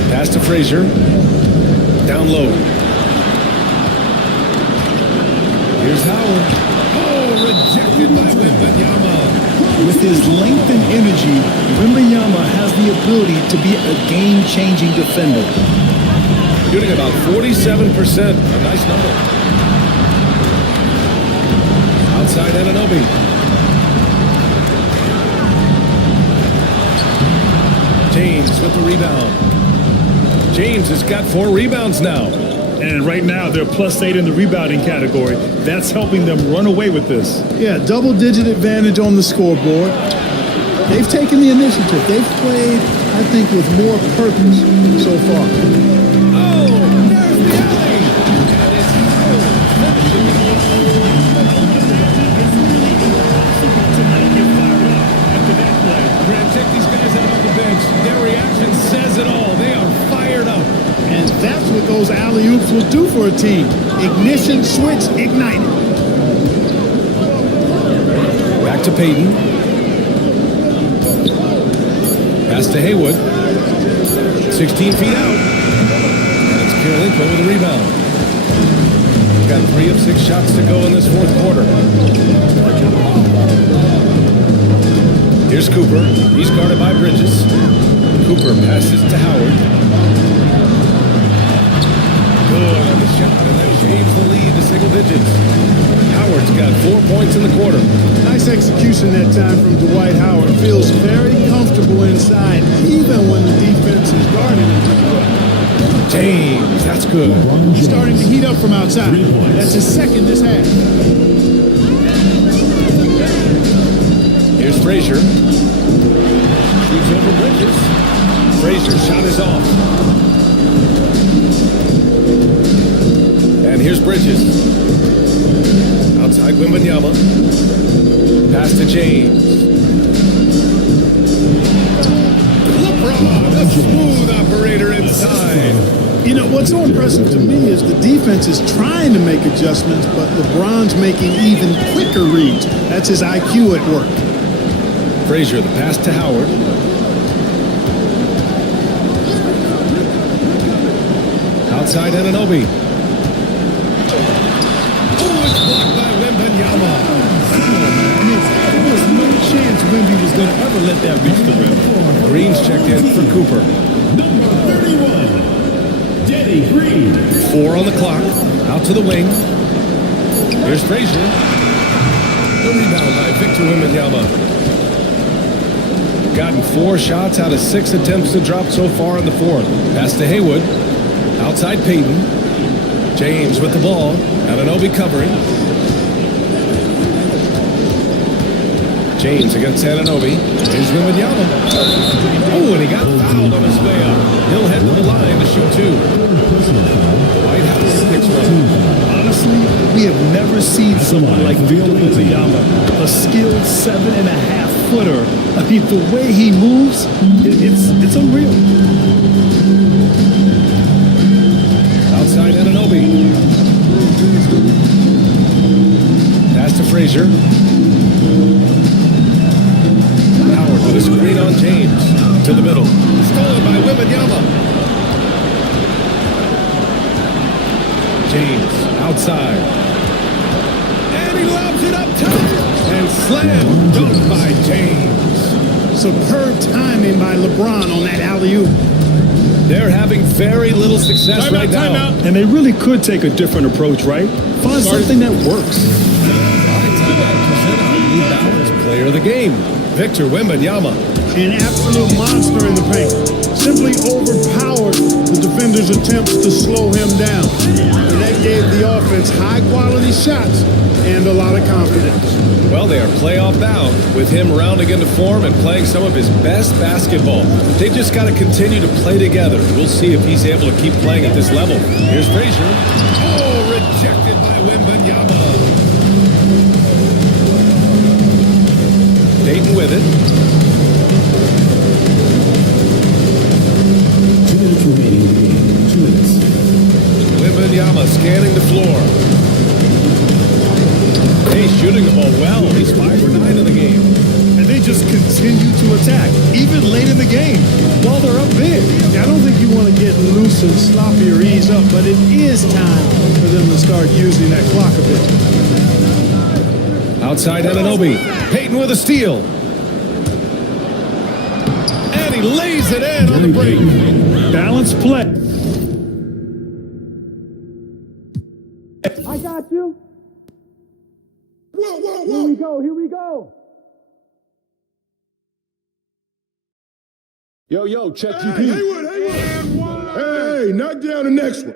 Pass to Frazier. Down low. Here's Howard. Oh, rejected by Wembanyama. With his length and energy, Wembanyama has the ability to be a game-changing defender. Shooting about 47%. A nice number. Outside Anunoby. James with the rebound. James has got 4 rebounds now. And right now, they're +8 in the rebounding category. That's helping them run away with this. Yeah, double-digit advantage on the scoreboard. They've taken the initiative. They've played, I think, with more purpose so far. Oh, there's the alley. And it's Grant, check these guys out on the bench. Their reaction says it all. They are fired up. And that's what those alley-oops will do for a team. Ignition switch ignited. Back to Payton. Pass to Haywood. 16 feet out. And it's Kirilenko with a rebound. Got 3 of 6 shots to go in this fourth quarter. Here's Cooper. He's guarded by Bridges. Cooper passes to Howard. Good on the shot, and that shaves the lead to single digits. Howard's got 4 points in the quarter. Nice execution that time from Dwight Howard. Feels very comfortable inside, even when the defense is guarding him. James, that's good. Starting to heat up from outside. That's his second this half. Here's Frazier. Shoots over Bridges. Frazier's shot is off. And here's Bridges. Outside Wembanyama. Pass to James. LeBron, a smooth operator inside. You know, what's so impressive to me is the defense is trying to make adjustments, but LeBron's making even quicker reads. That's his IQ at work. Frazier, the pass to Howard. Outside Anunoby. Oh, it's blocked by Wembanyama. There was no chance Wemby was going to ever let that reach the rim. Green's checked in for Cooper. Number 31, Danny Green. 4 on the clock. Out to the wing. Here's Frazier. The rebound by Victor Wembanyama. Gotten 4 shots out of 6 attempts to drop so far in the fourth. Pass to Haywood. Outside Payton. James with the ball. Anunoby covering. James against Anunoby. Here's Wembanyama. Oh, and he got fouled on his way up. He'll head to the line to shoot 2. White House picks 1. Honestly, we have never seen someone like Victor Wembanyama, a skilled 7.5-footer. I mean, the way he moves, it's unreal. Outside Anunoby. Pass to Frazier. Howard with a screen on James. To the middle. Stolen by Wembanyama. James outside. And he lobs it up top. And slam dunk by James. Superb timing by LeBron on that alley-oop. They're having very little success right now. And they really could take a different approach, right? Find something that works. Present our New Balance Player of the Game, Victor Wembanyama. An absolute monster in the paint. simply overpowered the defender's attempts to slow him down. And that gave the offense high-quality shots and a lot of confidence. Well, they are playoff bound with him rounding into form and playing some of his best basketball. They just got to continue to play together. We'll see if he's able to keep playing at this level. Here's Frazier. Oh, rejected by Wembanyama. Dayton with it. 2 minutes remaining in the game. 2 minutes. Wembanyama scanning the floor. He's shooting the ball well. He's 5 for 9 in the game. And they just continue to attack, even late in the game, while they're up big. I don't think you want to get loose and sloppy or ease up, but it is time for them to start using that clock a bit. Outside Anunoby. Payton with a steal. And he lays it in on the break. Balanced play. I got you. Here we go. Yo, check GP. Hey, knock down the next one.